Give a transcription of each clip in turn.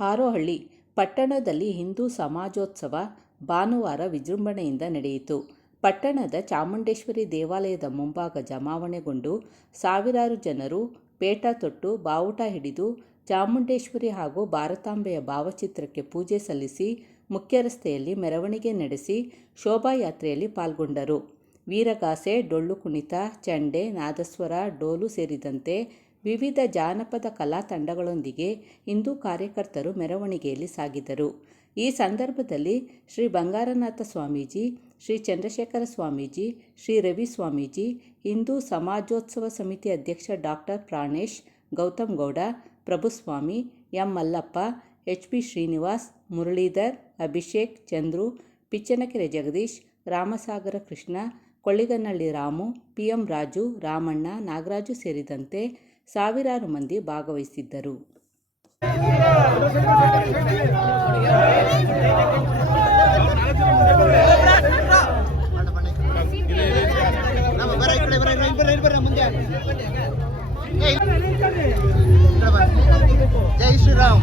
ಹಾರೋಹಳ್ಳಿ ಪಟ್ಟಣದಲ್ಲಿ ಹಿಂದೂ ಸಮಾಜೋತ್ಸವ ಭಾನುವಾರ ವಿಜೃಂಭಣೆಯಿಂದ ನಡೆಯಿತು. ಪಟ್ಟಣದ ಚಾಮುಂಡೇಶ್ವರಿ ದೇವಾಲಯದ ಮುಂಭಾಗ ಜಮಾವಣೆಗೊಂಡು ಸಾವಿರಾರು ಜನರು ಪೇಟ ತೊಟ್ಟು ಬಾವುಟ ಹಿಡಿದು ಚಾಮುಂಡೇಶ್ವರಿ ಹಾಗೂ ಭಾರತಾಂಬೆಯ ಭಾವಚಿತ್ರಕ್ಕೆ ಪೂಜೆ ಸಲ್ಲಿಸಿ ಮುಖ್ಯ ರಸ್ತೆಯಲ್ಲಿ ಮೆರವಣಿಗೆ ನಡೆಸಿ ಶೋಭಾಯಾತ್ರೆಯಲ್ಲಿ ಪಾಲ್ಗೊಂಡರು. ವೀರಗಾಸೆ, ಡೊಳ್ಳು ಕುಣಿತ, ಚಂಡೆ, ನಾದಸ್ವರ, ಡೋಲು ಸೇರಿದಂತೆ ವಿವಿಧ ಜಾನಪದ ಕಲಾ ತಂಡಗಳೊಂದಿಗೆ ಹಿಂದೂ ಕಾರ್ಯಕರ್ತರು ಮೆರವಣಿಗೆಯಲ್ಲಿ ಸಾಗಿದರು. ಈ ಸಂದರ್ಭದಲ್ಲಿ ಶ್ರೀ ಬಂಗಾರನಾಥ ಸ್ವಾಮೀಜಿ, ಶ್ರೀ ಚಂದ್ರಶೇಖರ ಸ್ವಾಮೀಜಿ, ಶ್ರೀ ರವಿ ಸ್ವಾಮೀಜಿ, ಹಿಂದೂ ಸಮಾಜೋತ್ಸವ ಸಮಿತಿ ಅಧ್ಯಕ್ಷ doctor Pranesh, Gautam Gowda, Prabhuswamy, M Mallappa, H P Srinivas, Muralidhar, Abhishek, Chandru, Pichchanakere Jagadish, Ramasagara Krishna, Kolliganahalli Ramu, P M Raju, Ramanna, Nagaraju ಸೇರಿದಂತೆ ಸಾವಿರಾರು ಮಂದಿ ಭಾಗವಹಿಸಿದ್ದರು. ಜೈ ಶ್ರೀರಾಮ್.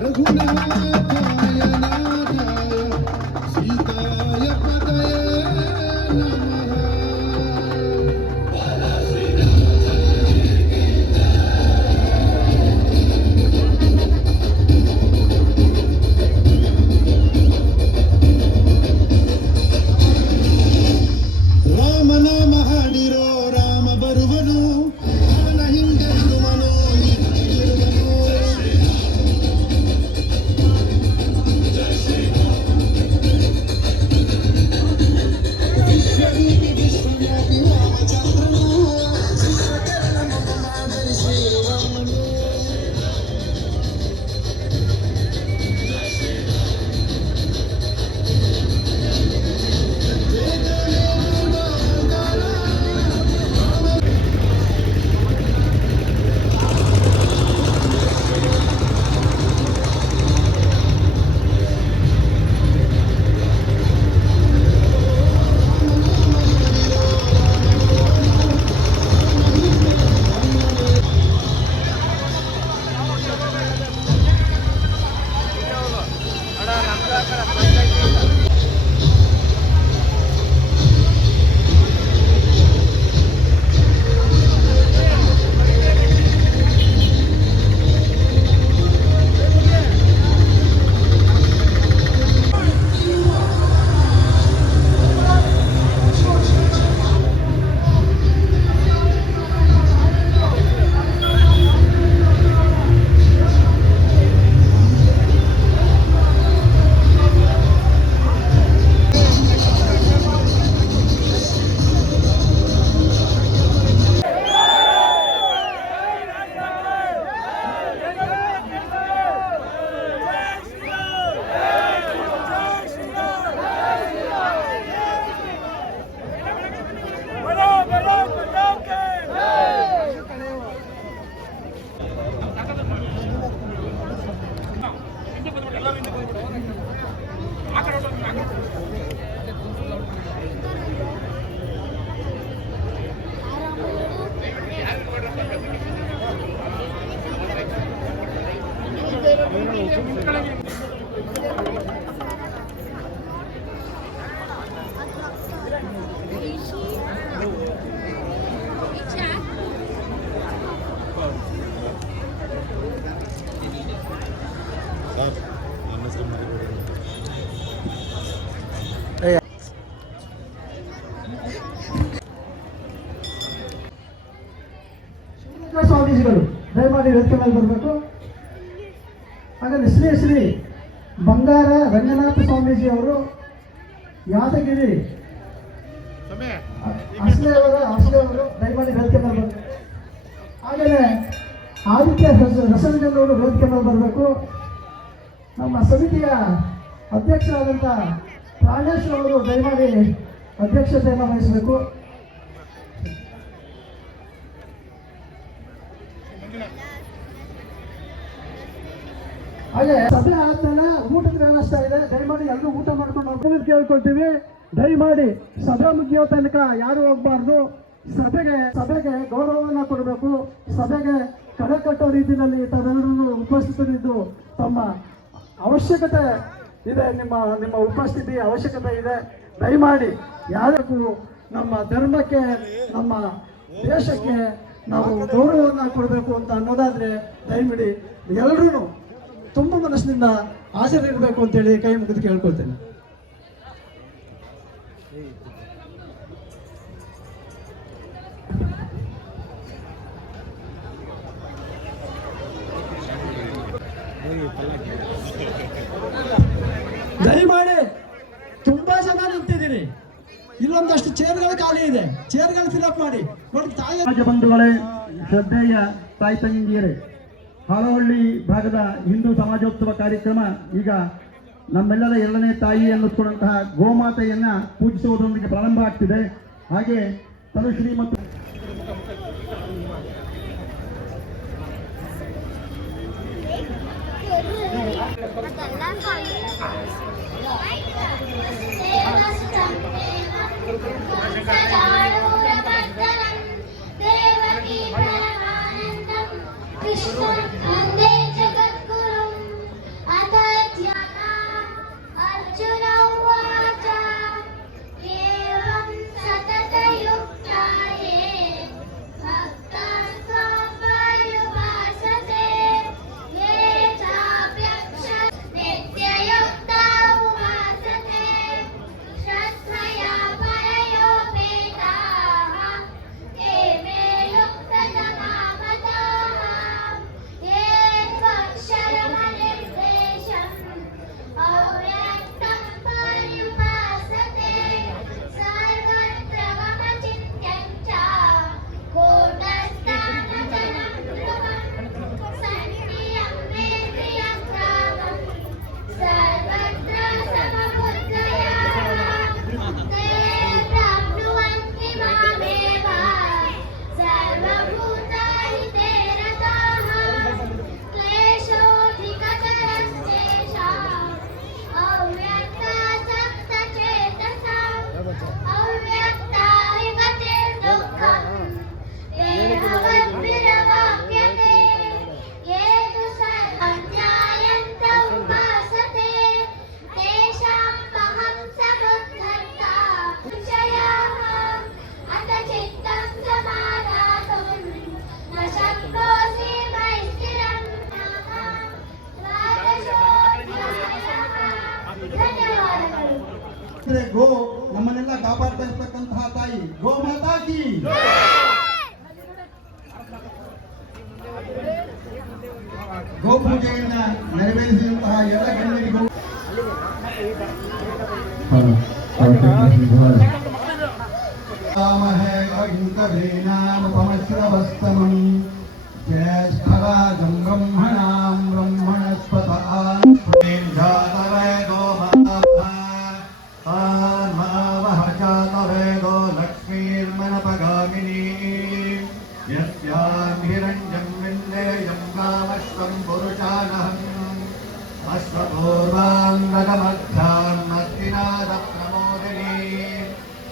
रघुनाथाय नाथाय सीताय पतये नमः। ರಾಮ ನಾಮ ಹಾಡಿರೋ ರಾಮ ಬರುವನು, ಅವನ ಹಿಂದೆ ಇರುವನು, ಇರುವನು. ವಿಶ್ವರೂಪಿ ವಿಶ್ವವ್ಯಾಪಿ ರಾಮಚಂದ್ರನು, ಶ್ರೀರಾಮನ ಮಾದರಿ ಶ್ರೀರಾಮನು. ಸ್ವಾಮೀಜಿಗಳು ದಯಮಾಡಿ ವೇದಿಕೆ ಮೇಲೆ ಬರಬೇಕು. ಹಾಗಾದ್ರೆ ಶ್ರೀ ಶ್ರೀ ಬಂಗಾರ ರಂಗನಾಥ ಸ್ವಾಮೀಜಿ ಅವರು ಯಾದಗಿರಿ ಅಸಲೆಯವರು ದಯಮಾಡಿ ವೇದಿಕೆ ಮೇಲೆ ಬರಬೇಕು. ಹಾಗೆಯೇ ಆದಿತ್ಯ ರಸರಂಜನವರು ವೇದಿಕೆ ಮೇಲೆ ಬರಬೇಕು. ನಮ್ಮ ಸಮಿತಿಯ ಅಧ್ಯಕ್ಷರಾದಂಥ ಪ್ರಾಣೇಶ್ ಅವರು ದಯಮಾಡಿ ಅಧ್ಯಕ್ಷತೆಯನ್ನು ವಹಿಸಬೇಕು. ಹಾಗೆ ಸಭೆ ಆದ್ಮೇಲೆ ಊಟದ ವ್ಯವಸ್ಥೆ ಇದೆ. ದಯಮಾಡಿ ಎಲ್ಲರೂ ಊಟ ಮಾಡ್ಕೊಂಡು ಹೋಗೋದು ಕೇಳ್ಕೊಳ್ತೀವಿ. ದಯಮಾಡಿ ಸಭೆ ಮುಗಿಯೋ ತನಕ ಯಾರು ಹೋಗ್ಬಾರ್ದು. ಸಭೆಗೆ ಗೌರವವನ್ನು ಕೊಡಬೇಕು. ಸಭೆಗೆ ಕಡೆ ಕಟ್ಟೋ ರೀತಿಯಲ್ಲಿ ತಾವೆಲ್ಲರೂ ಉಪಸ್ಥಿತರಿದ್ದು ತಮ್ಮ ಅವಶ್ಯಕತೆ ಇದೆ, ನಿಮ್ಮ ಉಪಸ್ಥಿತಿ ಅವಶ್ಯಕತೆ ಇದೆ. ದಯಮಾಡಿ ಯಾರಿಗೂ ನಮ್ಮ ಧರ್ಮಕ್ಕೆ ನಮ್ಮ ದೇಶಕ್ಕೆ ನಾವು ಗೌರವವನ್ನು ಕೊಡಬೇಕು ಅಂತ ಅನ್ನೋದಾದ್ರೆ ದಯಮಾಡಿ ಎಲ್ಲರೂ ತುಂಬ ಮನಸ್ಸಿನಿಂದ ಹಾಜರಿರಬೇಕು ಅಂತೇಳಿ ಕೈ ಮುಗಿದು ಕೇಳ್ಕೊಳ್ತೇನೆ. ದಯಮಾಡಿ ತುಂಬಾ ಜನ ನಿಂತಿದ್ದೀರಿ, ಇಲ್ಲೊಂದಷ್ಟು ಚೇರ್ಗಳು ಖಾಲಿ ಇದೆ, ಚೇರ್ಗಳು ಫಿಲ್ಅಪ್ ಮಾಡಿ ನೋಡಿ. ತಾಯಿ ಬಂಧುಗಳೇ, ಶ್ರದ್ಧೆಯ ತಾಯಿ ತಂಗಿಯರೇ, ಹಾಲಹಳ್ಳಿ ಭಾಗದ ಹಿಂದೂ ಸಮಾಜೋತ್ಸವ ಕಾರ್ಯಕ್ರಮ ಈಗ ನಮ್ಮೆಲ್ಲರ ಎರಡನೇ ತಾಯಿ ಅನ್ನಿಸ್ಕೊಂಡಂತಹ ಗೋಮಾತೆಯನ್ನ ಪೂಜಿಸುವುದರೊಂದಿಗೆ ಪ್ರಾರಂಭ ಆಗ್ತಿದೆ. ಹಾಗೆ ತನುಶ್ರೀ ಮತ್ತು वन्दे जगद्गुरुम् अथ अर्जुन उवाच एवं सततयुक्ता ये भक्ताः स्वापर्युपासते ये चाप्यक्ष नित्ययुक्ता उपासते श्रद्धया परयोपेताः ते मे युक्ततमामताः ये त्वक्षरमनिर्देशम् अव्यक्तं पर्युपासते सर्वत्र मम चिन्त्यं च कूटस्थानजनं ध्रुवं सन्नियं मे प्रियग्रामं सर्वत्र समबुद्धयः ते प्राप्नुवन्ति मामेव सर्वभूताहिते रताः क्लेशोऽधिकतरस्तेषाम् अव्यक्तासक्तचेतसाम् अव्यक्ता हि गतिर्दुःखम् देहवद्भिरवाप्यते ये तु सर्वज्ञायन्त उपासते तेषामहं समुद्धर्ता विषयाः अथ चित्तं समादातुं न शक्नोषि मयि स्थिरं ಧನ್ಯವಾದಗಳು. ಗೋ ನಮ್ಮನ್ನೆಲ್ಲ ಕಾಪಾಡ್ತಾ ಇರ್ತಕ್ಕಂತಹ ತಾಯಿ ಗೋ ಮಾತಾ ಕಿ ಗೋ ಪೂಜೆಯನ್ನ ನೆರವೇರಿಸಿದಂತಹ ಎಲ್ಲ ಗಣ್ಯರಿಗೂ ೇನಾಮಪಮಶ್ರವಸ್ತಮಂ ಜ್ಯೇಷ್ಠರಾಜಂ ಬ್ರಹ್ಮಣಾಂ ಬ್ರಹ್ಮಣಸ್ಪತ ಜಾತವೇದೋ ಜಾತವೇದೋ ಲಕ್ಷ್ಮೀರ್ಮನಪಗಾಮಿನಿ ಯಸ್ಯಾಂ ಹಿರಣ್ಯಂ ವಿನ್ನೇಯಂ ಕಾಮಶ್ವಂ ಪುರುಷಾನಹಂ ಅಶ್ವಪೂರ್ವಾಂಗಮಧ್ಯಾಂ ಅಸ್ತಿನಾದಪ್ರಮೋದಿನಿ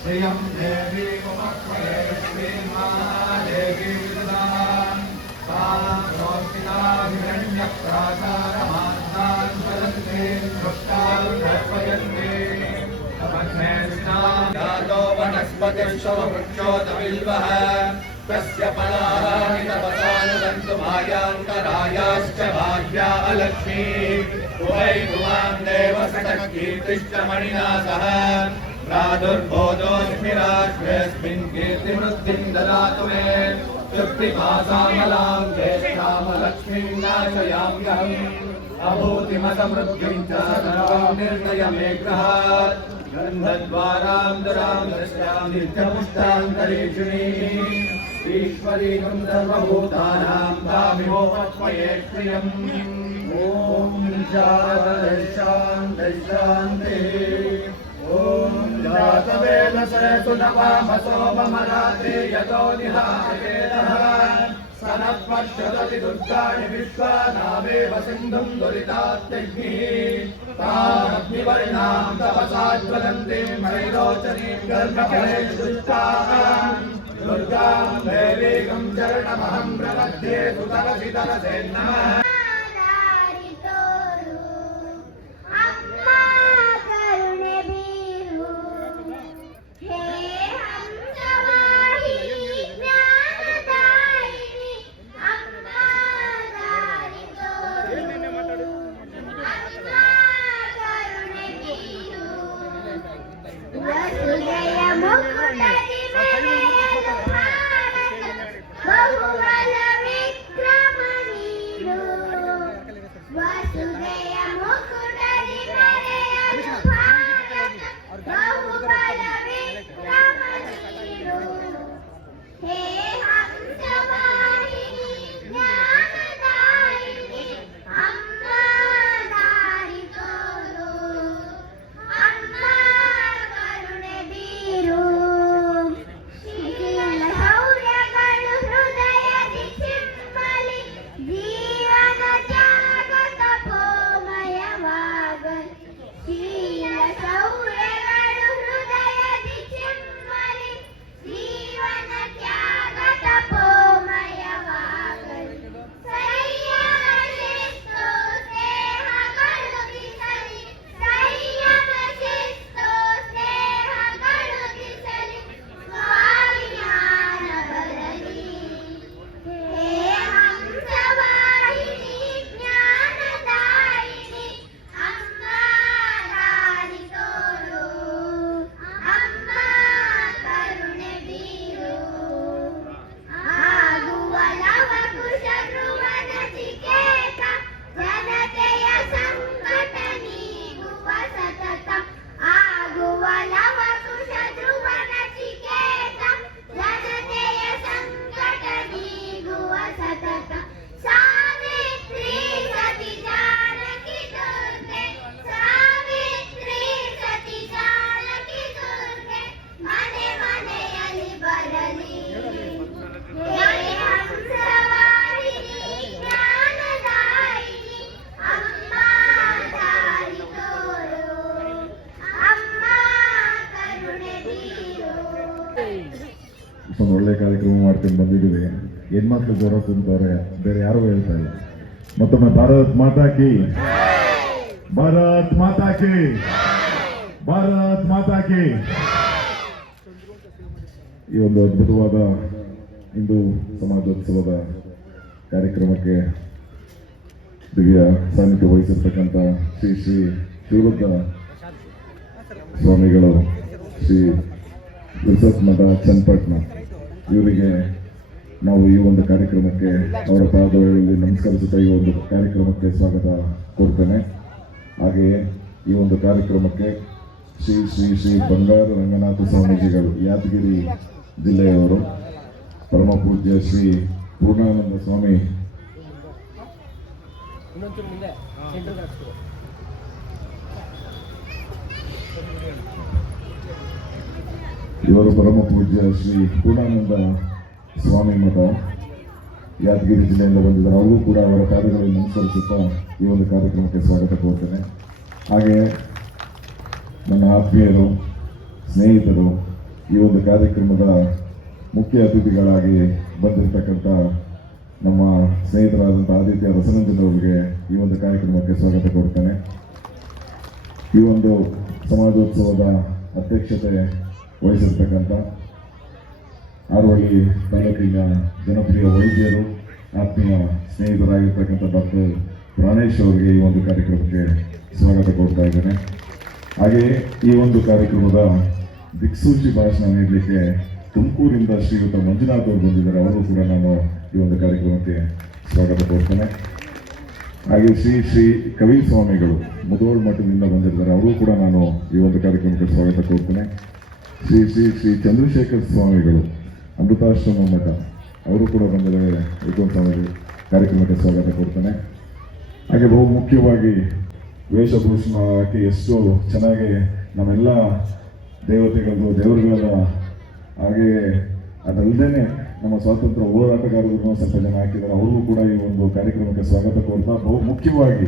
ಶ್ರಿಯಂ ದೇವಿ ಕುಮಕ್ವೇ ಶ್ರೀಮಾದೇವಿ ವಿದುಧಾಂ ತಾಂ ಪ್ರೋಕ್ತಿನಾಭಿರಣ್ಯಪ್ರಾಕಾರಮಾತ್ಮಾನ್ ವದಂತೆ ದೃಷ್ಟಾಂ ಧರ್ಪಯನ್ತೆ ತಮನ್ನೇ ಸ್ನಾಂ ಯಾತೋ ವನಸ್ಪತಿರ್ಷವವೃಕ್ಷೋತವಿಲ್ವಃ तस्य फलानि तपसानुदन्तु मायान्तरायाश्च भाग्या अलक्ष्मी वै भुवां देव सटकीर्तिश्च मणिना सह प्रादुर्बोधोऽस्मि राष्ट्रेऽस्मिन् कीर्तिवृद्धिं ददातु मे तृप्तिपासामलां ज्येष्ठामलक्ष्मीं नाशयाम्यहम् अभूतिमसमृद्धिं च सर्वं निर्णयमेग्रहात् गन्धद्वारां दुरां दृष्ट्यां नित्यपुष्टान्तरीक्षिणी ईश्वरीकं सर्वभूतानां तामिहोपत्मये प्रियम् ॐ शान्तिः ॐ जातवेदसे सुनवामसो मम रात्रि यतो निहारेतः सनत्पश्यदति दुर्गाणि विश्वानावेव सिन्धुं दुरितात्यग्निः तामग्निवर्णां तपसा ज्वलन्तीं वैरोचनीं गर्भफलेषु दुष्टाम् दुर्गां देवीं चरणमहं प्रपद्ये सुतरसि तरसे नमः ಬಹುಬಲ ವಿಕ್ರಮಣೀರು ಕಾರ್ಯಕ್ರಮ ಮಾಡ್ಕೊಂಡು ಬಂದಿದ್ದೀವಿ. ಹೆಣ್ಮಕ್ಳು ಜ್ವರ ಕುಂತವ್ರೆ, ಬೇರೆ ಯಾರು ಹೇಳ್ತಾ ಇಲ್ಲ. ಮತ್ತೊಮ್ಮೆ ಭಾರತ್ ಮಾತಾ ಕಿ, ಭಾರತ್ ಮಾತಾ ಕಿ, ಭಾರತ್ ಮಾತಾ ಕಿ. ಈ ಒಂದು ಅದ್ಭುತವಾದ ಹಿಂದೂ ಸಮಾಜೋತ್ಸವದ ಕಾರ್ಯಕ್ರಮಕ್ಕೆ ದಿವ್ಯ ಸಾನ್ನಿಧ್ಯ ವಹಿಸಿರ್ತಕ್ಕಂಥ ಶ್ರೀ ಶ್ರೀ ಶಿವರುದ್ರ ಸ್ವಾಮಿಗಳು, ಶ್ರೀ ವಿಲ್ಸತ್ ಮಠ ಚನ್ನಪಟ್ಟಣ, ಇವರಿಗೆ ನಾವು ಈ ಒಂದು ಕಾರ್ಯಕ್ರಮಕ್ಕೆ ಅವರ ಪಾದಗಳಲ್ಲಿ ನಮಸ್ಕರಿಸುತ್ತಾ ಈ ಒಂದು ಕಾರ್ಯಕ್ರಮಕ್ಕೆ ಸ್ವಾಗತ ಕೋರ್ತೇನೆ. ಹಾಗೆಯೇ ಈ ಒಂದು ಕಾರ್ಯಕ್ರಮಕ್ಕೆ ಶ್ರೀ ಶ್ರೀ ಶ್ರೀ ಬಂಗಾರ ರಂಗನಾಥ ಸ್ವಾಮೀಜಿಗಳು, ಯಾದಗಿರಿ ಜಿಲ್ಲೆಯವರು, ಪರಮ ಪೂಜ್ಯ ಶ್ರೀ ಪೂರ್ಣಾನಂದ ಸ್ವಾಮಿ ಇವರು ಪರಮ ಪೂಜ್ಯ ಶ್ರೀ ಪೂರ್ಣಾನಂದ ಸ್ವಾಮಿ ಮಠ ಯಾದಗಿರಿ ಜಿಲ್ಲೆಯಿಂದ ಬಂದಿದ್ದಾರೆ. ಅವರು ಕೂಡ ಅವರ ಪಾದಗಳಲ್ಲಿ ನಮಸ್ಕರಿಸುತ್ತಾ ಈ ಒಂದು ಕಾರ್ಯಕ್ರಮಕ್ಕೆ ಸ್ವಾಗತ ಕೋರ್ತೇನೆ. ಹಾಗೆಯೇ ನನ್ನ ಆತ್ಮೀಯರು, ಸ್ನೇಹಿತರು, ಈ ಒಂದು ಕಾರ್ಯಕ್ರಮದ ಮುಖ್ಯ ಅತಿಥಿಗಳಾಗಿ ಬಂದಿರತಕ್ಕಂಥ ನಮ್ಮ ಸ್ನೇಹಿತರಾದಂಥ ಆದಿತ್ಯ ರಸನಂಜನ್ ಅವರಿಗೆ ಈ ಒಂದು ಕಾರ್ಯಕ್ರಮಕ್ಕೆ ಸ್ವಾಗತ ಕೋರ್ತೇನೆ. ಈ ಒಂದು ಸಮಾಜೋತ್ಸವದ ಅಧ್ಯಕ್ಷತೆ ವಹಿಸಿರ್ತಕ್ಕಂಥ ಆರೋಹಳ್ಳಿ ತಾಲೂಕಿನ ಜನಪ್ರಿಯ ವೈದ್ಯರು, ಆತ್ಮೀಯ ಸ್ನೇಹಿತರಾಗಿರ್ತಕ್ಕಂಥ ಡಾಕ್ಟರ್ ಪ್ರಾಣೇಶ್ ಅವರಿಗೆ ಈ ಒಂದು ಕಾರ್ಯಕ್ರಮಕ್ಕೆ ಸ್ವಾಗತ ಕೋರ್ತಾ ಇದ್ದೇನೆ. ಹಾಗೆಯೇ ಈ ಒಂದು ಕಾರ್ಯಕ್ರಮದ ದಿಕ್ಸೂಚಿ ಭಾಷಣ ನೀಡಲಿಕ್ಕೆ ತುಮಕೂರಿಂದ ಶ್ರೀಯುತ ಮಂಜುನಾಥ್ ಅವರು ಬಂದಿದ್ದಾರೆ. ಅವರು ಕೂಡ ನಾನು ಈ ಒಂದು ಕಾರ್ಯಕ್ರಮಕ್ಕೆ ಸ್ವಾಗತ ಕೋರ್ತೇನೆ. ಹಾಗೆ ಶ್ರೀ ಶ್ರೀ ಕವಿ ಸ್ವಾಮಿಗಳು ಮುಧೋಳ್ ಮಠದಿಂದ ಬಂದಿದ್ದಾರೆ. ಅವರು ಕೂಡ ನಾನು ಈ ಒಂದು ಕಾರ್ಯಕ್ರಮಕ್ಕೆ ಸ್ವಾಗತ ಕೋರ್ತೇನೆ. ಶ್ರೀ ಶ್ರೀ ಶ್ರೀ ಚಂದ್ರಶೇಖರ್ ಸ್ವಾಮಿಗಳು, ಅಮೃತಾಶ್ರಮ ಮಠ, ಅವರು ಕೂಡ ಬಂದಿದ್ದಾರೆ. ಇದೊಂದು ಕಾರ್ಯಕ್ರಮಕ್ಕೆ ಸ್ವಾಗತ ಕೋರ್ತೇನೆ. ಹಾಗೆ ಬಹು ಮುಖ್ಯವಾಗಿ ವೇಷಭೂಷಣ ಹಾಕಿ ಎಷ್ಟು ಚೆನ್ನಾಗಿ ನಮ್ಮೆಲ್ಲ ದೇವರುಗಳ ಹಾಗೆಯೇ ಅದಲ್ಲದೆ ನಮ್ಮ ಸ್ವಾತಂತ್ರ್ಯ ಹೋರಾಟಗಾರರು ಸ್ವಲ್ಪ ಜನ ಹಾಕಿದ್ದಾರೆ. ಅವ್ರಿಗೂ ಕೂಡ ಈ ಒಂದು ಕಾರ್ಯಕ್ರಮಕ್ಕೆ ಸ್ವಾಗತ ಕೋರ್ತಾ, ಬಹು ಮುಖ್ಯವಾಗಿ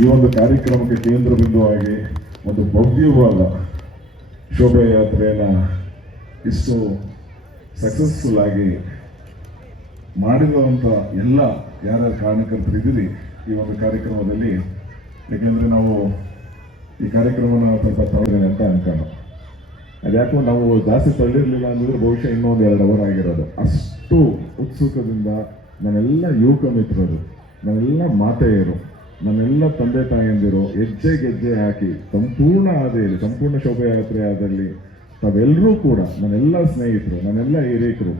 ಈ ಒಂದು ಕಾರ್ಯಕ್ರಮಕ್ಕೆ ಕೇಂದ್ರ ಬಿಂದುವಾಗಿ ಒಂದು ಭವ್ಯವಾದ ಶೋಭಾಯಾತ್ರೆಯನ್ನು ಇಷ್ಟು ಸಕ್ಸಸ್ಫುಲ್ ಆಗಿ ಮಾಡಿರುವಂಥ ಎಲ್ಲ ಯಾರ್ಯಾರು ಕಾರಣಕರ್ತರು ಇದ್ದೀರಿ ಈ ಒಂದು ಕಾರ್ಯಕ್ರಮದಲ್ಲಿ. ಯಾಕೆಂದರೆ ನಾವು ಈ ಕಾರ್ಯಕ್ರಮನ ಸ್ವಲ್ಪ ತಗೊಳ್ಳೇನೆ ಅಂತ ಅನ್ಕೊಂಡು, ಅದ್ಯಾಕೋ ನಾವು ಜಾಸ್ತಿ ತಳ್ಳಿರಲಿಲ್ಲ ಅಂದಿದ್ರೆ ಬಹುಶಃ ಇನ್ನೊಂದು 2 ಅವರ್ ಆಗಿರೋದು. ಅಷ್ಟು ಉತ್ಸುಕದಿಂದ ನನ್ನೆಲ್ಲ ಯುವಕ ಮಿತ್ರರು, ನನ್ನೆಲ್ಲ ಮಾತೆಯರು, ನನ್ನೆಲ್ಲ ತಂದೆ ತಾಯಂದಿರು ಹೆಜ್ಜೆ ಹಾಕಿ ಸಂಪೂರ್ಣ ಹಾದಿಯಲ್ಲಿ, ಸಂಪೂರ್ಣ ಶೋಭಾಯಾತ್ರೆ ಆದಲ್ಲಿ ತಾವೆಲ್ಲರೂ ಕೂಡ, ನನ್ನೆಲ್ಲ ಸ್ನೇಹಿತರು, ನನ್ನೆಲ್ಲ ಹಿರಿಯರು,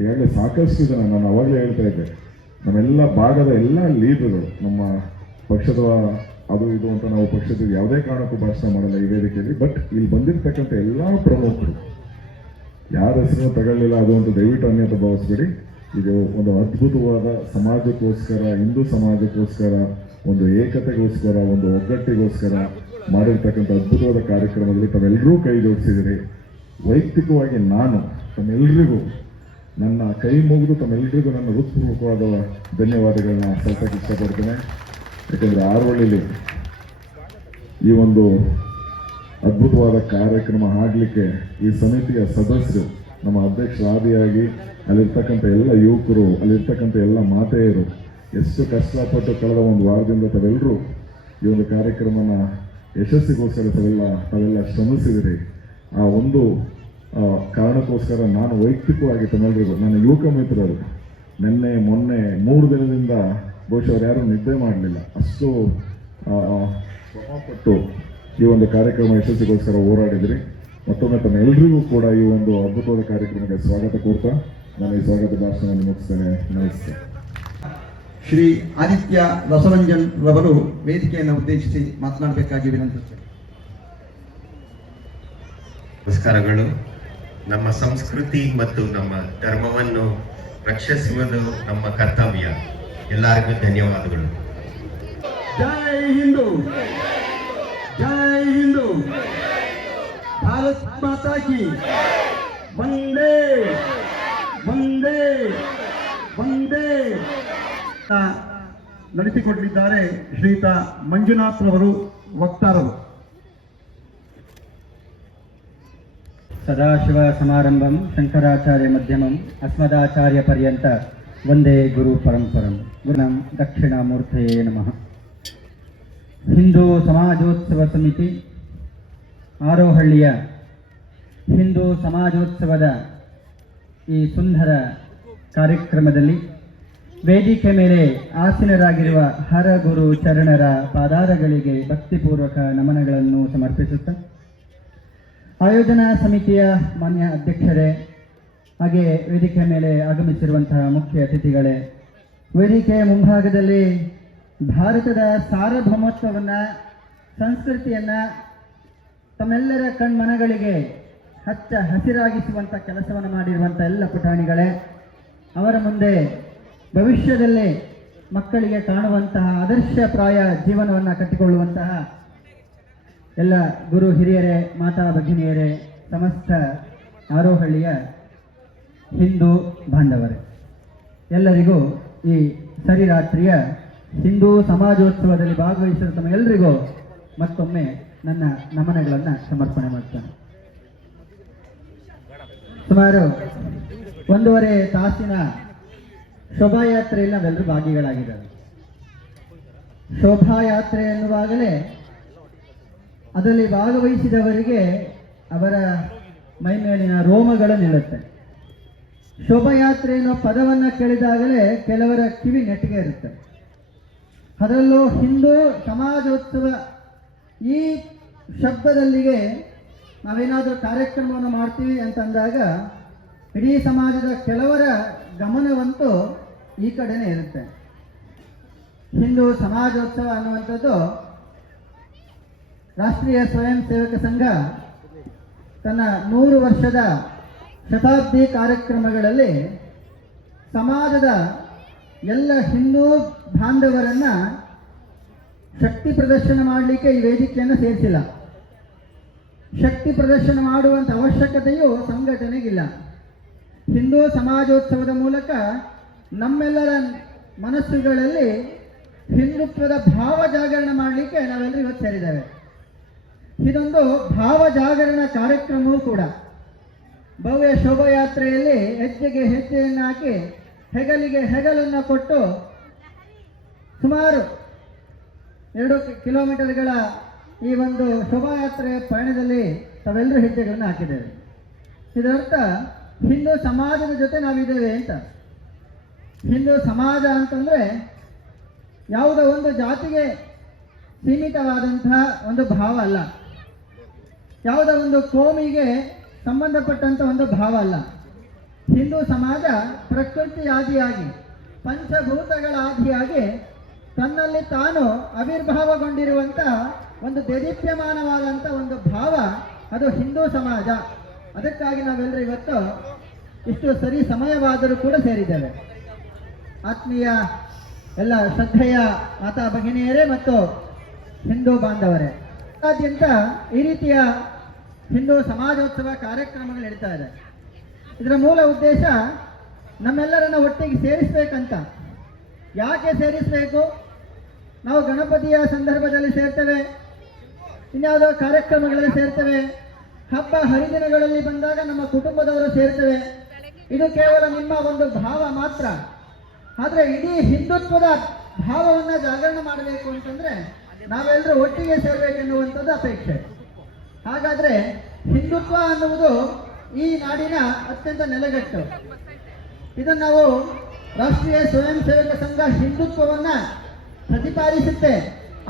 ಈಗಾಗಲೇ ಸಾಕಷ್ಟು ಜನ, ನಾನು ಅವಾಗಲೇ ಹೇಳ್ತಾ ಇದ್ದೆ, ನಮ್ಮೆಲ್ಲ ಭಾಗದ ಎಲ್ಲ ಲೀಡರ್ಗಳು, ನಮ್ಮ ಪಕ್ಷದ ಅದು ಇದು ಅಂತ ನಾವು ಪಕ್ಷದ ಯಾವುದೇ ಕಾರಣಕ್ಕೂ ಭಾಷಣ ಮಾಡಲ್ಲ ಈ ವೇದಿಕೆಯಲ್ಲಿ. ಬಟ್ ಇಲ್ಲಿ ಬಂದಿರತಕ್ಕಂಥ ಎಲ್ಲ ಪ್ರಮುಖರು ಯಾರ ಹೆಸರು ತಗೊಳ್ಳಿಲ್ಲ ಅದು ಅಂತ ದಯವಿಟ್ಟು ಅನ್ಯತ ಭಾವಿಸ್ಬೇಡಿ. ಇದು ಒಂದು ಅದ್ಭುತವಾದ ಸಮಾಜಕ್ಕೋಸ್ಕರ, ಹಿಂದೂ ಸಮಾಜಕ್ಕೋಸ್ಕರ, ಒಂದು ಏಕತೆಗೋಸ್ಕರ, ಒಂದು ಒಗ್ಗಟ್ಟಿಗೋಸ್ಕರ ಮಾಡಿರ್ತಕ್ಕಂಥ ಅದ್ಭುತವಾದ ಕಾರ್ಯಕ್ರಮದಲ್ಲಿ ತಾವೆಲ್ಲರೂ ಕೈ ಜೋಡಿಸಿದಿರಿ. ವೈಯಕ್ತಿಕವಾಗಿ ನಾನು ತಮ್ಮೆಲ್ಲರಿಗೂ ನನ್ನ ಕೈ ಮುಗಿದು ತಮ್ಮೆಲ್ಲರಿಗೂ ನನ್ನ ಹೃತ್ಪೂರ್ವಕವಾದ ಧನ್ಯವಾದಗಳನ್ನ ಸಲ್ಲಿಸಕ್ಕೆ ಇಷ್ಟಪಡ್ತೇನೆ. ಯಾಕಂದರೆ ಆರೋಹಳ್ಳಿಲಿ ಈ ಒಂದು ಅದ್ಭುತವಾದ ಕಾರ್ಯಕ್ರಮ ಆಗಲಿಕ್ಕೆ ಈ ಸಮಿತಿಯ ಸದಸ್ಯರು, ನಮ್ಮ ಅಧ್ಯಕ್ಷರಾದಿಯಾಗಿ ಅಲ್ಲಿರ್ತಕ್ಕಂಥ ಎಲ್ಲ ಯುವಕರು, ಅಲ್ಲಿರ್ತಕ್ಕಂಥ ಎಲ್ಲ ಮಾತೆಯರು ಎಷ್ಟು ಕಷ್ಟಪಟ್ಟು ಕಳೆದ ಒಂದು ವಾರದಿಂದ ತಾವೆಲ್ಲರೂ ಈ ಒಂದು ಕಾರ್ಯಕ್ರಮನ ಯಶಸ್ಸಿಗೋಸ್ಕರ ತಾವೆಲ್ಲ ಶ್ರಮಿಸಿದಿರಿ. ಆ ಒಂದು ಕಾರಣಕ್ಕೋಸ್ಕರ ನಾನು ವೈಯಕ್ತಿಕವಾಗಿ ತಮ್ಮೆಲ್ಲರಿಗೂ, ನನ್ನ ಯುವಕ ಮಿತ್ರರು ಮೊನ್ನೆ 3 ದಿನದಿಂದ ಬಹುಶಃ ಅವ್ರು ಯಾರೂ ನಿದ್ದೆ ಮಾಡಲಿಲ್ಲ, ಅಷ್ಟು ಶ್ರಮಪಟ್ಟು ಈ ಒಂದು ಕಾರ್ಯಕ್ರಮ ಯಶಸ್ಸಿಗೋಸ್ಕರ ಹೋರಾಡಿದ್ರಿ. ಮತ್ತೊಮ್ಮೆ ತಮ್ಮೆಲ್ಲರಿಗೂ ಕೂಡ ಈ ಒಂದು ಅದ್ಭುತವಾದ ಕಾರ್ಯಕ್ರಮಕ್ಕೆ ಸ್ವಾಗತ ಕೋರ್ತಾ ನಾನು ಈ ಸ್ವಾಗತ ಭಾಷಣವನ್ನು ಮುಗಿಸ್ತೇನೆ. ನಮಸ್ತೆ. ಶ್ರೀ ಆದಿತ್ಯ ರಸರಂಜನ್ ರವರು ವೇದಿಕೆಯನ್ನು ಉದ್ದೇಶಿಸಿ ಮಾತನಾಡಬೇಕಾಗಿ ವಿನಂತಿಸುತ್ತೇನೆ. ನಮಸ್ಕಾರಗಳು. ನಮ್ಮ ಸಂಸ್ಕೃತಿ ಮತ್ತು ನಮ್ಮ ಧರ್ಮವನ್ನು ರಕ್ಷಿಸುವುದು ನಮ್ಮ ಕರ್ತವ್ಯ. ಎಲ್ಲರಿಗೂ ಧನ್ಯವಾದಗಳು. ಜೈ ಹಿಂದೂ, ಜೈ ಹಿಂದೂ, ಭಾರತ್ ಮಾತಾ ಕಿ, ವಂದೇ ವಂದೇ ವಂದೇ. ನಡೆಸಿಕೊಡಲಿದ್ದಾರೆ ಶ್ರೀಯುತ ಮಂಜುನಾಥ್ ರವರು, ವಕ್ತಾರರು. ಸದಾಶಿವಸಮಾರಂಭಂ ಶಂಕರಾಚಾರ್ಯಮಧ್ಯಮಂ ಅಸ್ಮದಾಚಾರ್ಯಪರ್ಯಂತ ವಂದೇ ಗುರು ಪರಂಪರಂ ಗುರುಂ ದಕ್ಷಿಣಾಮೂರ್ತಯೇ ನಮಃ. ಹಿಂದೂ ಸಮಾಜೋತ್ಸವ ಸಮಿತಿ ಆರೋಹಳ್ಳಿಯ ಹಿಂದೂ ಸಮಾಜೋತ್ಸವದ ಈ ಸುಂದರ ಕಾರ್ಯಕ್ರಮದಲ್ಲಿ ವೇದಿಕೆ ಮೇಲೆ ಆಸೀನರಾಗಿರುವ ಹರಗುರು ಚರಣರ ಪಾದಾರಗಳಿಗೆ ಭಕ್ತಿಪೂರ್ವಕ ನಮನಗಳನ್ನು ಸಮರ್ಪಿಸುತ್ತಾ, ಆಯೋಜನಾ ಸಮಿತಿಯ ಮಾನ್ಯ ಅಧ್ಯಕ್ಷರೇ, ಹಾಗೆ ವೇದಿಕೆ ಮೇಲೆ ಆಗಮಿಸಿರುವಂತಹ ಮುಖ್ಯ ಅತಿಥಿಗಳೇ, ವೇದಿಕೆಯ ಮುಂಭಾಗದಲ್ಲಿ ಭಾರತದ ಸಾರ್ವಭೌಮತ್ವವನ್ನು, ಸಂಸ್ಕೃತಿಯನ್ನು ತಮ್ಮೆಲ್ಲರ ಕಣ್ಮನಗಳಿಗೆ ಹಚ್ಚ ಹಸಿರಾಗಿಸುವಂಥ ಕೆಲಸವನ್ನು ಮಾಡಿರುವಂಥ ಎಲ್ಲ ಪುಟಾಣಿಗಳೇ, ಅವರ ಮುಂದೆ ಭವಿಷ್ಯದಲ್ಲಿ ಮಕ್ಕಳಿಗೆ ಕಾಣುವಂತಹ ಆದರ್ಶಪ್ರಾಯ ಜೀವನವನ್ನು ಕಟ್ಟಿಕೊಳ್ಳುವಂತಹ ಎಲ್ಲ ಗುರು ಹಿರಿಯರೇ, ಮಾತಾ ಭಗಿನಿಯರೇ, ಸಮಸ್ತ ಆರೋಹಳ್ಳಿಯ ಹಿಂದೂ ಬಾಂಧವರೇ, ಎಲ್ಲರಿಗೂ ಈ ಸರಿರಾತ್ರಿಯ ಹಿಂದೂ ಸಮಾಜೋತ್ಸವದಲ್ಲಿ ಭಾಗವಹಿಸಿದ ತಮಗೆಲ್ಲರಿಗೂ ಮತ್ತೊಮ್ಮೆ ನನ್ನ ನಮನಗಳನ್ನು ಸಮರ್ಪಣೆ ಮಾಡ್ತೇನೆ. ಸುಮಾರು 1.5 ತಾಸಿನ ಶೋಭಾಯಾತ್ರೆಯಲ್ಲಿ ನಾವೆಲ್ಲರೂ ಭಾಗಿಗಳಾಗಿದ್ದಾರೆ. ಶೋಭಾಯಾತ್ರೆ ಎನ್ನುವಾಗಲೇ ಅದರಲ್ಲಿ ಭಾಗವಹಿಸಿದವರಿಗೆ ಅವರ ಮೈಮೇಲಿನ ರೋಮಗಳು ನಿಲ್ಲುತ್ತೆ. ಶೋಭಾಯಾತ್ರೆ ಎನ್ನುವ ಪದವನ್ನು ಕೇಳಿದಾಗಲೇ ಕೆಲವರ ಕಿವಿ ನೆಟ್ಟಿಗೆ ಇರುತ್ತೆ. ಅದರಲ್ಲೂ ಹಿಂದೂ ಸಮಾಜೋತ್ಸವ ಈ ಶಬ್ದದಲ್ಲಿಗೆ ನಾವೇನಾದರೂ ಕಾರ್ಯಕ್ರಮವನ್ನು ಮಾಡ್ತೀವಿ ಅಂತಂದಾಗ ಇಡೀ ಸಮಾಜದ ಕೆಲವರ ಗಮನವಂತೂ ಈ ಕಡೆನೇ ಇರುತ್ತೆ. ಹಿಂದೂ ಸಮಾಜೋತ್ಸವ ಅನ್ನುವಂಥದ್ದು ರಾಷ್ಟ್ರೀಯ ಸ್ವಯಂ ಸೇವಕ ಸಂಘ ತನ್ನ 100 ವರ್ಷದ ಶತಾಬ್ದಿ ಕಾರ್ಯಕ್ರಮಗಳಲ್ಲಿ ಸಮಾಜದ ಎಲ್ಲ ಹಿಂದೂ ಬಾಂಧವರನ್ನು ಶಕ್ತಿ ಪ್ರದರ್ಶನ ಮಾಡಲಿಕ್ಕೆ ಈ ವೇದಿಕೆಯನ್ನು ಸೇರಿಸಿಲ್ಲ. ಶಕ್ತಿ ಪ್ರದರ್ಶನ ಮಾಡುವಂಥ ಅವಶ್ಯಕತೆಯೂ ಸಂಘಟನೆಗಿಲ್ಲ. ಹಿಂದೂ ಸಮಾಜೋತ್ಸವದ ಮೂಲಕ ನಮ್ಮೆಲ್ಲರ ಮನಸ್ಸುಗಳಲ್ಲಿ ಹಿಂದುತ್ವದ ಭಾವ ಜಾಗರಣ ಮಾಡಲಿಕ್ಕೆ ನಾವೆಲ್ಲರೂ ಇವತ್ತು ಸೇರಿದ್ದೇವೆ. ಇದೊಂದು ಭಾವ ಜಾಗರಣ ಕಾರ್ಯಕ್ರಮವೂ ಕೂಡ. ಭವ್ಯ ಶೋಭಾಯಾತ್ರೆಯಲ್ಲಿ ಹೆಜ್ಜೆಗೆ ಹೆಜ್ಜೆಯನ್ನು ಹಾಕಿ ಹೆಗಲಿಗೆ ಹೆಗಲನ್ನು ಕೊಟ್ಟು ಸುಮಾರು 2 ಕಿಲೋಮೀಟರ್ಗಳ ಈ ಒಂದು ಶೋಭಾಯಾತ್ರೆ ಪಯಣದಲ್ಲಿ ತಾವೆಲ್ಲರೂ ಹೆಜ್ಜೆಗಳನ್ನು ಹಾಕಿದ್ದೇವೆ. ಇದರರ್ಥ ಹಿಂದೂ ಸಮಾಜದ ಜೊತೆ ನಾವಿದ್ದೇವೆ ಅಂತ. ಹಿಂದೂ ಸಮಾಜ ಅಂತಂದರೆ ಯಾವುದೋ ಒಂದು ಜಾತಿಗೆ ಸೀಮಿತವಾದಂತಹ ಒಂದು ಭಾವ ಅಲ್ಲ, ಯಾವುದೋ ಒಂದು ಕೋಮಿಗೆ ಸಂಬಂಧಪಟ್ಟಂಥ ಒಂದು ಭಾವ ಅಲ್ಲ. ಹಿಂದೂ ಸಮಾಜ ಪ್ರಕೃತಿ ಆದಿಯಾಗಿ, ಪಂಚಭೂತಗಳ ಆದಿಯಾಗಿ ತನ್ನಲ್ಲಿ ತಾನು ಆವಿರ್ಭಾವಗೊಂಡಿರುವಂಥ ಒಂದು ದೇದೀಪ್ಯಮಾನವಾದಂಥ ಒಂದು ಭಾವ, ಅದು ಹಿಂದೂ ಸಮಾಜ. ಅದಕ್ಕಾಗಿ ನಾವೆಲ್ಲರೂ ಇವತ್ತು ಇಷ್ಟು ಸರಿ ಸಮಯವಾದರೂ ಕೂಡ ಸೇರಿದ್ದೇವೆ. ಆತ್ಮೀಯ ಎಲ್ಲ ಶ್ರದ್ಧೆಯ ಮಾತಾ ಭಗಿನಿಯರೇ ಮತ್ತು ಹಿಂದೂ ಬಾಂಧವರೇ, ರಾಜ್ಯಾದ್ಯಂತ ಈ ರೀತಿಯ ಹಿಂದೂ ಸಮಾಜೋತ್ಸವ ಕಾರ್ಯಕ್ರಮಗಳು ನಡೀತಾ ಇದೆ. ಇದರ ಮೂಲ ಉದ್ದೇಶ ನಮ್ಮೆಲ್ಲರನ್ನ ಒಟ್ಟಿಗೆ ಸೇರಿಸಬೇಕಂತ. ಯಾಕೆ ಸೇರಿಸಬೇಕು? ನಾವು ಗಣಪತಿಯ ಸಂದರ್ಭದಲ್ಲಿ ಸೇರ್ತೇವೆ, ಇನ್ಯಾವುದೋ ಕಾರ್ಯಕ್ರಮಗಳಲ್ಲಿ ಸೇರ್ತೇವೆ, ಹಬ್ಬ ಹರಿದಿನಗಳಲ್ಲಿ ಬಂದಾಗ ನಮ್ಮ ಕುಟುಂಬದವರು ಸೇರ್ತೇವೆ. ಇದು ಕೇವಲ ನಿಮ್ಮ ಒಂದು ಭಾವ ಮಾತ್ರ. ಆದರೆ ಇಡೀ ಹಿಂದುತ್ವದ ಭಾವವನ್ನು ಜಾಗರಣ ಮಾಡಬೇಕು ಅಂತಂದರೆ ನಾವೆಲ್ಲರೂ ಒಟ್ಟಿಗೆ ಸೇರಬೇಕೆನ್ನುವಂಥದ್ದು ಅಪೇಕ್ಷೆ. ಹಾಗಾದರೆ ಹಿಂದುತ್ವ ಅನ್ನುವುದು ಈ ನಾಡಿನ ಅತ್ಯಂತ ನೆಲೆಗಟ್ಟು. ಇದನ್ನು ನಾವು ರಾಷ್ಟ್ರೀಯ ಸ್ವಯಂ ಸೇವಕ ಸಂಘ ಹಿಂದುತ್ವವನ್ನು ಪ್ರತಿಪಾದಿಸುತ್ತೆ,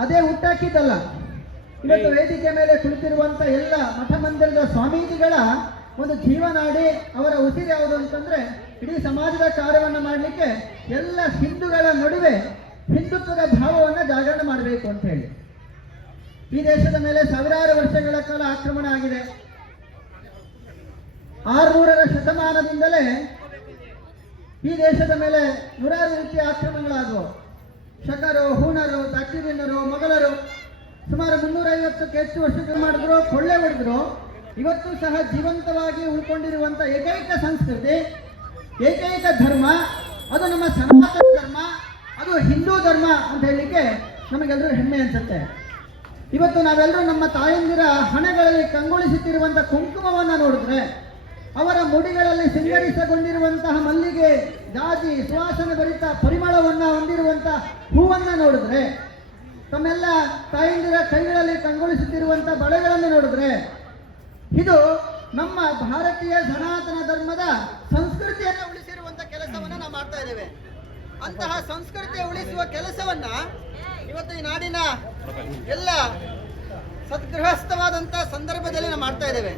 ಅದೇ ಹುಟ್ಟಾಕಿದ್ದಲ್ಲ. ಇವತ್ತು ವೇದಿಕೆ ಮೇಲೆ ಕುಳಿತಿರುವಂಥ ಎಲ್ಲ ಮಠ ಮಂದಿರದ ಸ್ವಾಮೀಜಿಗಳ ಒಂದು ಜೀವನಾಡಿ, ಅವರ ಉಸಿರು ಯಾವುದು ಅಂತಂದರೆ ಇಡೀ ಸಮಾಜದ ಕಾರ್ಯವನ್ನು ಮಾಡಲಿಕ್ಕೆ ಎಲ್ಲ ಹಿಂದೂಗಳ ನಡುವೆ ಹಿಂದುತ್ವದ ಭಾವವನ್ನು ಜಾಗರಣ ಮಾಡಬೇಕು ಅಂತ ಹೇಳಿ. ಈ ದೇಶದ ಮೇಲೆ ಸಾವಿರಾರು ವರ್ಷಗಳ ಕಾಲ ಆಕ್ರಮಣ ಆಗಿದೆ. 600ರ ಶತಮಾನದಿಂದಲೇ ಈ ದೇಶದ ಮೇಲೆ ನೂರಾರು ರೀತಿಯ ಆಕ್ರಮಣಗಳಾದವು. ಶಕರು, ಹೂಣರು, ಬ್ಯಾಕ್ಟೀರಿಯನ್ನರು, ಮೊಘಲರು ಸುಮಾರು 350ಕ್ಕೂ ಹೆಚ್ಚು ವರ್ಷಗಳು ಮಾಡಿದ್ರು, ಕೊಳ್ಳೆ ಹೊಡೆದ್ರು. ಇವತ್ತು ಸಹ ಜೀವಂತವಾಗಿ ಉಳ್ಕೊಂಡಿರುವಂಥ ಏಕೈಕ ಸಂಸ್ಕೃತಿ, ಏಕೈಕ ಧರ್ಮ ಅದು ನಮ್ಮ ಸನಾತನ ಧರ್ಮ, ಅದು ಹಿಂದೂ ಧರ್ಮ ಅಂತ ಹೇಳಲಿಕ್ಕೆ ನಮಗೆಲ್ಲರೂ ಹೆಮ್ಮೆ ಅನ್ಸುತ್ತೆ. ಇವತ್ತು ನಾವೆಲ್ಲರೂ ನಮ್ಮ ತಾಯಂದಿರ ಹಣೆಗಳಲ್ಲಿ ಕಂಗೊಳಿಸುತ್ತಿರುವಂತಹ ಕುಂಕುಮವನ್ನು ನೋಡಿದ್ರೆ, ಅವರ ಮುಡಿಗಳಲ್ಲಿ ಸಿಂಗರಿಸಗೊಂಡಿರುವಂತಹ ಮಲ್ಲಿಗೆ, ಜಾಜಿ, ಸುವಾಸನೆ ಭರಿತ ಪರಿಮಳವನ್ನು ಹೊಂದಿರುವಂತಹ ಹೂವನ್ನು ನೋಡಿದ್ರೆ, ತಮ್ಮೆಲ್ಲ ತಾಯಂದಿರ ಕೈಗಳಲ್ಲಿ ಕಂಗೊಳಿಸುತ್ತಿರುವಂತಹ ಬಳೆಗಳನ್ನು ನೋಡಿದ್ರೆ, ಇದು ನಮ್ಮ ಭಾರತೀಯ ಸನಾತನ ಧರ್ಮದ ಸಂಸ್ಕೃತಿಯನ್ನು ಉಳಿಸಿರುವಂತಹ ಕೆಲಸವನ್ನ ನಾವು ಮಾಡ್ತಾ ಇದ್ದೇವೆ. ಅಂತಹ ಸಂಸ್ಕೃತಿ ಉಳಿಸುವ ಕೆಲಸವನ್ನ ಇವತ್ತು ಈ ನಾಡಿನ ಎಲ್ಲ ಸದ್ಗೃಹಸ್ಥವಾದಂತಹ ಸಂದರ್ಭದಲ್ಲಿ ನಾವು ಮಾಡ್ತಾ ಇದ್ದೇವೆ.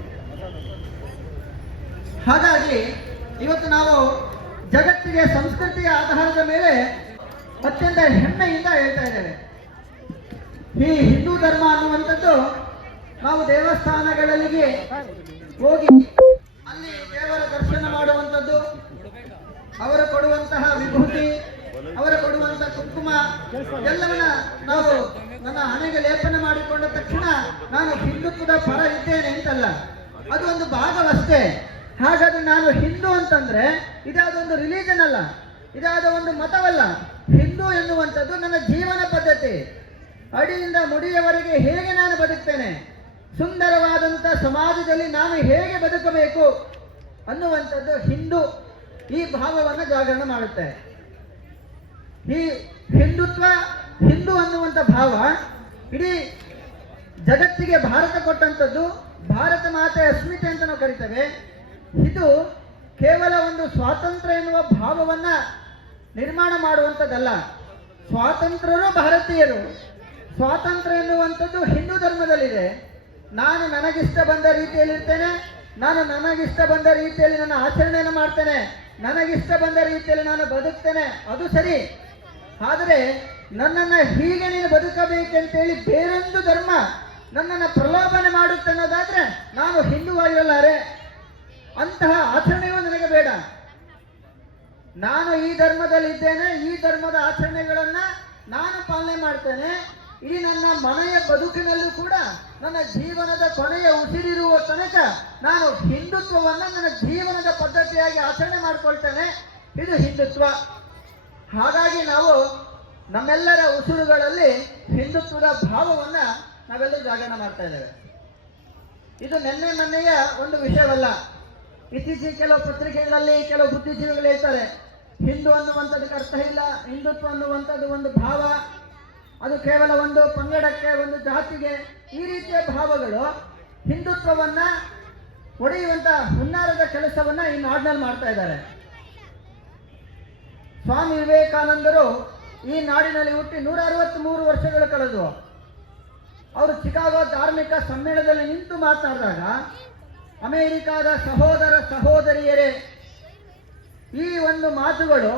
ಹಾಗಾಗಿ ಇವತ್ತು ನಾವು ಜಗತ್ತಿಗೆ ಸಂಸ್ಕೃತಿಯ ಆಧಾರದ ಮೇಲೆ ಅತ್ಯಂತ ಹೆಮ್ಮೆಯಿಂದ ಹೇಳ್ತಾ ಇದ್ದೇವೆ. ಈ ಹಿಂದೂ ಧರ್ಮ ಅನ್ನುವಂಥದ್ದು ನಾವು ದೇವಸ್ಥಾನಗಳಿಗೆ ಹೋಗಿ ಅಲ್ಲಿ ದೇವರ ದರ್ಶನ ಮಾಡುವಂಥದ್ದು, ಅವರು ಕೊಡುವಂತಹ ವಿಭೂತಿ, ಅವರು ಕೊಡುವಂತಹ ಕುಂಕುಮ ಎಲ್ಲವನ್ನ ನಾವು ನನ್ನ ಹಣೆಗೆ ಲೇಪನ ಮಾಡಿಕೊಂಡ ತಕ್ಷಣ ನಾನು ಹಿಂದುತ್ವದ ಪರ ಇದ್ದೇನೆ ಅಂತಲ್ಲ, ಅದು ಒಂದು ಭಾಗವಷ್ಟೇ. ಹಾಗಾದ್ರೆ ನಾನು ಹಿಂದೂ ಅಂತಂದ್ರೆ ಇದಾದೊಂದು ರಿಲಿಜನ್ ಅಲ್ಲ, ಇದಾದ ಒಂದು ಮತವಲ್ಲ. ಹಿಂದೂ ಎನ್ನುವಂಥದ್ದು ನನ್ನ ಜೀವನ ಪದ್ಧತಿ. ಅಡಿಯಿಂದ ಮುಡಿಯವರೆಗೆ ಹೇಗೆ ನಾನು ಬದುಕ್ತೇನೆ, ಸುಂದರವಾದಂಥ ಸಮಾಜದಲ್ಲಿ ನಾನು ಹೇಗೆ ಬದುಕಬೇಕು ಅನ್ನುವಂಥದ್ದು ಹಿಂದೂ ಈ ಭಾವವನ್ನು ಜಾಗರಣ ಮಾಡುತ್ತೆ. ಈ ಹಿಂದುತ್ವ, ಹಿಂದೂ ಅನ್ನುವಂಥ ಭಾವ ಇಡೀ ಜಗತ್ತಿಗೆ ಭಾರತ ಕೊಟ್ಟಂಥದ್ದು. ಭಾರತ ಮಾತೆ ಅಸ್ಮಿತೆ ಅಂತ ನಾವು ಕರಿತೇವೆ. ಇದು ಕೇವಲ ಒಂದು ಸ್ವಾತಂತ್ರ್ಯ ಎನ್ನುವ ಭಾವವನ್ನ ನಿರ್ಮಾಣ ಮಾಡುವಂಥದ್ದಲ್ಲ. ಸ್ವಾತಂತ್ರ್ಯರು ಭಾರತೀಯರು. ಸ್ವಾತಂತ್ರ್ಯ ಎನ್ನುವಂಥದ್ದು ಹಿಂದೂ ಧರ್ಮದಲ್ಲಿದೆ. ನಾನು ನನಗಿಷ್ಟ ಬಂದ ರೀತಿಯಲ್ಲಿ ಇರ್ತೇನೆ, ನಾನು ನನಗಿಷ್ಟ ಬಂದ ರೀತಿಯಲ್ಲಿ ನನ್ನ ಆಚರಣೆಯನ್ನು ಮಾಡ್ತೇನೆ, ನನಗಿಷ್ಟ ಬಂದ ರೀತಿಯಲ್ಲಿ ನಾನು ಬದುಕ್ತೇನೆ, ಅದು ಸರಿ. ಆದರೆ ನನ್ನನ್ನು ಹೀಗೆ ನೀನು ಬದುಕಬೇಕಂತೇಳಿ ಬೇರೊಂದು ಧರ್ಮ ನನ್ನನ್ನು ಪ್ರಲೋಭನೆ ಮಾಡುತ್ತೆ ಅನ್ನೋದಾದ್ರೆ ನಾನು ಹಿಂದೂವಾಗಿರಲಾರೆ. ಅಂತಹ ಆಚರಣೆಯೂ ನನಗೆ ಬೇಡ. ನಾನು ಈ ಧರ್ಮದಲ್ಲಿದ್ದೇನೆ, ಈ ಧರ್ಮದ ಆಚರಣೆಗಳನ್ನ ನಾನು ಪಾಲನೆ ಮಾಡ್ತೇನೆ. ಇಡೀ ನನ್ನ ಮನೆಯ ಬದುಕಿನಲ್ಲೂ ಕೂಡ ನನ್ನ ಜೀವನದ ಕೊನೆಯ ಉಸಿರಿರುವ ತನಕ ನಾನು ಹಿಂದುತ್ವವನ್ನು ನನ್ನ ಜೀವನದ ಪದ್ಧತಿಯಾಗಿ ಆಚರಣೆ ಮಾಡ್ಕೊಳ್ತೇನೆ. ಇದು ಹಿಂದುತ್ವ. ಹಾಗಾಗಿ ನಾವು ನಮ್ಮೆಲ್ಲರ ಉಸಿರುಗಳಲ್ಲಿ ಹಿಂದುತ್ವದ ಭಾವವನ್ನ ನಾವೆಲ್ಲರೂ ಜಾಗರಣ ಮಾಡ್ತಾ ಇದ್ದೇವೆ. ಇದು ನಿನ್ನೆ ಮೊನ್ನೆಯ ಒಂದು ವಿಷಯವಲ್ಲ. ಇತ್ತೀಚೆಗೆ ಕೆಲವು ಪತ್ರಿಕೆಗಳಲ್ಲಿ ಕೆಲವು ಬುದ್ಧಿಜೀವಿಗಳು ಹೇಳ್ತಾರೆ, ಹಿಂದೂ ಅನ್ನುವಂಥದ್ದಕ್ಕೆ ಅರ್ಥ ಇಲ್ಲ, ಹಿಂದುತ್ವ ಅನ್ನುವಂಥದ್ದು ಒಂದು ಭಾವ, ಅದು ಕೇವಲ ಒಂದು ಪಂಗಡಕ್ಕೆ, ಒಂದು ಜಾತಿಗೆ. ಈ ರೀತಿಯ ಭಾವಗಳು ಹಿಂದುತ್ವವನ್ನ ಒಡೆಯುವಂತ ಹುನ್ನಾರದ ಕೆಲಸವನ್ನ ಈ ನಾಡಿನಲ್ಲಿ ಮಾಡ್ತಾ ಇದ್ದಾರೆ. ಸ್ವಾಮಿ ವಿವೇಕಾನಂದರು ಈ ನಾಡಿನಲ್ಲಿ ಹುಟ್ಟಿ 163 ವರ್ಷಗಳು ಕಳೆದು ಅವರು ಚಿಕಾಗೋ ಧಾರ್ಮಿಕ ಸಮ್ಮೇಳನದಲ್ಲಿ ನಿಂತು ಮಾತನಾಡಿದಾಗ, ಅಮೆರಿಕಾದ ಸಹೋದರ ಸಹೋದರಿಯರೇ, ಈ ಒಂದು ಮಾತುಗಳು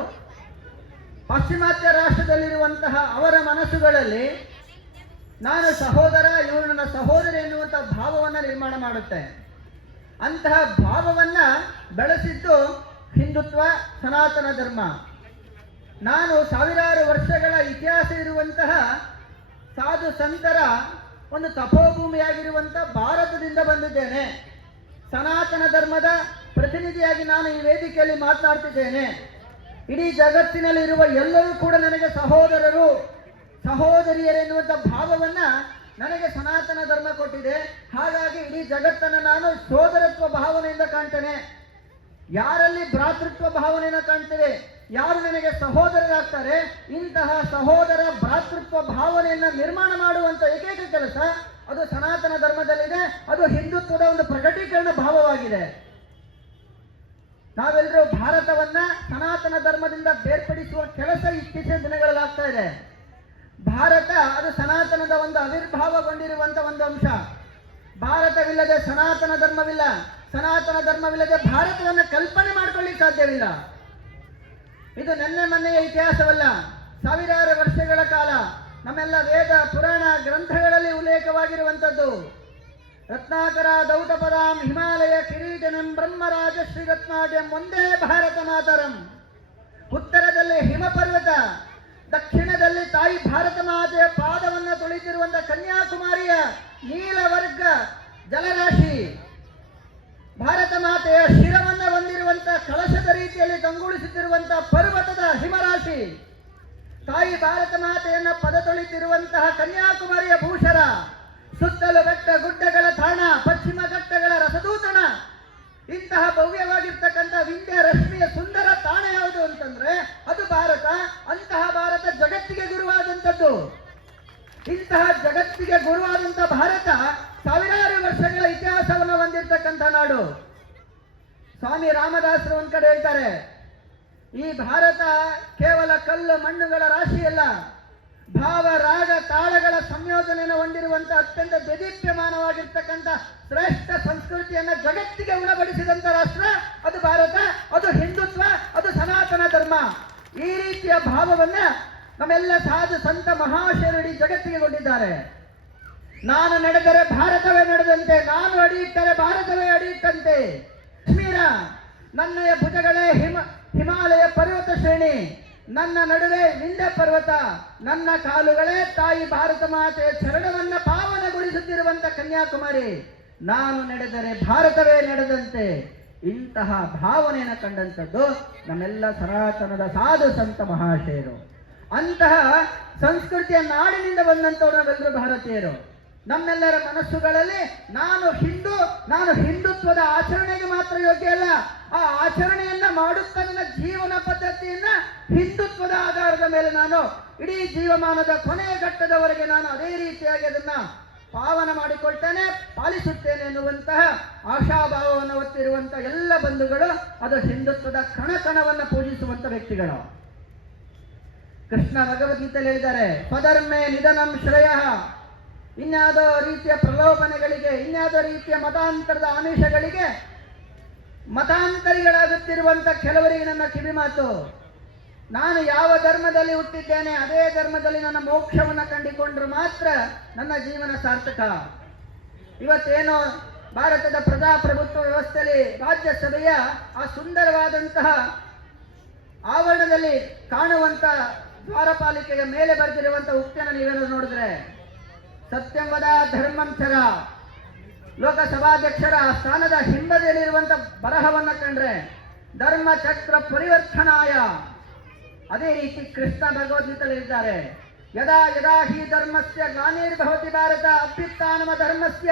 ಪಾಶ್ಚಿಮಾತ್ಯ ರಾಷ್ಟ್ರದಲ್ಲಿರುವಂತಹ ಅವರ ಮನಸ್ಸುಗಳಲ್ಲಿ ನಾನು ಸಹೋದರ, ಇವರು ನನ್ನ ಸಹೋದರಿ ಎನ್ನುವಂತಹ ಭಾವವನ್ನು ನಿರ್ಮಾಣ ಮಾಡುತ್ತೆ. ಅಂತಹ ಭಾವವನ್ನ ಬೆಳೆಸಿದ್ದು ಹಿಂದುತ್ವ, ಸನಾತನ ಧರ್ಮ. ನಾನು ಸಾವಿರಾರು ವರ್ಷಗಳ ಇತಿಹಾಸ ಇರುವಂತಹ ಸಾಧು ಸಂತರ ಒಂದು ತಪೋಭೂಮಿಯಾಗಿರುವಂತಹ ಭಾರತದಿಂದ ಬಂದಿದ್ದೇನೆ. ಸನಾತನ ಧರ್ಮದ ಪ್ರತಿನಿಧಿಯಾಗಿ ನಾನು ಈ ವೇದಿಕೆಯಲ್ಲಿ ಮಾತನಾಡ್ತಿದ್ದೇನೆ. ಇಡೀ ಜಗತ್ತಿನಲ್ಲಿರುವ ಎಲ್ಲರೂ ಕೂಡ ನನಗೆ ಸಹೋದರರು, ಸಹೋದರಿಯರೆನ್ನುವಂಥ ಭಾವವನ್ನ ನನಗೆ ಸನಾತನ ಧರ್ಮ ಕೊಟ್ಟಿದೆ. ಹಾಗಾಗಿ ಇಡೀ ಜಗತ್ತನ್ನು ನಾನು ಸೋದರತ್ವ ಭಾವನೆಯಿಂದ ಕಾಣ್ತೇನೆ. ಯಾರಲ್ಲಿ ಭ್ರಾತೃತ್ವ ಭಾವನೆಯನ್ನು ಕಾಣ್ತೇವೆ, ಯಾರು ನನಗೆ ಸಹೋದರರಾಗ್ತಾರೆ, ಇಂತಹ ಸಹೋದರ ಭ್ರಾತೃತ್ವ ಭಾವನೆಯನ್ನು ನಿರ್ಮಾಣ ಮಾಡುವಂತ ಏಕೈಕ ಕೆಲಸ ಅದು ಸನಾತನ ಧರ್ಮದಲ್ಲಿದೆ. ಅದು ಹಿಂದುತ್ವದ ಒಂದು ಪ್ರಕಟೀಕರಣ ಭಾವವಾಗಿದೆ. ನಾವೆಲ್ಲರೂ ಭಾರತವನ್ನ ಸನಾತನ ಧರ್ಮದಿಂದ ಬೇರ್ಪಡಿಸುವ ಕೆಲಸ ಇತ್ತೀಚಿನ ದಿನಗಳಲ್ಲಾಗ್ತಾ ಇದೆ. ಭಾರತ ಅದು ಸನಾತನದ ಒಂದು ಆವಿರ್ಭಾವಗೊಂಡಿರುವಂತ ಒಂದು ಅಂಶ. ಭಾರತವಿಲ್ಲದೆ ಸನಾತನ ಧರ್ಮವಿಲ್ಲ, ಸನಾತನ ಧರ್ಮವಿಲ್ಲದೆ ಭಾರತವನ್ನು ಕಲ್ಪನೆ ಮಾಡ್ಕೊಳ್ಳಿಕ್ಕೆ ಸಾಧ್ಯವಿಲ್ಲ. ಇದು ನಿನ್ನೆ ಮೊನ್ನೆಯ ಇತಿಹಾಸವಲ್ಲ, ಸಾವಿರಾರು ವರ್ಷಗಳ ಕಾಲ ನಮ್ಮೆಲ್ಲ ವೇದ ಪುರಾಣ ಗ್ರಂಥಗಳಲ್ಲಿ ಉಲ್ಲೇಖವಾಗಿರುವಂಥದ್ದು. ರತ್ನಾಕರ ದೌತಪದಾಂ ಹಿಮಾಲಯ ಕಿರೀಟನಂ ಬ್ರಹ್ಮರಾಜ ಶ್ರೀ ರತ್ನಾಡ್ಯಂ ಒಂದೇ ಭಾರತ ಮಾತರಂ. ಉತ್ತರದಲ್ಲಿ ಹಿಮಪರ್ವತ, ದಕ್ಷಿಣದಲ್ಲಿ ತಾಯಿ ಭಾರತ ಮಾತೆಯ ಪಾದವನ್ನು ತೊಳಿತಿರುವಂತಹ ಕನ್ಯಾಕುಮಾರಿಯ ನೀಲವರ್ಗ ಜಲರಾಶಿ, ಭಾರತ ಮಾತೆಯ ಶಿರವನ್ನು ಹೊಂದಿರುವಂತಹ ಕಳಶದ ರೀತಿಯಲ್ಲಿ ಕಂಗೊಳಿಸುತ್ತಿರುವಂತಹ ಪರ್ವತದ ಹಿಮರಾಶಿ, ತಾಯಿ ಭಾರತ ಮಾತೆಯನ್ನ ಪದ ತೊಳಿತಿರುವಂತಹ ಕನ್ಯಾಕುಮಾರಿಯ ಭೂಷರ, ಸುತ್ತಲೂ ಬೆಟ್ಟ ಗುಡ್ಡಗಳ ತಾಣ, ಪಶ್ಚಿಮ ಘಟ್ಟಗಳ ರಸದೂತಣ. ಇಂತಹ ಭವ್ಯವಾಗಿರ್ತಕ್ಕಂಥ ವಿಂಧ್ಯ ರಶ್ಮಿಯ ಸುಂದರ ತಾಣ ಯಾವುದು ಅಂತಂದ್ರೆ ಅದು ಭಾರತ. ಅಂತಹ ಭಾರತ ಜಗತ್ತಿಗೆ ಗುರುವಾದಂಥದ್ದು. ಇಂತಹ ಜಗತ್ತಿಗೆ ಗುರುವಾದಂಥ ಭಾರತ ಸಾವಿರಾರು ವರ್ಷಗಳ ಇತಿಹಾಸವನ್ನು ಹೊಂದಿರತಕ್ಕಂಥ ನಾಡು. ಸ್ವಾಮಿ ರಾಮದಾಸರು ಒಂದ್ ಕಡೆ ಹೇಳ್ತಾರೆ, ಈ ಭಾರತ ಕೇವಲ ಕಲ್ಲು ಮಣ್ಣುಗಳ ರಾಶಿಯಲ್ಲ, ಭಾವ ರಾಗ ತಾಳಗಳ ಸಂಯೋಜನೆಯನ್ನು ಹೊಂದಿರುವಂತ ಅತ್ಯಂತ ದೇದೀಪ್ಯಮಾನವಾಗಿರ್ತಕ್ಕಂಥ ಶ್ರೇಷ್ಠ ಸಂಸ್ಕೃತಿಯನ್ನ ಜಗತ್ತಿಗೆ ಉಣಬಡಿಸಿದಂತ ರಾಷ್ಟ್ರ ಅದು ಭಾರತ. ಅದು ಹಿಂದುತ್ವ, ಅದು ಸನಾತನ ಧರ್ಮ. ಈ ರೀತಿಯ ಭಾವವನ್ನ ನಮ್ಮೆಲ್ಲ ಸಾಧು ಸಂತ ಮಹಾಶಯರು ಇಡೀ ಜಗತ್ತಿಗೆ ಕೊಟ್ಟಿದ್ದಾರೆ. ನಾನು ನಡೆದರೆ ಭಾರತವೇ ನಡೆದಂತೆ, ನಾನು ಅಡಿಯಿಟ್ಟರೆ ಭಾರತವೇ ಅಡಿಯಿಟ್ಟಂತೆ. ಕಾಶ್ಮೀರ ನನ್ನಯ ಭುಜಗಳೇ ಹಿಮಾಲಯ ಪರ್ವತ ಶ್ರೇಣಿ, ನನ್ನ ನಡುವೆ ವಿಂಧ್ಯ ಪರ್ವತ, ನನ್ನ ಕಾಲುಗಳೇ ತಾಯಿ ಭಾರತ ಮಾತೆಯ ಚರಣವನ್ನ ಪಾವನಗೊಳಿಸುತ್ತಿರುವಂತ ಕನ್ಯಾಕುಮಾರಿ. ನಾನು ನಡೆದರೆ ಭಾರತವೇ ನಡೆದಂತೆ. ಇಂತಹ ಭಾವನೆಯನ್ನು ಕಂಡಂಥದ್ದು ನಮ್ಮೆಲ್ಲ ಸನಾತನದ ಸಾಧು ಸಂತ ಮಹಾಶಯರು. ಅಂತಹ ಸಂಸ್ಕೃತಿಯ ನಾಡಿನಿಂದ ಬಂದಂಥವ್ರು ನಾವೆಲ್ಲರೂ ಭಾರತೀಯರು. ನಮ್ಮೆಲ್ಲರ ಮನಸ್ಸುಗಳಲ್ಲಿ ನಾನು ಹಿಂದುತ್ವದ ಆಚರಣೆಗೆ ಮಾತ್ರ ಯೋಗ್ಯ ಅಲ್ಲ, ಆ ಆಚರಣೆಯನ್ನ ಮಾಡುತ್ತಾ ನನ್ನ ಜೀವನ ಪದ್ಧತಿಯನ್ನ ಹಿಂದುತ್ವದ ಆಧಾರದ ಮೇಲೆ ನಾನು ಇಡೀ ಜೀವಮಾನದ ಕೊನೆಯ ಘಟ್ಟದವರೆಗೆ ನಾನು ಅದೇ ರೀತಿಯಾಗಿ ಅದನ್ನ ಪಾವನ ಮಾಡಿಕೊಳ್ತೇನೆ, ಪಾಲಿಸುತ್ತೇನೆ ಎನ್ನುವಂತಹ ಆಶಾಭಾವವನ್ನು ಹೊತ್ತಿರುವಂತಹ ಎಲ್ಲ ಬಂಧುಗಳು ಅದು ಹಿಂದುತ್ವದ ಕಣಕಣವನ್ನು ಪೂಜಿಸುವಂತ ವ್ಯಕ್ತಿಗಳು. ಕೃಷ್ಣ ಭಗವದ್ಗೀತೆಯಲ್ಲಿ ಹೇಳಿದ್ದಾರೆ, ಸ್ವಧರ್ಮೇ ನಿಧನಂ ಶ್ರೇಯ. ಇನ್ಯಾವುದೋ ರೀತಿಯ ಪ್ರಲೋಭನೆಗಳಿಗೆ, ಇನ್ಯಾವುದೋ ರೀತಿಯ ಮತಾಂತರದ ಆಮಿಷಗಳಿಗೆ ಮತಾಂತರಿಗಳಾಗುತ್ತಿರುವಂತ ಕೆಲವರಿಗೆ ನನ್ನ ಕಿವಿ ಮಾತು, ನಾನು ಯಾವ ಧರ್ಮದಲ್ಲಿ ಹುಟ್ಟಿದ್ದೇನೆ ಅದೇ ಧರ್ಮದಲ್ಲಿ ನನ್ನ ಮೋಕ್ಷವನ್ನು ಕಂಡುಕೊಂಡ್ರೆ ಮಾತ್ರ ನನ್ನ ಜೀವನ ಸಾರ್ಥಕ. ಇವತ್ತೇನೋ ಭಾರತದ ಪ್ರಜಾಪ್ರಭುತ್ವ ವ್ಯವಸ್ಥೆಯಲ್ಲಿ ರಾಜ್ಯಸಭೆಯ ಆ ಸುಂದರವಾದಂತಹ ಆವರಣದಲ್ಲಿ ಕಾಣುವಂತ ದ್ವಾರಪಾಲಿಕೆಯ ಮೇಲೆ ಬರೆದಿರುವಂತ ಉಕ್ತಿಯನ್ನು ನೀವೇನೋ ನೋಡಿದ್ರೆ, ಸತ್ಯಂ ವದ ಧರ್ಮಂ ಚರ. ಲೋಕಸಭಾಧ್ಯಕ್ಷರ ಸ್ಥಾನದ ಹಿಂಬದಿಯಲ್ಲಿರುವಂತ ಬರಹವನ್ನ ಕಂಡ್ರೆ ಧರ್ಮ ಚಕ್ರ ಪರಿವರ್ತನಾಯ. ಅದೇ ರೀತಿ ಕೃಷ್ಣ ಭಗವದ್ಗೀತೆಯಲ್ಲಿ ಇದ್ದಾರೆ, ಯದಾ ಯದಾ ಹಿ ಧರ್ಮಸ್ಯ ಗ್ಲಾನಿರ್ಭವತಿ ಭಾರತ ಅಭ್ಯುತ್ಥಾನಮ ಧರ್ಮಸ್ಯ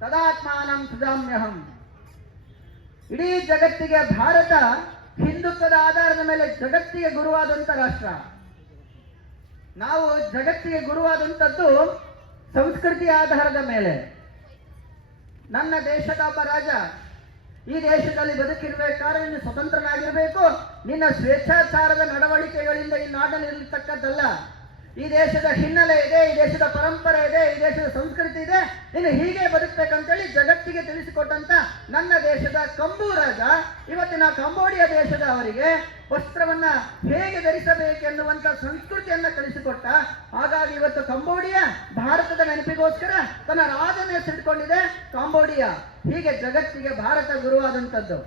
ತದಾತ್ಮಾನಂ ಸೃಜಾಮ್ಯಹಂ. ಇಡೀ ಜಗತ್ತಿಗೆ ಭಾರತ ಹಿಂದುತ್ವದ ಆಧಾರದ ಮೇಲೆ ಜಗತ್ತಿಗೆ ಗುರುವಾದಂತ ರಾಷ್ಟ್ರ. ನಾವು ಜಗತ್ತಿಗೆ ಗುರುವಾದಂಥದ್ದು ಸಂಸ್ಕೃತಿಯ ಆಧಾರದ ಮೇಲೆ. ನನ್ನ ದೇಶದ ಒಬ್ಬ ರಾಜ ಈ ದೇಶದಲ್ಲಿ ಬದುಕಿರ್ಬೇಕಾದ್ರೆ ನೀನು ಸ್ವತಂತ್ರನಾಗಿರ್ಬೇಕು, ನಿನ್ನ ಸ್ವೇಚ್ಛಾಚಾರದ ನಡವಳಿಕೆಗಳಿಂದ ಈ ನಾಡಲ್ಲಿರ್ತಕ್ಕದ್ದಲ್ಲ. ಈ ದೇಶದ ಹಿನ್ನೆಲೆ ಇದೆ, ಈ ದೇಶದ ಪರಂಪರೆ ಇದೆ, ಈ ದೇಶದ ಸಂಸ್ಕೃತಿ ಇದೆ, ನೀನು ಹೀಗೆ ಬದುಕಬೇಕಂತೇಳಿ ಜಗತ್ತಿಗೆ ತಿಳಿಸಿಕೊಟ್ಟಂತ ನನ್ನ ದೇಶದ ಕಂಬು ರಾಜ ಇವತ್ತಿನ ಕಂಬೋಡಿಯಾ ದೇಶದ ಅವರಿಗೆ ವಸ್ತ್ರವನ್ನ ಹೇಗೆ ಧರಿಸಬೇಕೆನ್ನುವಂತ ಸಂಸ್ಕೃತಿಯನ್ನ ಕಲಿಸಿಕೊಟ್ಟ. ಹಾಗಾಗಿ ಇವತ್ತು ಕಂಬೋಡಿಯಾ ಭಾರತದ ನೆನಪಿಗೋಸ್ಕರ ತನ್ನ ರಾಜನ ಹೆಸರಿಟ್ಕೊಂಡಿದೆ ಕಾಂಬೋಡಿಯಾ. ಹೀಗೆ ಜಗತ್ತಿಗೆ ಭಾರತ ಗುರುವಾದಂಥದ್ದು.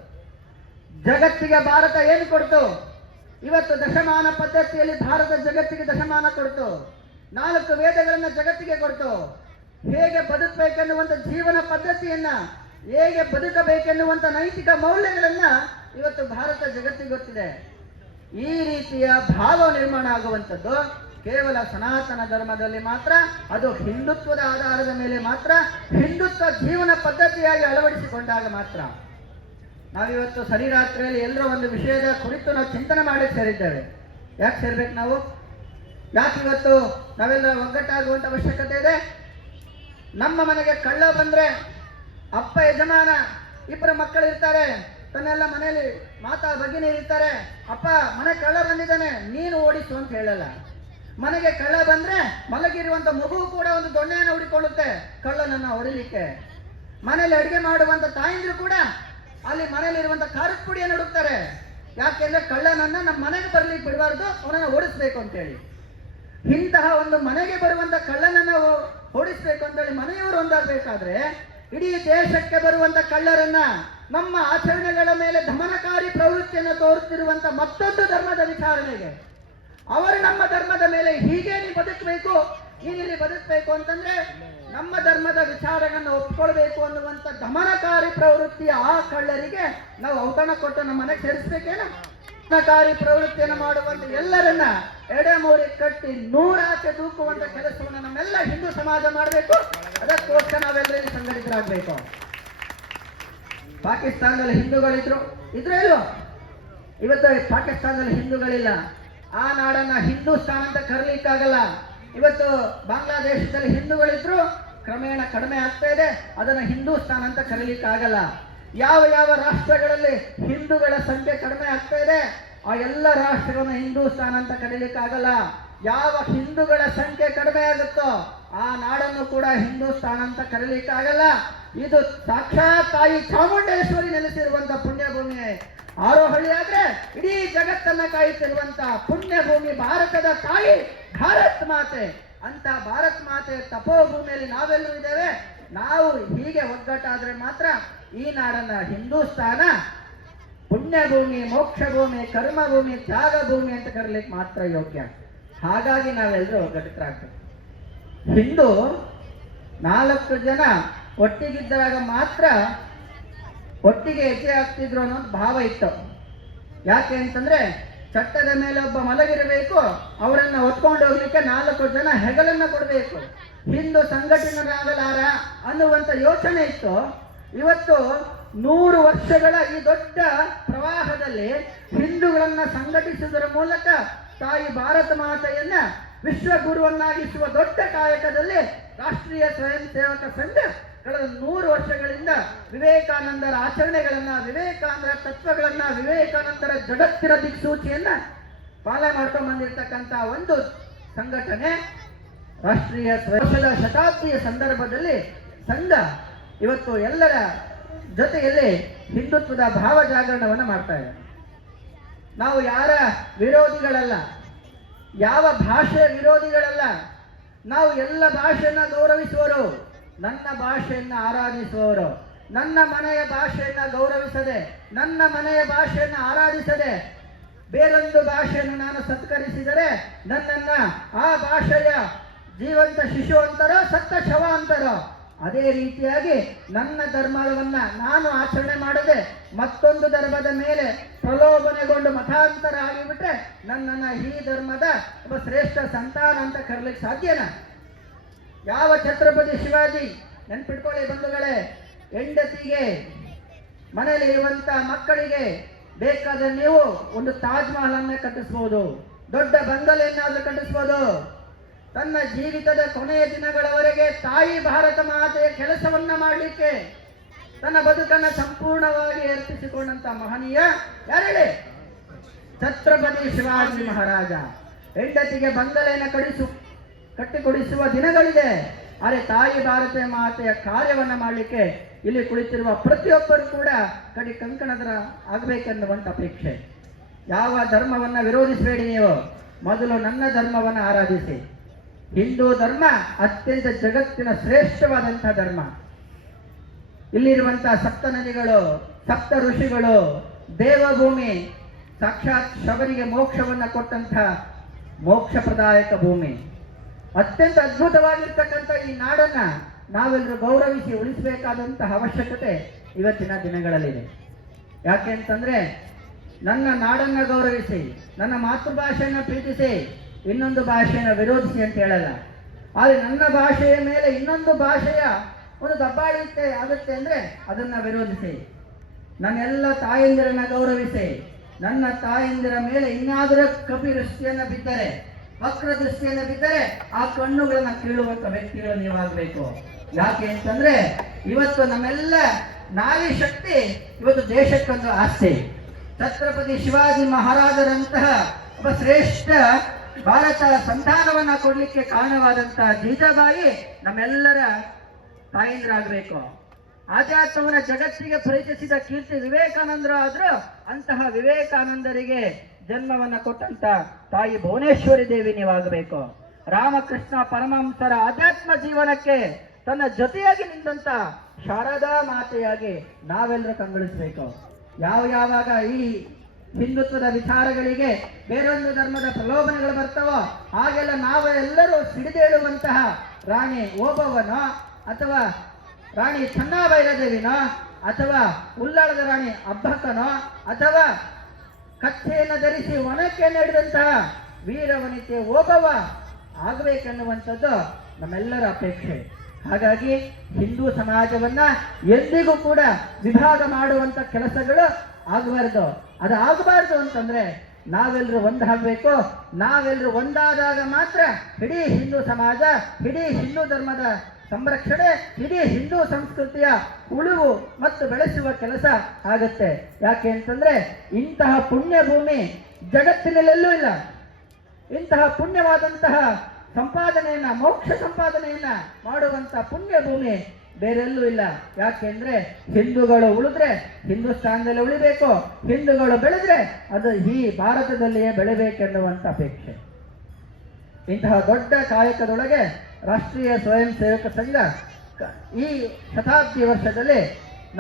ಜಗತ್ತಿಗೆ ಭಾರತ ಏನು ಕೊಡ್ತು? ಇವತ್ತು ದಶಮಾನ ಪದ್ಧತಿಯಲ್ಲಿ ಭಾರತ ಜಗತ್ತಿಗೆ ದಶಮಾನ ಕೊಡ್ತು. 4 ವೇದಗಳನ್ನ ಜಗತ್ತಿಗೆ ಕೊಡ್ತು. ಹೇಗೆ ಬದುಕಬೇಕೆನ್ನುವಂತ ಜೀವನ ಪದ್ಧತಿಯನ್ನ, ಹೇಗೆ ಬದುಕಬೇಕೆನ್ನುವಂತ ನೈತಿಕ ಮೌಲ್ಯಗಳನ್ನ ಇವತ್ತು ಭಾರತ ಜಗತ್ತಿಗೆ ಗೊತ್ತಿದೆ. ಈ ರೀತಿಯ ಭಾವ ನಿರ್ಮಾಣ ಆಗುವಂಥದ್ದು ಕೇವಲ ಸನಾತನ ಧರ್ಮದಲ್ಲಿ ಮಾತ್ರ, ಅದು ಹಿಂದುತ್ವದ ಆಧಾರದ ಮೇಲೆ ಮಾತ್ರ, ಹಿಂದುತ್ವ ಜೀವನ ಪದ್ಧತಿಯಾಗಿ ಅಳವಡಿಸಿಕೊಂಡಾಗ ಮಾತ್ರ. ನಾವಿವತ್ತು ಸರಿರಾತ್ರಿಯಲ್ಲಿ ಎಲ್ಲರೂ ಒಂದು ವಿಷಯದ ಕುರಿತು ನಾವು ಚಿಂತನೆ ಮಾಡಿ ಸೇರಿದ್ದೇವೆ. ಯಾಕೆ ಸೇರ್ಬೇಕು ನಾವು? ಯಾಕೆ ಇವತ್ತು ನಾವೆಲ್ಲ ಒಗ್ಗಟ್ಟಾಗುವಂತ ಅವಶ್ಯಕತೆ ಇದೆ? ನಮ್ಮ ಮನೆಗೆ ಕಳ್ಳ ಬಂದ್ರೆ ಅಪ್ಪ ಯಜಮಾನ, 2 ಮಕ್ಕಳು ಇರ್ತಾರೆ, ತನ್ನೆಲ್ಲ ಮನೆಯಲ್ಲಿ ಮಾತಾ ಭಗಿನಿ ಇರ್ತಾರೆ, ಅಪ್ಪ ಮನೆ ಕಳ್ಳ ಬಂದಿದ್ದಾನೆ ನೀನು ಓಡಿಸು ಅಂತ ಹೇಳಲ್ಲ. ಮನೆಗೆ ಕಳ್ಳ ಬಂದ್ರೆ ಮಲಗಿರುವಂತ ಮಗು ಕೂಡ ಒಂದು ದೊಣ್ಣೆಯನ್ನು ಹುಡಿಕೊಳ್ಳುತ್ತೆ ಕಳ್ಳನನ್ನ ಹೊಡಿಲಿಕ್ಕೆ. ಮನೇಲಿ ಅಡಿಗೆ ಮಾಡುವಂತ ತಾಯಂದ್ರು ಕೂಡ ಅಲ್ಲಿ ಮನೆಯಲ್ಲಿರುವಂತ ಖಾರದ ಪುಡಿಯನ್ನು ಹುಡುಕ್ತಾರೆ. ಯಾಕೆಂದ್ರೆ ಕಳ್ಳನನ್ನ ನಮ್ಮ ಮನೆಗೆ ಬರ್ಲಿಕ್ಕೆ ಬಿಡಬಾರ್ದು, ಅವನನ್ನ ಓಡಿಸ್ಬೇಕು ಅಂತೇಳಿ. ಇಂತಹ ಒಂದು ಮನೆಗೆ ಬರುವಂತ ಕಳ್ಳನನ್ನ ಓಡಿಸ್ಬೇಕು ಅಂತೇಳಿ ಮನೆಯವರು ಒಂದಾಗಬೇಕಾದ್ರೆ ಇಡೀ ದೇಶಕ್ಕೆ ಬರುವಂತ ಕಳ್ಳರನ್ನ, ನಮ್ಮ ಆಚರಣೆಗಳ ಮೇಲೆ ದಮನಕಾರಿ ಪ್ರವೃತ್ತಿಯನ್ನು ತೋರುತ್ತಿರುವಂತ ಮತ್ತೊಂದು ಧರ್ಮದ ವಿಚಾರಣೆಗೆ ಅವರು ನಮ್ಮ ಧರ್ಮದ ಮೇಲೆ ಹೀಗೆ ನೀ ಬದುಕಬೇಕು, ನೀನಿಲ್ಲಿ ಬದುಕಬೇಕು ಅಂತಂದ್ರೆ ನಮ್ಮ ಧರ್ಮದ ವಿಚಾರಗಳನ್ನು ಒಪ್ಕೊಳ್ಬೇಕು ಅನ್ನುವಂಥ ದಮನಕಾರಿ ಪ್ರವೃತ್ತಿಯ ಆ ಕಳ್ಳರಿಗೆ ನಾವು ಔತಣ ಕೊಟ್ಟು ನಮ್ಮ ಮನೆಗೆ ಸೇರಿಸ್ಬೇಕೇನ? ಕಾರಿ ಪ್ರವೃತ್ತಿಯನ್ನು ಮಾಡುವಂತ ಎಲ್ಲರನ್ನ ಎಡೆಮೂರಿ ಕಟ್ಟಿ ನೂರಾಚೆ ದೂಕುವಂತ ಕೆಲಸವನ್ನು ನಮ್ಮೆಲ್ಲ ಹಿಂದೂ ಸಮಾಜ ಮಾಡಬೇಕು. ಅದಕ್ಕೋಸ್ಕರ ನಾವೆಲ್ಲರೂ ಸಂಘಟಿತರಾಗಬೇಕು. ಪಾಕಿಸ್ತಾನದಲ್ಲಿ ಹಿಂದೂಗಳಿದ್ರು ಇಲ್ವೋ? ಇವತ್ತು ಪಾಕಿಸ್ತಾನದಲ್ಲಿ ಹಿಂದೂಗಳಿಲ್ಲ. ಆ ನಾಡನ್ನ ಹಿಂದೂಸ್ತಾನ ಅಂತ ಕರೀಲಿಕ್ಕಾಗಲ್ಲ. ಇವತ್ತು ಬಾಂಗ್ಲಾದೇಶದಲ್ಲಿ ಹಿಂದೂಗಳಿದ್ರು ಕ್ರಮೇಣ ಕಡಿಮೆ ಆಗ್ತಾ ಇದೆ. ಅದನ್ನ ಹಿಂದೂಸ್ತಾನ ಅಂತ ಕರೀಲಿಕ್ಕಾಗಲ್ಲ. ಯಾವ ಯಾವ ರಾಷ್ಟ್ರಗಳಲ್ಲಿ ಹಿಂದೂಗಳ ಸಂಖ್ಯೆ ಕಡಿಮೆ ಆಗ್ತಾ ಇದೆ ಆ ಎಲ್ಲ ರಾಷ್ಟ್ರಗಳನ್ನು ಹಿಂದೂಸ್ತಾನ ಅಂತ ಕರೀಲಿಕ್ಕಾಗಲ್ಲ. ಯಾವ ಹಿಂದೂಗಳ ಸಂಖ್ಯೆ ಕಡಿಮೆ ಆಗುತ್ತೋ ಆ ನಾಡನ್ನು ಕೂಡ ಹಿಂದೂಸ್ತಾನ ಅಂತ ಕರೀಲಿಕ್ಕಾಗಲ್ಲ. ಇದು ಸಾಕ್ಷಾತ್ ತಾಯಿ ಚಾಮುಂಡೇಶ್ವರಿ ನೆಲೆಸಿರುವಂತ ಪುಣ್ಯಭೂಮಿ. ಆರೋಹಳ್ಳಿ ಆದ್ರೆ ಇಡೀ ಜಗತ್ತನ್ನ ಕಾಯುತ್ತಿರುವಂತ ಪುಣ್ಯಭೂಮಿ ಭಾರತದ ತಾಯಿ ಭಾರತ್ ಮಾತೆ ಅಂತ. ಭಾರತ್ ಮಾತೆ ತಪೋಭೂಮಿಯಲ್ಲಿ ನಾವೆಲ್ಲರೂ ಇದ್ದೇವೆ. ನಾವು ಹೀಗೆ ಒಗ್ಗಟ್ಟಾದ್ರೆ ಮಾತ್ರ ಈ ನಾಡನ್ನ ಹಿಂದೂಸ್ತಾನ ಪುಣ್ಯಭೂಮಿ, ಮೋಕ್ಷಭೂಮಿ, ಕರ್ಮಭೂಮಿ, ತ್ಯಾಗ ಭೂಮಿ ಅಂತ ಕರೀಲಿಕ್ಕೆ ಮಾತ್ರ ಯೋಗ್ಯ. ಹಾಗಾಗಿ ನಾವೆಲ್ಲರೂ ಒಗ್ಗಟ್ಟಿತರಾಗ್ತೇವೆ. ಹಿಂದೂ 4 ಜನ ಒಟ್ಟಿಗಿದ್ದಾಗ ಮಾತ್ರ ಒಟ್ಟಿಗೆ ಹೆಜ್ಜೆ ಆಗ್ತಿದ್ರು ಅನ್ನೋದು ಭಾವ ಇತ್ತು. ಯಾಕೆ ಅಂತಂದ್ರೆ ಚಟ್ಟದ ಮೇಲೆ ಒಬ್ಬ ಮಲಗಿರಬೇಕು, ಅವರನ್ನ ಹೊತ್ಕೊಂಡು ಹೋಗ್ಲಿಕ್ಕೆ 4 ಜನ ಹೆಗಲನ್ನ ಕೊಡಬೇಕು. ಹಿಂದೂ ಸಂಘಟನೆಯಾಗಲಾರ ಅನ್ನುವಂತ ಯೋಚನೆ ಇತ್ತು. ಇವತ್ತು 100 ವರ್ಷಗಳ ಈ ದೊಡ್ಡ ಪ್ರವಾಹದಲ್ಲಿ ಹಿಂದೂಗಳನ್ನ ಸಂಘಟಿಸುವುದರ ಮೂಲಕ ತಾಯಿ ಭಾರತ ಮಾತೆಯನ್ನ ವಿಶ್ವಗುರುವನ್ನಾಗಿಸುವ ದೊಡ್ಡ ಕಾಯಕದಲ್ಲಿ ರಾಷ್ಟ್ರೀಯ ಸ್ವಯಂ ಸೇವಕ ಸಂಘ ಕಳೆದ 100 ವರ್ಷಗಳಿಂದ ವಿವೇಕಾನಂದರ ಆಚರಣೆಗಳನ್ನ, ವಿವೇಕಾನಂದರ ತತ್ವಗಳನ್ನ, ವಿವೇಕಾನಂದರ ಜಗತ್ತಿನ ದಿಕ್ಸೂಚಿಯನ್ನ ಪಾಲನೆ ಮಾಡ್ಕೊಂಡು ಬಂದಿರತಕ್ಕಂತ ಒಂದು ಸಂಘಟನೆ. ರಾಷ್ಟ್ರೀಯ ಸ್ವಯಂ ಶತಾಬ್ದಿಯ ಸಂದರ್ಭದಲ್ಲಿ ಸಂಘ ಇವತ್ತು ಎಲ್ಲರ ಜೊತೆಯಲ್ಲಿ ಹಿಂದುತ್ವದ ಭಾವ ಜಾಗರಣವನ್ನು ಮಾಡ್ತಾ ಇದೆ. ನಾವು ಯಾರ ವಿರೋಧಿಗಳಲ್ಲ, ಯಾವ ಭಾಷೆಯ ವಿರೋಧಿಗಳಲ್ಲ. ನಾವು ಎಲ್ಲ ಭಾಷೆಯನ್ನ ಗೌರವಿಸುವವರು, ನನ್ನ ಭಾಷೆಯನ್ನ ಆರಾಧಿಸುವವರು. ನನ್ನ ಮನೆಯ ಭಾಷೆಯನ್ನ ಗೌರವಿಸದೆ, ನನ್ನ ಮನೆಯ ಭಾಷೆಯನ್ನ ಆರಾಧಿಸದೆ ಬೇರೊಂದು ಭಾಷೆಯನ್ನು ನಾನು ಸತ್ಕರಿಸಿದರೆ ನನ್ನನ್ನ ಆ ಭಾಷೆಯ ಜೀವಂತ ಶಿಶು ಅಂತಾರೋ ಸತ್ತ ಶವ ಅಂತಾರೋ, ಅದೇ ರೀತಿಯಾಗಿ ನನ್ನ ಧರ್ಮವನ್ನ ನಾನು ಆಚರಣೆ ಮಾಡದೆ ಮತ್ತೊಂದು ಧರ್ಮದ ಮೇಲೆ ಪ್ರಲೋಭನೆಗೊಂಡು ಮತಾಂತರ ಆಗಿಬಿಟ್ರೆ ನನ್ನನ್ನ ಈ ಧರ್ಮದ ಒಬ್ಬ ಶ್ರೇಷ್ಠ ಸಂತಾನ ಅಂತ ಕರೀಲಿಕ್ಕೆ ಸಾಧ್ಯನಾ? ಯಾವ ಛತ್ರಪತಿ ಶಿವಾಜಿ, ನೆನ್ಪಿಟ್ಕೊಳ್ಳಿ ಬಂಧುಗಳೇ, ಹೆಂಡತಿಗೆ ಮನೆಯಲ್ಲಿ ಇರುವಂತ ಮಕ್ಕಳಿಗೆ ಬೇಕಾದ್ರೆ ನೀವು ಒಂದು ತಾಜ್ ಮಹಲ್ ಅನ್ನ ಕಟ್ಟಿಸ್ಬೋದು, ದೊಡ್ಡ ಬಂಗಲೆಯನ್ನಾದ್ರೂ ಕಟ್ಟಿಸ್ಬೋದು. ತನ್ನ ಜೀವಿತದ ಕೊನೆಯ ದಿನಗಳವರೆಗೆ ತಾಯಿ ಭಾರತ ಮಾತೆಯ ಕೆಲಸವನ್ನ ಮಾಡಲಿಕ್ಕೆ ತನ್ನ ಬದುಕನ್ನ ಸಂಪೂರ್ಣವಾಗಿ ಅರ್ಪಿಸಿಕೊಂಡಂತ ಮಹನೀಯ ಯಾರೇಳಿ? ಛತ್ರಪತಿ ಶಿವಾಜಿ ಮಹಾರಾಜ. ಹೆಂಡತಿಗೆ ಬಂಗಲೆಯನ್ನು ಕಟ್ಟಿಕೊಡಿಸುವ ದಿನಗಳಿದೆ. ಆದರೆ ತಾಯಿ ಭಾರತ ಮಾತೆಯ ಕಾರ್ಯವನ್ನ ಮಾಡಲಿಕ್ಕೆ ಇಲ್ಲಿ ಕುಳಿತಿರುವ ಪ್ರತಿಯೊಬ್ಬರು ಕೂಡ ಕಡಿ ಕಂಕಣದ ಆಗಬೇಕೆನ್ನುವಂತ ಅಪೇಕ್ಷೆ. ಯಾವ ಧರ್ಮವನ್ನ ವಿರೋಧಿಸಬೇಡಿ, ನೀವು ಮೊದಲು ನನ್ನ ಧರ್ಮವನ್ನು ಆರಾಧಿಸಿ. ಹಿಂದೂ ಧರ್ಮ ಅತ್ಯಂತ ಜಗತ್ತಿನ ಶ್ರೇಷ್ಠವಾದಂತಹ ಧರ್ಮ. ಇಲ್ಲಿರುವಂತಹ ಸಪ್ತ ನದಿಗಳು, ಸಪ್ತ ಋಷಿಗಳು, ದೇವಭೂಮಿ, ಸಾಕ್ಷಾತ್ ಶಬರಿಗೆ ಮೋಕ್ಷವನ್ನ ಕೊಟ್ಟಂತಹ ಮೋಕ್ಷಪ್ರದಾಯಕ ಭೂಮಿ. ಅತ್ಯಂತ ಅದ್ಭುತವಾಗಿರ್ತಕ್ಕಂಥ ಈ ನಾಡನ್ನ ನಾವೆಲ್ಲರೂ ಗೌರವಿಸಿ ಉಳಿಸಬೇಕಾದಂತಹ ಅವಶ್ಯಕತೆ ಇವತ್ತಿನ ದಿನಗಳಲ್ಲಿದೆ. ಯಾಕೆ ಅಂತಂದ್ರೆ ನನ್ನ ನಾಡನ್ನ ಗೌರವಿಸಿ, ನನ್ನ ಮಾತೃಭಾಷೆಯನ್ನು ಪ್ರೀತಿಸಿ, ಇನ್ನೊಂದು ಭಾಷೆಯನ್ನು ವಿರೋಧಿಸಿ ಅಂತ ಹೇಳಲ್ಲ. ಆದರೆ ನನ್ನ ಭಾಷೆಯ ಮೇಲೆ ಇನ್ನೊಂದು ಭಾಷೆಯ ಒಂದು ದಬ್ಬಾಳಿಕೆ ಆಗುತ್ತೆ ಅಂದ್ರೆ ಅದನ್ನ ವಿರೋಧಿಸಿ. ನನ್ನೆಲ್ಲ ತಾಯಂದಿರನ್ನ ಗೌರವಿಸಿ, ನನ್ನ ತಾಯಂದಿರ ಮೇಲೆ ಇನ್ನಾದರೂ ಕಪಿ ದೃಷ್ಟಿಯನ್ನ ಬಿದ್ದರೆ, ವಕ್ರ ದೃಷ್ಟಿಯನ್ನ ಬಿದ್ದರೆ ಆ ಕಣ್ಣುಗಳನ್ನ ಕೀಳುವಂತ ವ್ಯಕ್ತಿಗಳು ನೀವಾಗಬೇಕು. ಯಾಕೆ ಅಂತಂದ್ರೆ ಇವತ್ತು ನಮ್ಮೆಲ್ಲ ನಾರಿ ಶಕ್ತಿ ಇವತ್ತು ದೇಶಕ್ಕೊಂದು ಆಸ್ತಿ. ಛತ್ರಪತಿ ಶಿವಾಜಿ ಮಹಾರಾಜರಂತಹ ಒಬ್ಬ ಶ್ರೇಷ್ಠ ಭಾರತ ಸಂತಾನವನ್ನ ಕೊಡ್ಲಿಕ್ಕೆ ಕಾರಣವಾದಂತಹ ಜೀಜಾಬಾಯಿ ನಮ್ಮೆಲ್ಲರ ತಾಯಂದ್ರಾಗಬೇಕು. ಆಧ್ಯಾತ್ಮವನ್ನ ಜಗತ್ತಿಗೆ ಪರಿಚಯಿಸಿದ ಕೀರ್ತಿ ವಿವೇಕಾನಂದರು ಆದ್ರೂ ಅಂತಹ ವಿವೇಕಾನಂದರಿಗೆ ಜನ್ಮವನ್ನ ಕೊಟ್ಟಂತ ತಾಯಿ ಭುವನೇಶ್ವರಿ ದೇವಿ ನೀವಾಗಬೇಕು. ರಾಮಕೃಷ್ಣ ಪರಮಹಂಸರ ಆಧ್ಯಾತ್ಮ ಜೀವನಕ್ಕೆ ತನ್ನ ಜೊತೆಯಾಗಿ ನಿಂತ ಶಾರದಾ ಮಾತೆಯಾಗಿ ನಾವೆಲ್ಲರೂ ಕಂಗೊಳಿಸಬೇಕು. ಯಾವಾಗ ಈ ಹಿಂದುತ್ವದ ವಿಚಾರಗಳಿಗೆ ಬೇರೊಂದು ಧರ್ಮದ ಪ್ರಲೋಭನೆಗಳು ಬರ್ತಾವೋ ಹಾಗೆಲ್ಲ ನಾವೆಲ್ಲರೂ ಸಿಡಿದೇಳುವಂತಹ ರಾಣಿ ಓಬವ್ವನೋ ಅಥವಾ ರಾಣಿ ಚೆನ್ನಭೈರದೇವಿನೋ ಅಥವಾ ಉಳ್ಳಾಳದ ರಾಣಿ ಅಬ್ಬಕ್ಕನೋ ಅಥವಾ ಕಚ್ಚೆಯನ್ನು ಧರಿಸಿ ವನಕ್ಕೆ ನಡೆದಂತಹ ವೀರವನಿತೆ ಓಬವ್ವ ಆಗಬೇಕೆನ್ನುವಂಥದ್ದು ನಮ್ಮೆಲ್ಲರ ಅಪೇಕ್ಷೆ. ಹಾಗಾಗಿ ಹಿಂದೂ ಸಮಾಜವನ್ನ ಎಂದಿಗೂ ಕೂಡ ವಿಭಾಗ ಮಾಡುವಂತ ಕೆಲಸಗಳು ಆಗಬಾರ್ದು. ಅದು ಆಗಬಾರ್ದು ಅಂತಂದ್ರೆ ನಾವೆಲ್ಲರೂ ಒಂದಾಗಬೇಕು. ನಾವೆಲ್ಲರೂ ಒಂದಾದಾಗ ಮಾತ್ರ ಇಡೀ ಹಿಂದೂ ಸಮಾಜ, ಇಡೀ ಹಿಂದೂ ಧರ್ಮದ ಸಂರಕ್ಷಣೆ, ಇಡೀ ಹಿಂದೂ ಸಂಸ್ಕೃತಿಯ ಉಳಿವು ಮತ್ತು ಬೆಳೆಸುವ ಕೆಲಸ ಆಗುತ್ತೆ. ಯಾಕೆ ಅಂತಂದ್ರೆ ಇಂತಹ ಪುಣ್ಯ ಭೂಮಿ ಜಗತ್ತಿನಲ್ಲೆಲ್ಲೂ ಇಲ್ಲ. ಇಂತಹ ಪುಣ್ಯವಾದಂತಹ ಸಂಪಾದನೆಯನ್ನ, ಮೋಕ್ಷ ಸಂಪಾದನೆಯನ್ನ ಮಾಡುವಂತ ಪುಣ್ಯ ಭೂಮಿ ಬೇರೆಲ್ಲೂ ಇಲ್ಲ. ಯಾಕೆಂದ್ರೆ ಹಿಂದೂಗಳು ಉಳಿದ್ರೆ ಹಿಂದೂಸ್ತಾನದಲ್ಲಿ ಉಳಿಬೇಕು, ಹಿಂದೂಗಳು ಬೆಳೆದ್ರೆ ಅದು ಈ ಭಾರತದಲ್ಲಿಯೇ ಬೆಳೆಬೇಕೆನ್ನುವಂತ ಅಪೇಕ್ಷೆ. ಇಂತಹ ದೊಡ್ಡ ಕಾಯಕದೊಳಗೆ ರಾಷ್ಟ್ರೀಯ ಸ್ವಯಂ ಸೇವಕ ಸಂಘ ಈ ಶತಾಬ್ದಿ ವರ್ಷದಲ್ಲಿ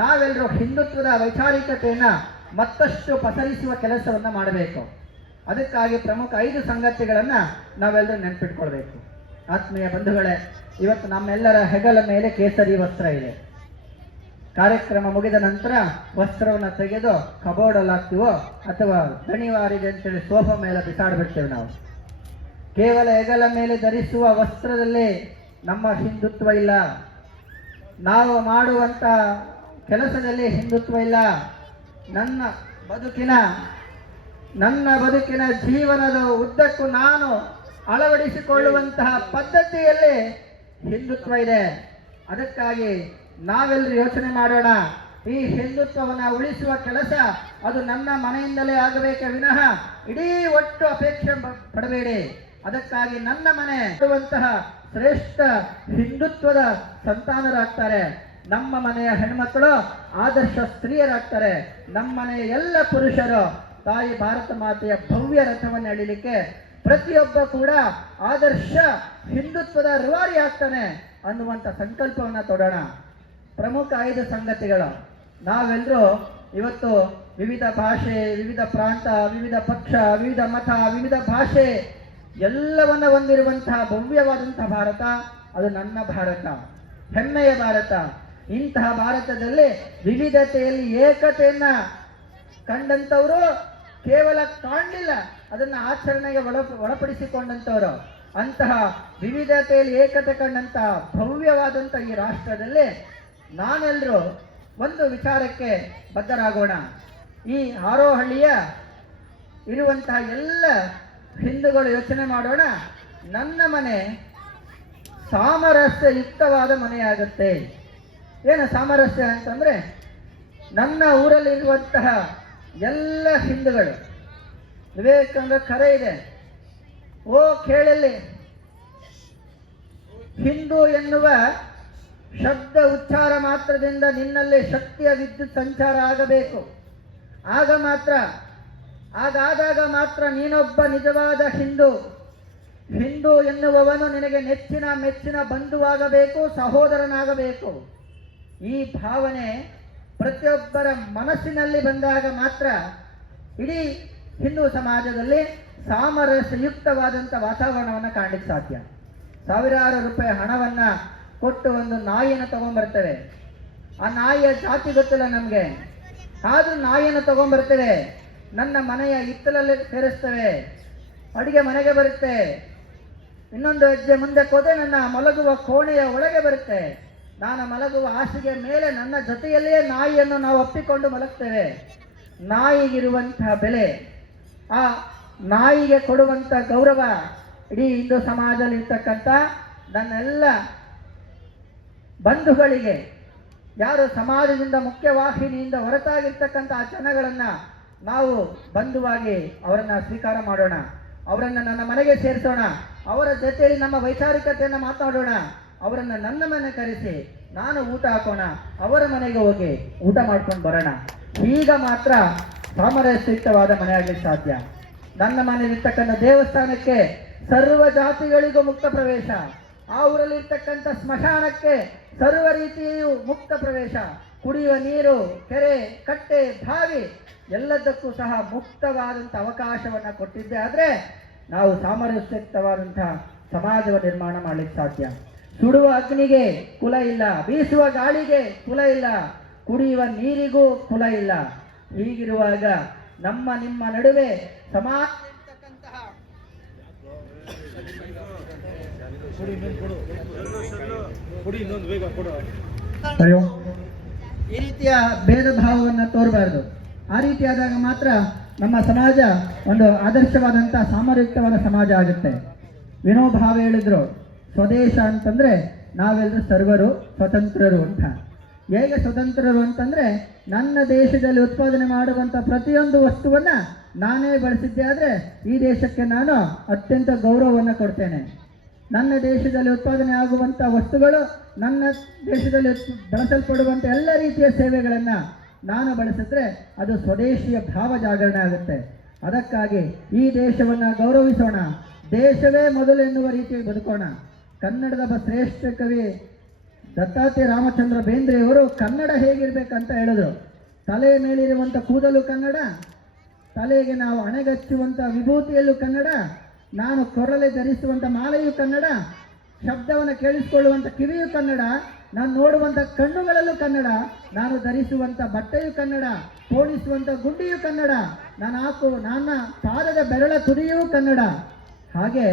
ನಾವೆಲ್ಲರೂ ಹಿಂದುತ್ವದ ವೈಚಾರಿಕತೆಯನ್ನ ಮತ್ತಷ್ಟು ಪಸರಿಸುವ ಕೆಲಸವನ್ನ ಮಾಡಬೇಕು. ಅದಕ್ಕಾಗಿ ಪ್ರಮುಖ 5 ಸಂಗತಿಗಳನ್ನ ನಾವೆಲ್ಲರೂ ನೆನಪಿಟ್ಕೊಳ್ಬೇಕು. ಆತ್ಮೀಯ ಬಂಧುಗಳೇ, ಇವತ್ತು ನಮ್ಮೆಲ್ಲರ ಹೆಗಲ ಮೇಲೆ ಕೇಸರಿ ವಸ್ತ್ರ ಇದೆ. ಕಾರ್ಯಕ್ರಮ ಮುಗಿದ ನಂತರ ವಸ್ತ್ರವನ್ನು ತೆಗೆದು ಕಬೋರ್ಡಲ್ಲಿ ಹಾಕ್ತೀವೋ ಅಥವಾ ದಣಿವಾರಿದೆ ಅಂತೇಳಿ ಸೋಫಾ ಮೇಲೆ ಬಿಸಾಡ್ಬಿಡ್ತೇವೆ. ನಾವು ಕೇವಲ ಹೆಗಲ ಮೇಲೆ ಧರಿಸುವ ವಸ್ತ್ರದಲ್ಲಿ ನಮ್ಮ ಹಿಂದುತ್ವ ಇಲ್ಲ. ನಾವು ಮಾಡುವಂತ ಕೆಲಸದಲ್ಲಿ ಹಿಂದುತ್ವ ಇಲ್ಲ. ನನ್ನ ಬದುಕಿನ ಜೀವನದ ಉದ್ದಕ್ಕೂ ನಾನು ಅಳವಡಿಸಿಕೊಳ್ಳುವಂತಹ ಪದ್ಧತಿಯಲ್ಲಿ ಹಿಂದುತ್ವ ಇದೆ. ಅದಕ್ಕಾಗಿ ನಾವೆಲ್ಲರೂ ಯೋಚನೆ ಮಾಡೋಣ. ಈ ಹಿಂದುತ್ವವನ್ನು ಉಳಿಸುವ ಕೆಲಸ ಅದು ನನ್ನ ಮನೆಯಿಂದಲೇ ಆಗಬೇಕೆ ವಿನಃ ಇಡೀ ಒಟ್ಟು ಅಪೇಕ್ಷೆ ಪಡಬೇಡಿ. ಅದಕ್ಕಾಗಿ ನನ್ನ ಮನೆ ಇರುವಂತಹ ಶ್ರೇಷ್ಠ ಹಿಂದುತ್ವದ ಸಂತಾನರಾಗ್ತಾರೆ. ನಮ್ಮ ಮನೆಯ ಹೆಣ್ಮಕ್ಕಳು ಆದರ್ಶ ಸ್ತ್ರೀಯರಾಗ್ತಾರೆ. ನಮ್ಮ ಮನೆಯ ಎಲ್ಲ ಪುರುಷರು ತಾಯಿ ಭಾರತ ಮಾತೆಯ ಭವ್ಯ ರಥವನ್ನು ಎಳಿಲಿಕ್ಕೆ ಪ್ರತಿಯೊಬ್ಬ ಕೂಡ ಆದರ್ಶ ಹಿಂದುತ್ವದ ರೂವಾರಿ ಆಗ್ತಾನೆ ಅನ್ನುವಂಥ ಸಂಕಲ್ಪವನ್ನು ತೊಡೋಣ. ಪ್ರಮುಖ 5 ಸಂಗತಿಗಳು. ನಾವೆಲ್ಲರೂ ಇವತ್ತು ವಿವಿಧ ಭಾಷೆ, ವಿವಿಧ ಪ್ರಾಂತ, ವಿವಿಧ ಪಕ್ಷ, ವಿವಿಧ ಮತ, ವಿವಿಧ ಭಾಷೆ ಎಲ್ಲವನ್ನ ಹೊಂದಿರುವಂತಹ ಭವ್ಯವಾದಂತಹ ಭಾರತ ಅದು ನನ್ನ ಭಾರತ, ಹೆಮ್ಮೆಯ ಭಾರತ. ಇಂತಹ ಭಾರತದಲ್ಲಿ ವಿವಿಧತೆಯಲ್ಲಿ ಏಕತೆಯನ್ನ ಕಂಡಂಥವರು ಕೇವಲ ಕಾಣಲಿಲ್ಲ, ಅದನ್ನ ಆಚರಣೆಗೆ ಒಳಪಡಿಸಿಕೊಂಡಂಥವರು. ಅಂತಹ ವಿವಿಧತೆಯಲ್ಲಿ ಏಕತೆ ಕಂಡಂತಹ ಭವ್ಯವಾದಂಥ ಈ ರಾಷ್ಟ್ರದಲ್ಲಿ ನಾನೆಲ್ಲರೂ ಒಂದು ವಿಚಾರಕ್ಕೆ ಬದ್ಧರಾಗೋಣ. ಈ ಹಾರೋಹಳ್ಳಿಯ ಇರುವಂತಹ ಎಲ್ಲ ಹಿಂದೂಗಳು ಯೋಚನೆ ಮಾಡೋಣ, ನನ್ನ ಮನೆ ಸಾಮರಸ್ಯಯುಕ್ತವಾದ ಮನೆಯಾಗುತ್ತೆ. ಏನು ಸಾಮರಸ್ಯ ಅಂತಂದ್ರೆ, ನನ್ನ ಊರಲ್ಲಿರುವಂತಹ ಎಲ್ಲ ಹಿಂದೂಗಳು, ವಿವೇಕಾನಂದ ಕರೆ ಇದೆ, ಓ ಕೇಳಲಿ, ಹಿಂದೂ ಎನ್ನುವ ಶಬ್ದ ಉಚ್ಚಾರ ಮಾತ್ರದಿಂದ ನಿನ್ನಲ್ಲಿ ಶಕ್ತಿಯ ವಿದ್ಯುತ್ ಸಂಚಾರ ಆಗಬೇಕು. ಆಗಾದಾಗ ಮಾತ್ರ ನೀನೊಬ್ಬ ನಿಜವಾದ ಹಿಂದೂ. ಹಿಂದೂ ಎನ್ನುವವನು ನಿನಗೆ ಮೆಚ್ಚಿನ ಬಂಧುವಾಗಬೇಕು, ಸಹೋದರನಾಗಬೇಕು. ಈ ಭಾವನೆ ಪ್ರತಿಯೊಬ್ಬರ ಮನಸ್ಸಿನಲ್ಲಿ ಬಂದಾಗ ಮಾತ್ರ ಇಡೀ ಹಿಂದೂ ಸಮಾಜದಲ್ಲಿ ಸಾಮರಸ್ಯಯುಕ್ತವಾದಂಥ ವಾತಾವರಣವನ್ನು ಕಾಣಲಿಕ್ಕೆ ಸಾಧ್ಯ. ಸಾವಿರಾರು ರೂಪಾಯಿ ಹಣವನ್ನ ಕೊಟ್ಟು ಒಂದು ನಾಯಿಯನ್ನು ತಗೊಂಡ್ಬರ್ತೇವೆ. ಆ ನಾಯಿಯ ಜಾತಿ ಗೊತ್ತಿಲ್ಲ ನಮಗೆ, ಆದ್ರೂ ನಾಯಿಯನ್ನು ತಗೊಂಡ್ಬರ್ತೇವೆ. ನನ್ನ ಮನೆಯ ಹಿತ್ತಲಲ್ಲಿ ಸೇರಿಸ್ತೇವೆ, ಅಡಿಗೆ ಮನೆಗೆ ಬರುತ್ತೆ. ಇನ್ನೊಂದು ಹೆಜ್ಜೆ ಮುಂದೆ ಹೋದ್ರೆ ನನ್ನ ಮಲಗುವ ಕೋಣೆಯ ಒಳಗೆ ಬರುತ್ತೆ. ನಾನು ಮಲಗುವ ಹಾಸಿಗೆ ಮೇಲೆ ನನ್ನ ಜೊತೆಯಲ್ಲಿಯೇ ನಾಯಿಯನ್ನು ನಾವು ಒಪ್ಪಿಕೊಂಡು ಮಲಗ್ತೇವೆ. ನಾಯಿಗಿರುವಂತಹ ಬೆಲೆ, ಆ ನಾಯಿಗೆ ಕೊಡುವಂಥ ಗೌರವ ಇಡೀ ಹಿಂದೂ ಸಮಾಜದಲ್ಲಿ ಇರ್ತಕ್ಕಂಥ ನನ್ನೆಲ್ಲ ಬಂಧುಗಳಿಗೆ, ಯಾರು ಸಮಾಜದಿಂದ ಮುಖ್ಯವಾಹಿನಿಯಿಂದ ಹೊರತಾಗಿರ್ತಕ್ಕಂಥ ಆ ಜನಗಳನ್ನು ನಾವು ಬಂಧುವಾಗಿ ಅವರನ್ನು ಸ್ವೀಕಾರ ಮಾಡೋಣ, ಅವರನ್ನು ನನ್ನ ಮನೆಗೆ ಸೇರಿಸೋಣ, ಅವರ ಜೊತೆಯಲ್ಲಿ ನಮ್ಮ ವೈಚಾರಿಕತೆಯನ್ನು ಮಾತಾಡೋಣ, ಅವರನ್ನು ನನ್ನ ಮನೆ ಕರೆಸಿ ನಾನು ಊಟ ಹಾಕೋಣ, ಅವರ ಮನೆಗೆ ಹೋಗಿ ಊಟ ಮಾಡ್ಕೊಂಡು ಬರೋಣ. ಈಗ ಮಾತ್ರ ಸಾಮರಸ್ಯಯುಕ್ತವಾದ ಮನೆ ಆಗಲಿಕ್ಕೆ ಸಾಧ್ಯ. ನನ್ನ ಮನೆಯಲ್ಲಿರ್ತಕ್ಕಂಥ ದೇವಸ್ಥಾನಕ್ಕೆ ಸರ್ವ ಜಾತಿಗಳಿಗೂ ಮುಕ್ತ ಪ್ರವೇಶ, ಆ ಊರಲ್ಲಿರ್ತಕ್ಕಂಥ ಸ್ಮಶಾನಕ್ಕೆ ಸರ್ವ ರೀತಿಯೂ ಮುಕ್ತ ಪ್ರವೇಶ, ಕುಡಿಯುವ ನೀರು, ಕೆರೆ, ಕಟ್ಟೆ, ಬಾವಿ ಎಲ್ಲದಕ್ಕೂ ಸಹ ಮುಕ್ತವಾದಂಥ ಅವಕಾಶವನ್ನು ಕೊಟ್ಟಿದ್ದೆ ಆದರೆ ನಾವು ಸಾಮರಸ್ಯಯುಕ್ತವಾದಂತಹ ಸಮಾಜವ ನಿರ್ಮಾಣ ಮಾಡಲಿಕ್ಕೆ ಸಾಧ್ಯ. ಸುಡುವ ಅಗ್ನಿಗೆ ಕುಲ ಇಲ್ಲ, ಬೀಸುವ ಗಾಳಿಗೆ ಕುಲ ಇಲ್ಲ, ಕುಡಿಯುವ ನೀರಿಗೂ ಕುಲ ಇಲ್ಲ. ಹೀಗಿರುವಾಗ ನಮ್ಮ ನಿಮ್ಮ ನಡುವೆ ಸಮಾನ ಈ ರೀತಿಯ ಭೇದ ಭಾವವನ್ನು ತೋರಬಾರದು. ಆ ರೀತಿಯಾದಾಗ ಮಾತ್ರ ನಮ್ಮ ಸಮಾಜ ಒಂದು ಆದರ್ಶವಾದಂಥ ಸಾಮರಸ್ಯವಾದ ಸಮಾಜ ಆಗುತ್ತೆ. ವಿನೋಭಾವ ಹೇಳಿದ್ರು, ಸ್ವದೇಶ ಅಂತಂದ್ರೆ ನಾವೆಲ್ಲರೂ ಸರ್ವರು ಸ್ವತಂತ್ರರು ಅಂತ. ಹೇಗೆ ಸ್ವತಂತ್ರರು ಅಂತಂದ್ರೆ ನನ್ನ ದೇಶದಲ್ಲಿ ಉತ್ಪಾದನೆ ಮಾಡುವಂಥ ಪ್ರತಿಯೊಂದು ವಸ್ತುವನ್ನ ನಾನೇ ಬಳಸಿದ್ದೆ ಆದರೆ ಈ ದೇಶಕ್ಕೆ ನಾನು ಅತ್ಯಂತ ಗೌರವವನ್ನು ಕೊಡ್ತೇನೆ. ನನ್ನ ದೇಶದಲ್ಲಿ ಉತ್ಪಾದನೆ ಆಗುವಂಥ ವಸ್ತುಗಳು, ನನ್ನ ದೇಶದಲ್ಲಿ ಬಳಸಲ್ಪಡುವಂಥ ಎಲ್ಲ ರೀತಿಯ ಸೇವೆಗಳನ್ನು ನಾನು ಬಳಸಿದ್ರೆ ಅದು ಸ್ವದೇಶಿಯ ಭಾವ ಜಾಗರಣೆ ಆಗುತ್ತೆ. ಅದಕ್ಕಾಗಿ ಈ ದೇಶವನ್ನು ಗೌರವಿಸೋಣ, ದೇಶವೇ ಮೊದಲು ಎನ್ನುವ ರೀತಿಯಲ್ಲಿ ಬದುಕೋಣ. ಕನ್ನಡದ ಶ್ರೇಷ್ಠ ಕವಿ ದತ್ತಾತ್ರೇಯ ರಾಮಚಂದ್ರ ಬೇಂದ್ರೆಯವರು ಕನ್ನಡ ಹೇಗಿರ್ಬೇಕಂತ ಹೇಳಿದ್ರು. ತಲೆಯ ಮೇಲಿರುವಂಥ ಕೂದಲು ಕನ್ನಡ, ತಲೆಗೆ ನಾವು ಅಣೆಗಚ್ಚುವಂಥ ವಿಭೂತಿಯಲ್ಲೂ ಕನ್ನಡ, ನಾನು ಕೊರಲೆ ಧರಿಸುವಂಥ ಮಾಲೆಯೂ ಕನ್ನಡ, ಶಬ್ದವನ್ನು ಕೇಳಿಸಿಕೊಳ್ಳುವಂಥ ಕಿವಿಯೂ ಕನ್ನಡ, ನಾನು ನೋಡುವಂಥ ಕಣ್ಣುಗಳಲ್ಲೂ ಕನ್ನಡ, ನಾನು ಧರಿಸುವಂಥ ಬಟ್ಟೆಯೂ ಕನ್ನಡ, ಪೋಣಿಸುವಂಥ ಗುಂಡಿಯೂ ಕನ್ನಡ, ನನ್ನ ಪಾದದ ಬೆರಳ ತುದಿಯೂ ಕನ್ನಡ. ಹಾಗೆ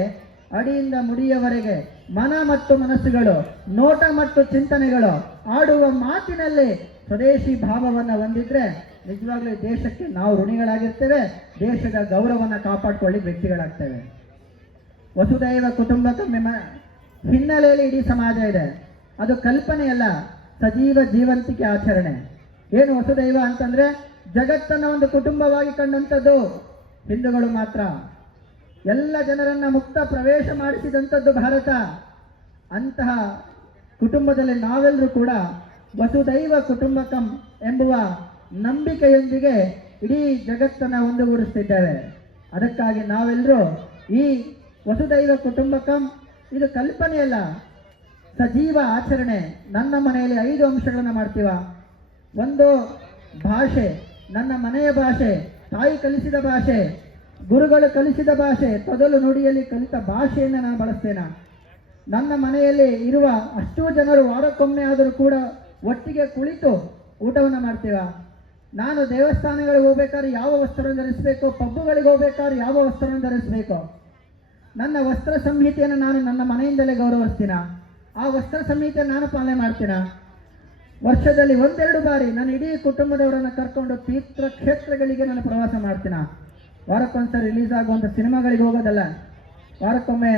ಅಡಿಯಿಂದ ಮುಡಿಯವರೆಗೆ ಮನ ಮತ್ತು ಮನಸ್ಸುಗಳು, ನೋಟ ಮತ್ತು ಚಿಂತನೆಗಳು, ಆಡುವ ಮಾತಿನಲ್ಲಿ ಸ್ವದೇಶಿ ಭಾವವನ್ನು ಹೊಂದಿದ್ರೆ ನಿಜವಾಗ್ಲೂ ದೇಶಕ್ಕೆ ನಾವು ಋಣಿಗಳಾಗಿರ್ತೇವೆ, ದೇಶದ ಗೌರವವನ್ನು ಕಾಪಾಡಿಕೊಳ್ಳಿ ವ್ಯಕ್ತಿಗಳಾಗ್ತೇವೆ. ವಸುದೈವ ಕುಟುಂಬಕಂ ಹಿನ್ನೆಲೆಯಲ್ಲಿ ಇಡೀ ಸಮಾಜ ಇದೆ. ಅದು ಕಲ್ಪನೆಯಲ್ಲ, ಸಜೀವ ಜೀವಂತಿಕೆ ಆಚರಣೆ. ಏನು ವಸುದೈವ ಅಂತಂದ್ರೆ ಜಗತ್ತನ್ನು ಒಂದು ಕುಟುಂಬವಾಗಿ ಕಂಡಂಥದ್ದು ಹಿಂದೂಗಳು ಮಾತ್ರ. ಎಲ್ಲ ಜನರನ್ನ ಮುಕ್ತ ಪ್ರವೇಶ ಮಾಡಿಸಿದಂಥದ್ದು ಭಾರತ. ಅಂತಹ ಕುಟುಂಬದಲ್ಲಿ ನಾವೆಲ್ಲರೂ ಕೂಡ ವಸುದೈವ ಕುಟುಂಬಕಂ ಎಂಬುವ ನಂಬಿಕೆಯೊಂದಿಗೆ ಇಡೀ ಜಗತ್ತನ್ನು ಒಂದುಗೂಡಿಸ್ತಿದ್ದೇವೆ. ಅದಕ್ಕಾಗಿ ನಾವೆಲ್ಲರೂ ಈ ವಸುದೈವ ಕುಟುಂಬಕಂ ಇದು ಕಲ್ಪನೆಯಲ್ಲ, ಸಜೀವ ಆಚರಣೆ. ನನ್ನ ಮನೆಯಲ್ಲಿ 5 ಅಂಶಗಳನ್ನು ಮಾಡ್ತೀವ. ಒಂದು ಭಾಷೆ, ನನ್ನ ಮನೆಯ ಭಾಷೆ, ತಾಯಿ ಕಲಿಸಿದ ಭಾಷೆ, ಗುರುಗಳು ಕಲಿಸಿದ ಭಾಷೆ, ತೊದಲು ನುಡಿಯಲ್ಲಿ ಕಲಿತ ಭಾಷೆಯನ್ನು ನಾನು ಬಳಸ್ತೇನೆ. ನನ್ನ ಮನೆಯಲ್ಲಿ ಇರುವ ಅಷ್ಟೂ ಜನರು ವಾರಕ್ಕೊಮ್ಮೆ ಆದರೂ ಕೂಡ ಒಟ್ಟಿಗೆ ಕುಳಿತು ಊಟವನ್ನು ಮಾಡ್ತೀವ. ನಾನು ದೇವಸ್ಥಾನಗಳಿಗೆ ಹೋಗ್ಬೇಕಾದ್ರೆ ಯಾವ ವಸ್ತ್ರವನ್ನು ಧರಿಸಬೇಕು, ಪಬ್ಬುಗಳಿಗೆ ಹೋಗ್ಬೇಕಾದ್ರೆ ಯಾವ ವಸ್ತ್ರವನ್ನು ಧರಿಸಬೇಕು, ನನ್ನ ವಸ್ತ್ರ ಸಂಹಿತೆಯನ್ನು ನಾನು ನನ್ನ ಮನೆಯಿಂದಲೇ ಗೌರವಿಸ್ತೀನ. ಆ ವಸ್ತ್ರ ಸಂಹಿತೆಯನ್ನು ನಾನು ಪಾಲನೆ ಮಾಡ್ತೀನ. ವರ್ಷದಲ್ಲಿ 1-2 ಬಾರಿ ನಾನು ಇಡೀ ಕುಟುಂಬದವರನ್ನು ಕರ್ಕೊಂಡು ತೀರ್ಥಕ್ಷೇತ್ರಗಳಿಗೆ ನಾನು ಪ್ರವಾಸ ಮಾಡ್ತೀನ. ವಾರಕ್ಕೊಂದ್ಸರಿ ರಿಲೀಸ್ ಆಗುವಂಥ ಸಿನಿಮಾಗಳಿಗೆ ಹೋಗೋದಲ್ಲ, ವಾರಕ್ಕೊಮ್ಮೆ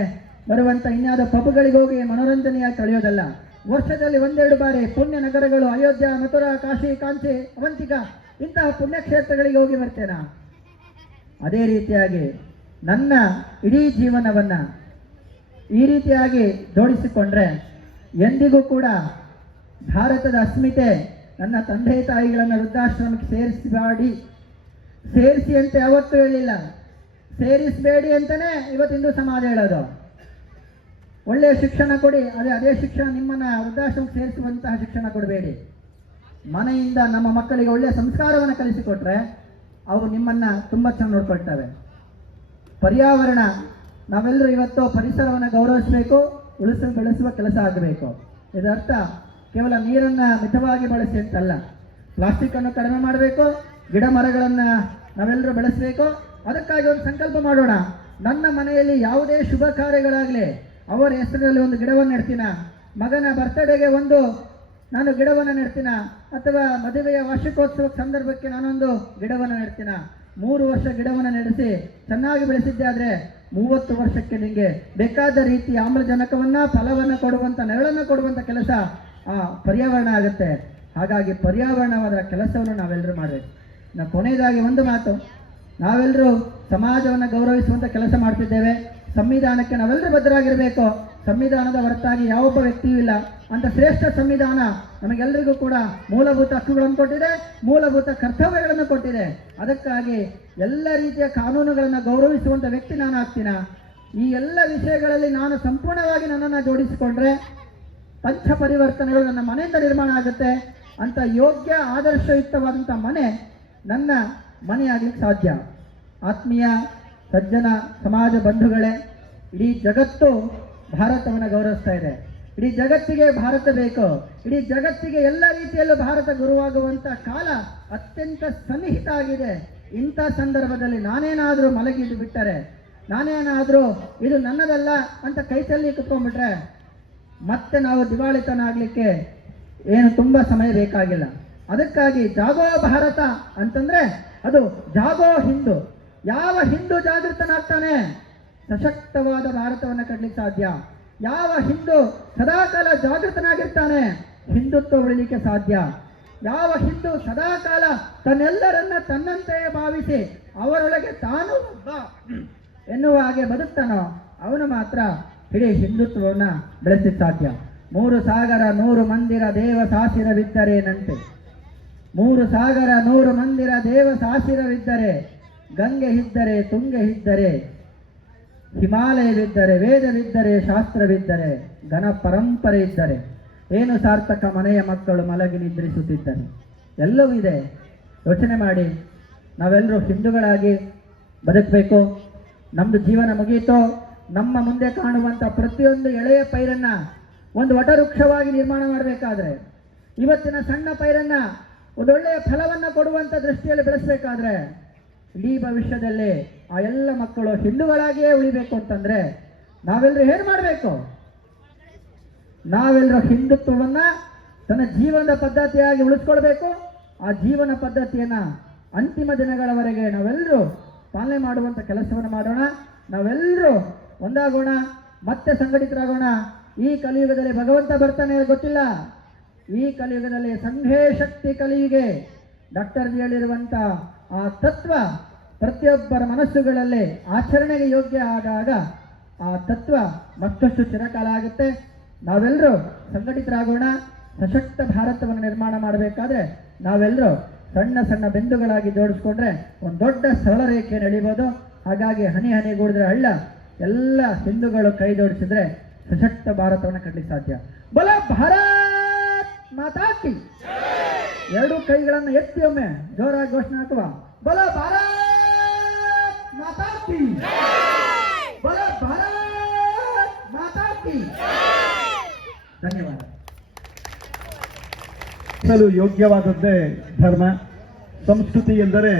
ಬರುವಂಥ ಇನ್ಯಾವುದೋ ಪಬ್ಗಳಿಗೆ ಹೋಗಿ ಮನೋರಂಜನೆಯಾಗಿ ಕಳೆಯೋದಲ್ಲ. ವರ್ಷದಲ್ಲಿ 1-2 ಬಾರಿ ಪುಣ್ಯ ನಗರಗಳು, ಅಯೋಧ್ಯ, ಮಥುರಾ, ಕಾಶಿ, ಕಾಂಚಿ, ಅವಂತಿಕ ಇಂತಹ ಪುಣ್ಯಕ್ಷೇತ್ರಗಳಿಗೆ ಹೋಗಿ ಬರ್ತೇನೆ. ಅದೇ ರೀತಿಯಾಗಿ ನನ್ನ ಇಡೀ ಜೀವನವನ್ನು ಈ ರೀತಿಯಾಗಿ ಜೋಡಿಸಿಕೊಂಡ್ರೆ ಎಂದಿಗೂ ಕೂಡ ಭಾರತದ ಅಸ್ಮಿತೆ, ನನ್ನ ತಂದೆ ತಾಯಿಗಳನ್ನು ವೃದ್ಧಾಶ್ರಮಕ್ಕೆ ಸೇರಿಸಿ ಅಂತ ಯಾವತ್ತೂ ಹೇಳಿಲ್ಲ, ಸೇರಿಸಬೇಡಿ ಅಂತಲೇ ಇವತ್ತಿಂದು ಸಮಾಜ ಹೇಳೋದು. ಒಳ್ಳೆಯ ಶಿಕ್ಷಣ ಕೊಡಿ, ಅದೇ ಶಿಕ್ಷಣ ನಿಮ್ಮನ್ನು ವೃದ್ಧಾಶ್ರಮಕ್ಕೆ ಸೇರಿಸುವಂತಹ ಶಿಕ್ಷಣ ಕೊಡಬೇಡಿ. ಮನೆಯಿಂದ ನಮ್ಮ ಮಕ್ಕಳಿಗೆ ಒಳ್ಳೆಯ ಸಂಸ್ಕಾರವನ್ನು ಕಲಿಸಿಕೊಟ್ರೆ ಅವು ನಿಮ್ಮನ್ನು ತುಂಬ ಚೆನ್ನಾಗಿ ನೋಡ್ಕೊಳ್ತವೆ. ಪರ್ಯಾವರಣ, ನಾವೆಲ್ಲರೂ ಇವತ್ತು ಪರಿಸರವನ್ನು ಗೌರವಿಸಬೇಕು, ಬೆಳೆಸುವ ಕೆಲಸ ಆಗಬೇಕು. ಇದರ್ಥ ಕೇವಲ ನೀರನ್ನು ಮಿತವಾಗಿ ಬಳಸಿ ಅಂತಲ್ಲ, ಪ್ಲಾಸ್ಟಿಕ್ಕನ್ನು ಕಡಿಮೆ ಮಾಡಬೇಕು, ಗಿಡ ಮರಗಳನ್ನು ನಾವೆಲ್ಲರೂ ಬೆಳೆಸಬೇಕು. ಅದಕ್ಕಾಗಿ ಒಂದು ಸಂಕಲ್ಪ ಮಾಡೋಣ. ನನ್ನ ಮನೆಯಲ್ಲಿ ಯಾವುದೇ ಶುಭ ಕಾರ್ಯಗಳಾಗಲಿ ಅವರ ಹೆಸರಿನಲ್ಲಿ ಒಂದು ಗಿಡವನ್ನು ನೆಡ್ತೀನ, ಮಗನ ಬರ್ತ್ಡೇಗೆ ನಾನು ಗಿಡವನ್ನು ನೆಡ್ತೀನ, ಅಥವಾ ಮದುವೆಯ ವಾರ್ಷಿಕೋತ್ಸವ ಸಂದರ್ಭಕ್ಕೆ ನಾನೊಂದು ಗಿಡವನ್ನು ನೆಡ್ತೀನ. 3 ವರ್ಷ ಗಿಡವನ್ನು ನಡೆಸಿ ಚೆನ್ನಾಗಿ ಬೆಳೆಸಿದ್ದೆ ಆದರೆ 30 ವರ್ಷಕ್ಕೆ ನಿಮಗೆ ಬೇಕಾದ ರೀತಿ ಆಮ್ಲಜನಕವನ್ನು, ಫಲವನ್ನು ಕೊಡುವಂಥ, ನೆರಳನ್ನು ಕೊಡುವಂಥ ಕೆಲಸ ಆ ಪರ್ಯಾವರಣ ಆಗುತ್ತೆ. ಹಾಗಾಗಿ ಪರ್ಯಾವರಣವಾದ ಕೆಲಸವನ್ನು ನಾವೆಲ್ಲರೂ ಮಾಡಬೇಕು. ನಾವು ಕೊನೆಯದಾಗಿ ಒಂದು ಮಾತು, ನಾವೆಲ್ಲರೂ ಸಮಾಜವನ್ನು ಗೌರವಿಸುವಂಥ ಕೆಲಸ ಮಾಡ್ತಿದ್ದೇವೆ. ಸಂವಿಧಾನಕ್ಕೆ ನಾವೆಲ್ಲರೂ ಬದ್ಧರಾಗಿರಬೇಕು. ಸಂವಿಧಾನದ ಹೊರತಾಗಿ ಯಾವೊಬ್ಬ ವ್ಯಕ್ತಿಯೂ ಇಲ್ಲ. ಅಂತ ಶ್ರೇಷ್ಠ ಸಂವಿಧಾನ ನಮಗೆಲ್ಲರಿಗೂ ಕೂಡ ಮೂಲಭೂತ ಹಕ್ಕುಗಳನ್ನು ಕೊಟ್ಟಿದೆ, ಮೂಲಭೂತ ಕರ್ತವ್ಯಗಳನ್ನು ಕೊಟ್ಟಿದೆ. ಅದಕ್ಕಾಗಿ ಎಲ್ಲ ರೀತಿಯ ಕಾನೂನುಗಳನ್ನು ಗೌರವಿಸುವಂಥ ವ್ಯಕ್ತಿ ನಾನು ಆಗ್ತೀನ. ಈ ಎಲ್ಲ ವಿಷಯಗಳಲ್ಲಿ ನಾನು ಸಂಪೂರ್ಣವಾಗಿ ನನ್ನನ್ನು ಜೋಡಿಸಿಕೊಂಡ್ರೆ ಪಂಚ ಪರಿವರ್ತನೆಗಳು ನನ್ನ ಮನೆಯಿಂದ ನಿರ್ಮಾಣ ಆಗುತ್ತೆ. ಅಂತ ಯೋಗ್ಯ ಆದರ್ಶಯುಕ್ತವಾದಂಥ ಮನೆ ನನ್ನ ಮನೆಯಾಗಲಿಕ್ಕೆ ಸಾಧ್ಯ. ಆತ್ಮೀಯ ಸಜ್ಜನ ಸಮಾಜ ಬಂಧುಗಳೇ, ಇಡೀ ಜಗತ್ತು ಭಾರತವನ್ನು ಗೌರವಿಸ್ತಾ ಇದೆ. ಇಡೀ ಜಗತ್ತಿಗೆ ಭಾರತ ಬೇಕು. ಇಡೀ ಜಗತ್ತಿಗೆ ಎಲ್ಲ ರೀತಿಯಲ್ಲೂ ಭಾರತ ಗುರುವಾಗುವಂಥ ಕಾಲ ಅತ್ಯಂತ ಸನ್ನಿಹಿತ ಆಗಿದೆ. ಇಂಥ ಸಂದರ್ಭದಲ್ಲಿ ನಾನೇನಾದರೂ ಮಲಗಿದ್ದು ಬಿಟ್ಟರೆ, ನಾನೇನಾದರೂ ಇದು ನನ್ನದಲ್ಲ ಅಂತ ಕೈ ಚೆಲ್ಲಿ ಕುತ್ಕೊಂಡ್ಬಿಟ್ರೆ ಮತ್ತೆ ನಾವು ದಿವಾಳಿತನ ಆಗಲಿಕ್ಕೆ ಏನು ತುಂಬ ಸಮಯ ಬೇಕಾಗಿಲ್ಲ. ಅದಕ್ಕಾಗಿ ಜಾಗೋ ಭಾರತ ಅಂತಂದರೆ ಅದು ಜಾಗೋ ಹಿಂದೂ. ಯಾವ ಹಿಂದೂ ಜಾಗೃತನಾಗ್ತಾನೆ ಸಶಕ್ತವಾದ ಭಾರತವನ್ನು ಕಟ್ಟಲಿಕ್ಕೆ ಸಾಧ್ಯ. ಯಾವ ಹಿಂದೂ ಸದಾಕಾಲ ಜಾಗೃತನಾಗಿರ್ತಾನೆ ಹಿಂದುತ್ವ ಉಳಿಲಿಕ್ಕೆ ಸಾಧ್ಯ. ಯಾವ ಹಿಂದೂ ಸದಾಕಾಲ ತನ್ನೆಲ್ಲರನ್ನ ತನ್ನಂತೆಯೇ ಭಾವಿಸಿ ಅವರೊಳಗೆ ತಾನು ಒಬ್ಬ ಎನ್ನುವ ಹಾಗೆ ಬದುಕ್ತಾನೋ ಅವನು ಮಾತ್ರ ಇಡೀ ಹಿಂದುತ್ವವನ್ನು ಬೆಳೆಸಲಿಕ್ಕೆ ಸಾಧ್ಯ. 3 ಸಾಗರ 100 ಮಂದಿರ ದೇವ ಸಾಸಿರವಿದ್ದರೇನಂತೆ. 3 ಸಾಗರ 100 ಮಂದಿರ ದೇವ ಸಾಸಿರವಿದ್ದರೆ, ಗಂಗೆ ಇದ್ದರೆ ತುಂಗೆ ಇದ್ದರೆ, ಹಿಮಾಲಯವಿದ್ದರೆ, ವೇದವಿದ್ದರೆ, ಶಾಸ್ತ್ರವಿದ್ದರೆ, ಘನ ಪರಂಪರೆ ಇದ್ದರೆ, ಏನು ಸಾರ್ಥಕ ಮನೆಯ ಮಕ್ಕಳು ಮಲಗಿ ನಿದ್ರಿಸುತ್ತಿದ್ದರೆ. ಎಲ್ಲವೂ ಇದೆ. ಯೋಚನೆ ಮಾಡಿ, ನಾವೆಲ್ಲರೂ ಹಿಂದೂಗಳಾಗಿ ಬದುಕಬೇಕು. ನಮ್ಮದು ಜೀವನ ಮುಗಿಯಿತೋ, ನಮ್ಮ ಮುಂದೆ ಕಾಣುವಂಥ ಪ್ರತಿಯೊಂದು ಎಳೆಯ ಪೈರನ್ನು ಒಂದು ವಟವೃಕ್ಷವಾಗಿ ನಿರ್ಮಾಣ ಮಾಡಬೇಕಾದ್ರೆ, ಇವತ್ತಿನ ಸಣ್ಣ ಪೈರನ್ನು ಒಂದೊಳ್ಳೆಯ ಫಲವನ್ನು ಕೊಡುವಂಥ ದೃಷ್ಟಿಯಲ್ಲಿ ಬೆಳೆಸಬೇಕಾದ್ರೆ, ಇಡೀ ಭವಿಷ್ಯದಲ್ಲಿ ಆ ಎಲ್ಲ ಮಕ್ಕಳು ಹಿಂದೂಗಳಾಗಿಯೇ ಉಳಿಬೇಕು ಅಂತಂದರೆ ನಾವೆಲ್ಲರೂ ಏನು ಮಾಡಬೇಕು? ನಾವೆಲ್ಲರೂ ಹಿಂದುತ್ವವನ್ನು ತನ್ನ ಜೀವನದ ಪದ್ಧತಿಯಾಗಿ ಉಳಿಸ್ಕೊಳ್ಬೇಕು. ಆ ಜೀವನ ಪದ್ಧತಿಯನ್ನು ಅಂತಿಮ ದಿನಗಳವರೆಗೆ ನಾವೆಲ್ಲರೂ ಪಾಲನೆ ಮಾಡುವಂಥ ಕೆಲಸವನ್ನು ಮಾಡೋಣ. ನಾವೆಲ್ಲರೂ ಒಂದಾಗೋಣ, ಮತ್ತೆ ಸಂಘಟಿತರಾಗೋಣ. ಈ ಕಲಿಯುಗದಲ್ಲಿ ಭಗವಂತ ಬರ್ತಾನೆ ಗೊತ್ತಿಲ್ಲ. ಈ ಕಲಿಯುಗದಲ್ಲಿ ಸಂಘೇ ಶಕ್ತಿ ಕಲಿಯುಗೆ ಡಾಕ್ಟರ್ ಜಿ ಹೇಳಿರುವಂಥ ಆ ತತ್ವ ಪ್ರತಿಯೊಬ್ಬರ ಮನಸ್ಸುಗಳಲ್ಲಿ ಆಚರಣೆಗೆ ಯೋಗ್ಯ ಆದಾಗ ಆ ತತ್ವ ಮತ್ತಷ್ಟು ಚಿರಕಾಲ ಆಗುತ್ತೆ. ನಾವೆಲ್ಲರೂ ಸಂಘಟಿತರಾಗೋಣ. ಸಶಕ್ತ ಭಾರತವನ್ನು ನಿರ್ಮಾಣ ಮಾಡಬೇಕಾದ್ರೆ ನಾವೆಲ್ಲರೂ ಸಣ್ಣ ಸಣ್ಣ ಬಿಂದುಗಳಾಗಿ ಜೋಡಿಸ್ಕೊಂಡ್ರೆ ಒಂದು ದೊಡ್ಡ ಸರಳ ರೇಖೆಯನ್ನು ಎಳಿಬೋದು. ಹಾಗಾಗಿ ಹನಿ ಹನಿಗೂಡಿದ್ರೆ ಹಳ್ಳ. ಎಲ್ಲ ಹಿಂದೂಗಳು ಕೈ ಜೋಡಿಸಿದ್ರೆ ಸಶಕ್ತ ಭಾರತವನ್ನು ಕಟ್ಟಲಿಕ್ಕೆ ಸಾಧ್ಯ. ಬಲ ಭಾರತ್ ಮಾತಾ ಕಿ. 2 ಕೈಗಳನ್ನು ಎತ್ತಿ ಒಮ್ಮೆ ಜೋರಾಗಿ ಘೋಷಣೆ ಹಾಕುವ. ಬಲ ಭಾರತ್ ಮಾತಾ ಕಿ. ಬಲ ಭಾರತ್ ಮಾತಾ ಕಿ. ಧನ್ಯವಾದ. ಯೋಗ್ಯವಾದದ್ದೇ ಧರ್ಮ. ಸಂಸ್ಕೃತಿ ಎಂದರೆ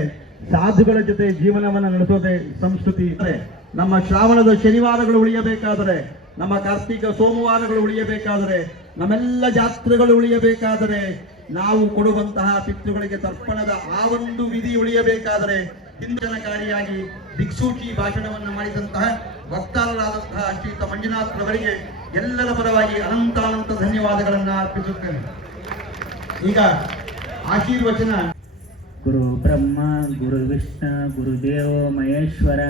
ಸಾಧುಗಳ ಜೊತೆ ಜೀವನವನ್ನು ನಡೆಸೋದೇ ಸಂಸ್ಕೃತಿ. ನಮ್ಮ ಶ್ರಾವಣದ ಶನಿವಾರಗಳು ಉಳಿಯಬೇಕಾದರೆ, ನಮ್ಮ ಕಾರ್ತಿಕ ಸೋಮವಾರಗಳು ಉಳಿಯಬೇಕಾದರೆ, ನಮ್ಮೆಲ್ಲ ಜಾತ್ರೆಗಳು ಉಳಿಯಬೇಕಾದರೆ, ನಾವು ಕೊಡುವಂತಹ ಪಿತೃಗಳಿಗೆ ತರ್ಪಣದ ಆ ಒಂದು ವಿಧಿ ಉಳಿಯಬೇಕಾದರೆ, ಹಿಂದನಕಾರಿಯಾಗಿ ದಿಕ್ಸೂಚಿ ಭಾಷಣವನ್ನು ಮಾಡಿದಂತಹ ವಕ್ತಾರರಾದಂತಹ ಶ್ರೀಯುತ ಮಂಜುನಾಥ್ ರವರಿಗೆ ಎಲ್ಲರ ಪರವಾಗಿ ಅನಂತಾನಂತ ಧನ್ಯವಾದಗಳನ್ನು ಅರ್ಪಿಸುತ್ತೇನೆ. ಈಗ ಆಶೀರ್ವಚನ. ಗುರು ಬ್ರಹ್ಮ ಗುರು ವಿಷ್ಣು ಗುರುದೇವೋ ಮಹೇಶ್ವರ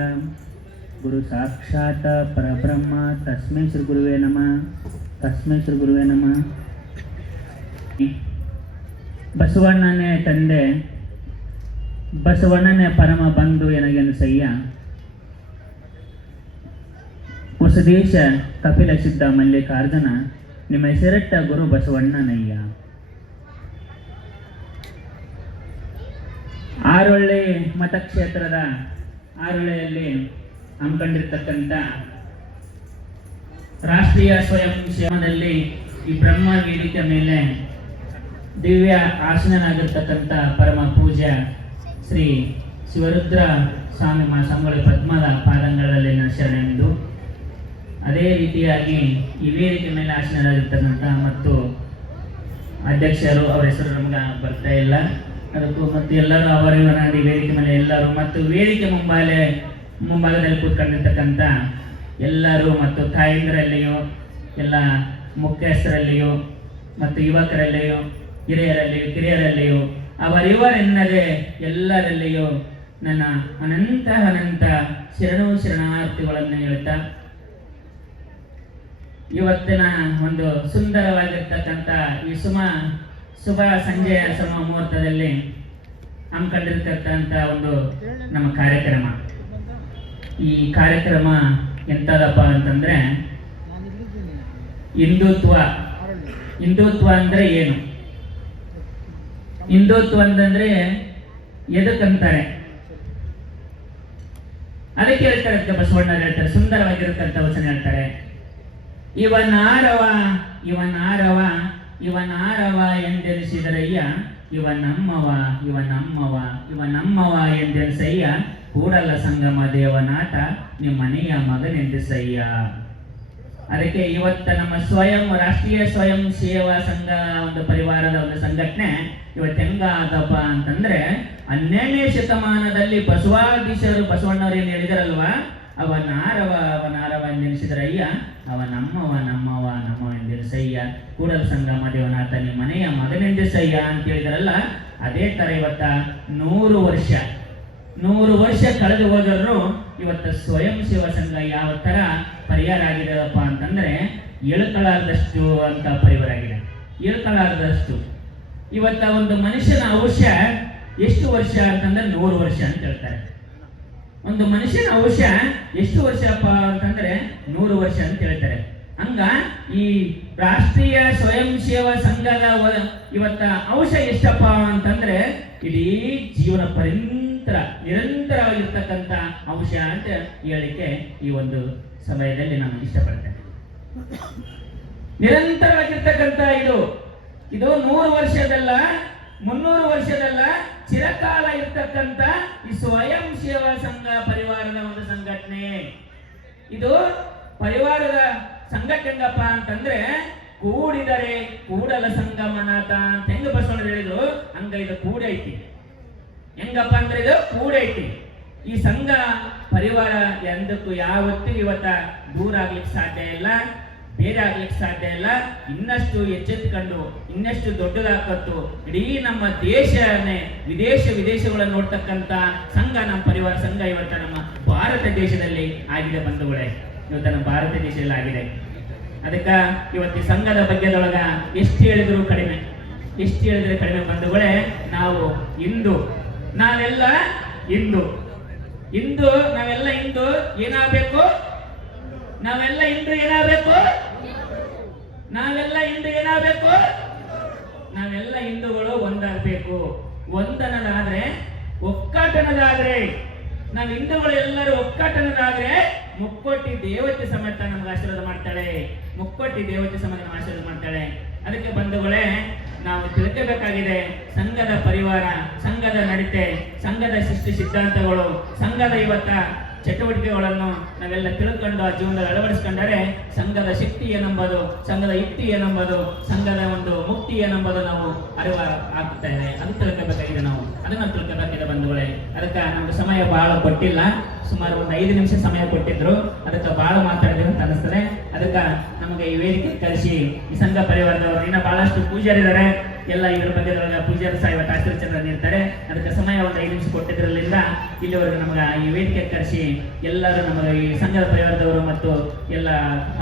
ಗುರು ಸಾಕ್ಷಾತ್ ಪರಬ್ರಹ್ಮ ತಸ್ಮೈ ಶ್ರೀ ಗುರುವೇ ನಮಃ. ತಸ್ಮೈ ಶ್ರೀ ಗುರುವೇ ನಮಃ. ಬಸವಣ್ಣನೇ ತಂದೆ, ಬಸವಣ್ಣನೇ ಪರಮ ಬಂಧು ಎನಗೆನಿಸಯ್ಯ. ಹೊಸದೇಶ ಕಪಿಲ ಸಿದ್ಧ ಮಲ್ಲಿಕಾರ್ಜುನ, ನಿಮ್ಮ ಹೆಸರಿಟ್ಟ ಗುರು ಬಸವಣ್ಣನಯ್ಯ. ಆರೊಳ್ಳೆ ಮತಕ್ಷೇತ್ರದ ಆರೊಳ್ಳೆಯಲ್ಲಿ ಹಮ್ಮಿಕೊಂಡಿರ್ತಕ್ಕಂಥ ರಾಷ್ಟ್ರೀಯ ಸ್ವಯಂ ಸೇವದಲ್ಲಿ ಈ ಬ್ರಹ್ಮ ವೇದಿಕೆ ಮೇಲೆ ದಿವ್ಯ ಆಸನನಾಗಿರ್ತಕ್ಕಂಥ ಪರಮ ಪೂಜ್ಯ ಶ್ರೀ ಶಿವರುದ್ರ ಸ್ವಾಮಿ ಸಂಗೊಳ್ಳಿ ಪದ್ಮದ ಪಾದಂಗಳಲ್ಲಿ ನಾನು ಶರಣೆಂದು, ಅದೇ ರೀತಿಯಾಗಿ ಈ ವೇದಿಕೆ ಮೇಲೆ ಆಸನರಾಗಿರ್ತಕ್ಕಂಥ ಮತ್ತು ಅಧ್ಯಕ್ಷರು, ಅವರ ಹೆಸರು ನಮ್ಗೆ ಬರ್ತಾ ಇಲ್ಲ, ಅದಕ್ಕೂ ಮತ್ತು ಎಲ್ಲರೂ ಅವರಿವರ ವೇದಿಕೆ ಮೇಲೆ ಎಲ್ಲರೂ ಮತ್ತು ವೇದಿಕೆ ಮುಂಭಾಗದಲ್ಲಿ ಕೂತ್ಕೊಂಡಿರ್ತಕ್ಕಂಥ ಎಲ್ಲರೂ ಮತ್ತು ತಾಯಂದಿರಲ್ಲಿಯೂ ಎಲ್ಲ ಮುಖ್ಯಸ್ಥರಲ್ಲಿಯೂ ಮತ್ತು ಯುವಕರಲ್ಲಿಯೂ ಹಿರಿಯರಲ್ಲಿಯೂ ಕಿರಿಯರಲ್ಲಿಯೂ ಅವರಿವರೆನ್ನದೇ ಎಲ್ಲರಲ್ಲಿಯೂ ನನ್ನ ಅನಂತ ಶರಣಾರ್ಥಿಗಳನ್ನು ಹೇಳ್ತಾ, ಇವತ್ತಿನ ಒಂದು ಸುಂದರವಾಗಿರ್ತಕ್ಕಂಥ ಈ ಶುಭ ಸಂಜೆಯ ಮುಹೂರ್ತದಲ್ಲಿ ಹಮ್ಮಿಕೊಂಡಿರ್ತಕ್ಕಂಥ ಒಂದು ನಮ್ಮ ಕಾರ್ಯಕ್ರಮ. ಈ ಕಾರ್ಯಕ್ರಮ ಎಂಥದಪ್ಪ ಅಂತಂದ್ರೆ ಹಿಂದುತ್ವ ಅಂದ್ರೆ ಏನು? ಹಿಂದುತ್ವ ಅಂತಂದ್ರೆ ಎದಕ್ಕಂತಾರೆ? ಅದಕ್ಕೆ ಹೇಳ್ತಾರೆ, ಬಸವಣ್ಣ ಹೇಳ್ತಾರೆ, ಸುಂದರವಾಗಿರತಕ್ಕಂಥ ವಚನ ಹೇಳ್ತಾರೆ, ಇವನಾರವ ಇವನಾರವ ಎಂದೆನಿಸಿದರಯ್ಯ, ಇವ ನಮ್ಮವ ಇವ ನಮ್ಮವ ಇವ ನಮ್ಮವ ಎಂದೆನಿಸಯ್ಯ, ಕೂಡಲ ಸಂಗಮ ದೇವನಾಟ ನಿಮ್ಮನೆಯ ಮಗನೆಂದಿಸಯ್ಯ. ಅದಕ್ಕೆ ಇವತ್ತ ನಮ್ಮ ರಾಷ್ಟ್ರೀಯ ಸ್ವಯಂ ಸೇವಾ ಸಂಘ ಒಂದು ಪರಿವಾರದ ಒಂದು ಸಂಘಟನೆ ಇವತ್ತು ಹೆಂಗಾದಪ್ಪ ಅಂತಂದ್ರೆ, 12ನೇ ಶತಮಾನದಲ್ಲಿ ಬಸವಾದೀಶರು ಬಸವಣ್ಣವ್ರು ಏನು ಹೇಳಿದಾರಲ್ವಾ, ಅವನಾರವ ಎಂದೆನಿಸಿದರಯ್ಯ, ಅವ ನಮ್ಮವ ನಮ್ಮವ ನಮ್ಮವ ಎಂದೆನಿಸಯ್ಯ, ಕೂಡಲ ಸಂಗಮ ದೇವನಾಥ ನಿಮ್ಮ ಮನೆಯ ಮಗನೆಂದಿಸಯ್ಯ ಅಂತ ಹೇಳಿದಾರಲ್ಲ. ಅದೇ ತರ ಇವತ್ತ 100 ವರ್ಷ ಕಳೆದು ಹೋದರೂ ಇವತ್ತು ಸ್ವಯಂ ಸೇವಾ ಸಂಘ ಯಾವ ತರ ಪರಿಹಾರ ಆಗಿದೆಯಪ್ಪ ಅಂತಂದ್ರೆ, ಇಳ್ಕಲಾರದಷ್ಟು ಅಂತ ಪರಿವಾರ ಆಗಿದೆ. ಇಳ್ಕಲಾರದಷ್ಟು. ಇವತ್ತ ಒಂದು ಮನುಷ್ಯನ ಆಯುಷ್ಯ ಎಷ್ಟು ವರ್ಷ ಅಂತಂದ್ರೆ 100 ವರ್ಷ ಅಂತ ಹೇಳ್ತಾರೆ. ಒಂದು ಮನುಷ್ಯನ ಆಯುಷ್ಯ ಎಷ್ಟು ವರ್ಷಪ್ಪ ಅಂತಂದ್ರೆ 100 ವರ್ಷ ಅಂತ ಹೇಳ್ತಾರೆ. ಹಂಗ ಈ ರಾಷ್ಟ್ರೀಯ ಸ್ವಯಂ ಸೇವಾ ಸಂಘದ ಇವತ್ತ ಆಯುಷ್ಯ ಎಷ್ಟಪ್ಪ ಅಂತಂದ್ರೆ, ಇಡೀ ಜೀವನ ನಿರಂತರವಾಗಿರ್ತಕ್ಕಂಥ ಅಂಶ ಅಂತ ಹೇಳಿಕೆ ಈ ಒಂದು ಸಮಯದಲ್ಲಿ ನಾನು ಇಷ್ಟಪಡ್ತೇನೆ. ನಿರಂತರವಾಗಿರ್ತಕ್ಕಂಥ ಇದು 100 ವರ್ಷದಲ್ಲ, 300 ವರ್ಷದಲ್ಲ, ಚಿರಕಾಲ ಇರ್ತಕ್ಕಂಥ ಈ ಸ್ವಯಂ ಸೇವಾ ಸಂಘ ಪರಿವಾರದ ಒಂದು ಸಂಘಟನೆ. ಇದು ಪರಿವಾರದ ಸಂಘಟನೆ ಹೆಂಗಪ್ಪ ಅಂತಂದ್ರೆ, ಕೂಡಿದರೆ ಕೂಡಲ ಸಂಗಮನಾಥ ಅಂತ ಹೆಂಗ ಬಸವಣ್ಣ ಹೇಳಿದ್ರು, ಹಂಗ ಇದು ಕೂಡೈತಿ. ಹೆಂಗಪ್ಪ ಅಂದ್ರೆ ಇದು ಕೂಡೈತಿ. ಈ ಸಂಘ ಪರಿವಾರ ಎಂದಕ್ಕೂ ಯಾವತ್ತಿಗೂ ಇವತ್ತ ದೂರ ಆಗ್ಲಿಕ್ಕೆ ಸಾಧ್ಯ ಇಲ್ಲ, ಬೇರೆ ಆಗ್ಲಿಕ್ಕೆ ಸಾಧ್ಯ ಇಲ್ಲ. ಇನ್ನಷ್ಟು ಎಚ್ಚೆತ್ತುಕೊಂಡು ಇನ್ನಷ್ಟು ದೊಡ್ಡದಾಕತ್ತು ಇಡೀ ನಮ್ಮ ದೇಶನೇ ವಿದೇಶಗಳನ್ನು ನೋಡ್ತಕ್ಕಂಥ ಸಂಘ ನಮ್ಮ ಪರಿವಾರ ಸಂಘ ಇವತ್ತ ನಮ್ಮ ಭಾರತ ದೇಶದಲ್ಲಿ ಆಗಿದೆ ಬಂಧುಗಳೇ. ಇವತ್ತ ನಮ್ಮ ಭಾರತ ದೇಶದಲ್ಲಿ ಆಗಿದೆ. ಅದಕ್ಕೆ ಇವತ್ತು ಈ ಸಂಘದ ಬಗ್ಗೆದೊಳಗ ಎಷ್ಟು ಹೇಳಿದ್ರು ಕಡಿಮೆ, ಎಷ್ಟು ಹೇಳಿದ್ರೆ ಕಡಿಮೆ ಬಂಧುಗಳೇ. ನಾವು ನಾವೆಲ್ಲ ಇಂದು ಏನಾಗಬೇಕು? ನಾವೆಲ್ಲ ಇಂದು ನಾವೆಲ್ಲ ಹಿಂದೂಗಳು ಒಂದಾಗಬೇಕು. ಒಂದನದಾದ್ರೆ, ಒಕ್ಕಟ್ಟನದಾದ್ರೆ, ನಾವು ಹಿಂದೂಗಳು ಎಲ್ಲರೂ ಒಕ್ಕಟ್ಟನದಾದ್ರೆ ಮುಕ್ಕೋಟಿ ದೇವತೆ ಸಮೇತ ನಮ್ಗೆ ಆಶೀರ್ವಾದ ಮಾಡ್ತಾಳೆ. ಅದಕ್ಕೆ ಬಂಧುಗಳೇ, ನಾವು ತಿಳ್ಕೋಬೇಕಾಗಿದೆ ಸಂಘದ ಪರಿವಾರ, ಸಂಘದ ನಡತೆ, ಸಂಘದ ಶಿಸ್ತು ಸಿದ್ಧಾಂತಗಳು, ಸಂಘದ ಇವತ್ತ ಚಟುವಟಿಕೆಗಳನ್ನು ನಾವೆಲ್ಲ ತಿಳ್ಕೊಂಡು ಆ ಜೀವನದಲ್ಲಿ ಅಳವಡಿಸ್ಕೊಂಡರೆ ಸಂಘದ ಶಕ್ತಿ ಏನೆಂಬುದು, ಸಂಘದ ಯುಕ್ತಿ ಏನೆಂಬುದು, ಸಂಘದ ಒಂದು ಮುಕ್ತಿ ಏನೆಂಬುದು ನಾವು ಅರಿವು ಆಗ್ತಾ ಇದೆ. ಅದು ತಿಳ್ಕೋಬೇಕಾಗಿದೆ. ನಾವು ಅದನ್ನು ತಿಳ್ಕೋಬೇಕಿದೆ ಬಂಧುಗಳೇ. ಅದಕ್ಕೆ ನಮ್ಗೆ ಸಮಯ ಬಹಳ ಕೊಟ್ಟಿಲ್ಲ, ಸುಮಾರು ಒಂದು 5 ನಿಮಿಷ ಸಮಯ ಕೊಟ್ಟಿದ್ರು. ಅದಕ್ಕೆ ಬಹಳ ಮಾತಾಡಿದ್ರು ಅಂತ ಅನಿಸ್ತದೆ. ಅದಕ್ಕೆ ನಮಗೆ ಈ ವೇದಿಕೆ ಕರೆಸಿ ಈ ಸಂಘ ಪರಿವಾರದವರು ಇನ್ನ ಬಹಳಷ್ಟು ಪೂಜಾರಿದ್ದಾರೆ, ಎಲ್ಲ ಇದ್ರ ಬಗ್ಗೆ ಪೂಜಾರಿ ಸಾಹೇಬ ಆಶೀರ್ವಚನ ನೀಡ್ತಾರೆ. ಅದಕ್ಕೆ ಸಮಯ ಒಂದು 5 ನಿಮಿಷ ಕೊಟ್ಟಿದ್ರಲ್ಲಿಂದ ಇಲ್ಲಿವರೆಗೂ ನಮಗೆ ಈ ವೇದಿಕೆ ಕರೆಸಿ ಎಲ್ಲರೂ ನಮಗೆ ಈ ಸಂಘದ ಪರಿವಾರದವರು ಮತ್ತು ಎಲ್ಲ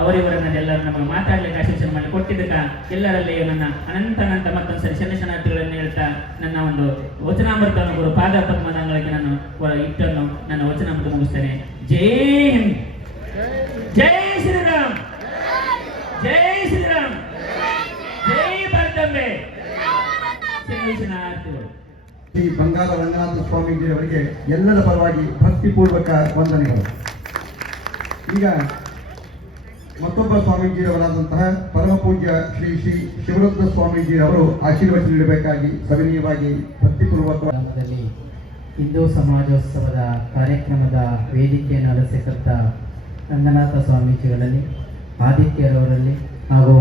ಅವರಿವರನ್ನ ಎಲ್ಲರೂ ನಮಗೆ ಮಾತಾಡ್ಲಿಕ್ಕೆ ಆಶೀರ್ವಚನ ಮಾಡಿ ಕೊಟ್ಟಿದ್ದಕ್ಕೆ ಎಲ್ಲರಲ್ಲಿ ನನ್ನ ಅನಂತ ಮತ್ತೊಂದ್ಸರಿ ಶರಣಾರ್ಥಿಗಳನ್ನು ಹೇಳ್ತಾ ನನ್ನ ಒಂದು ವಚನಾಮೃತವನ್ನು ಗುರು ಪಾದ ಪದ್ಮದಂಗಳಿಗೆ ನಾನು ಇಟ್ಟನ್ನು ನನ್ನ ವಚನಾಮೃತ ಮುಗಿಸ್ತೇನೆ. ಜೈ ಹಿಂದ್, ಜೈ ಶ್ರೀರಾಮ್, ಜೈ ಶ್ರೀರಾಮ್, ಜೈ ಭಾರತಾಂಬೆ. ಶ್ರೀ ಬಂಗಾರ ರಂಗನಾಥ ಸ್ವಾಮೀಜಿಯವರಿಗೆ ಎಲ್ಲರ ಪರವಾಗಿ ಭಕ್ತಿಪೂರ್ವಕ ವಂದನೆಗಳು. ಈಗ ಮತ್ತೊಬ್ಬ ಸ್ವಾಮೀಜಿಯವರಾದಂತಹ ಪರಮ ಪೂಜ್ಯ ಶ್ರೀ ಶಿವರುದ್ರ ಸ್ವಾಮೀಜಿಯವರು ಆಶೀರ್ವಚನ ನೀಡಬೇಕಾಗಿ ಸವಿನೀಯವಾಗಿ ಭಕ್ತಿಪೂರ್ವಕವಾಗಿ ಹಿಂದೂ ಸಮಾಜೋತ್ಸವದ ಕಾರ್ಯಕ್ರಮದ ವೇದಿಕೆಯನ್ನು ಅಲಸಿಕೊಂಡ ರಂಗನಾಥ ಸ್ವಾಮೀಜಿಗಳಲ್ಲಿ, ಆದಿತ್ಯರವರಲ್ಲಿ ಹಾಗೂ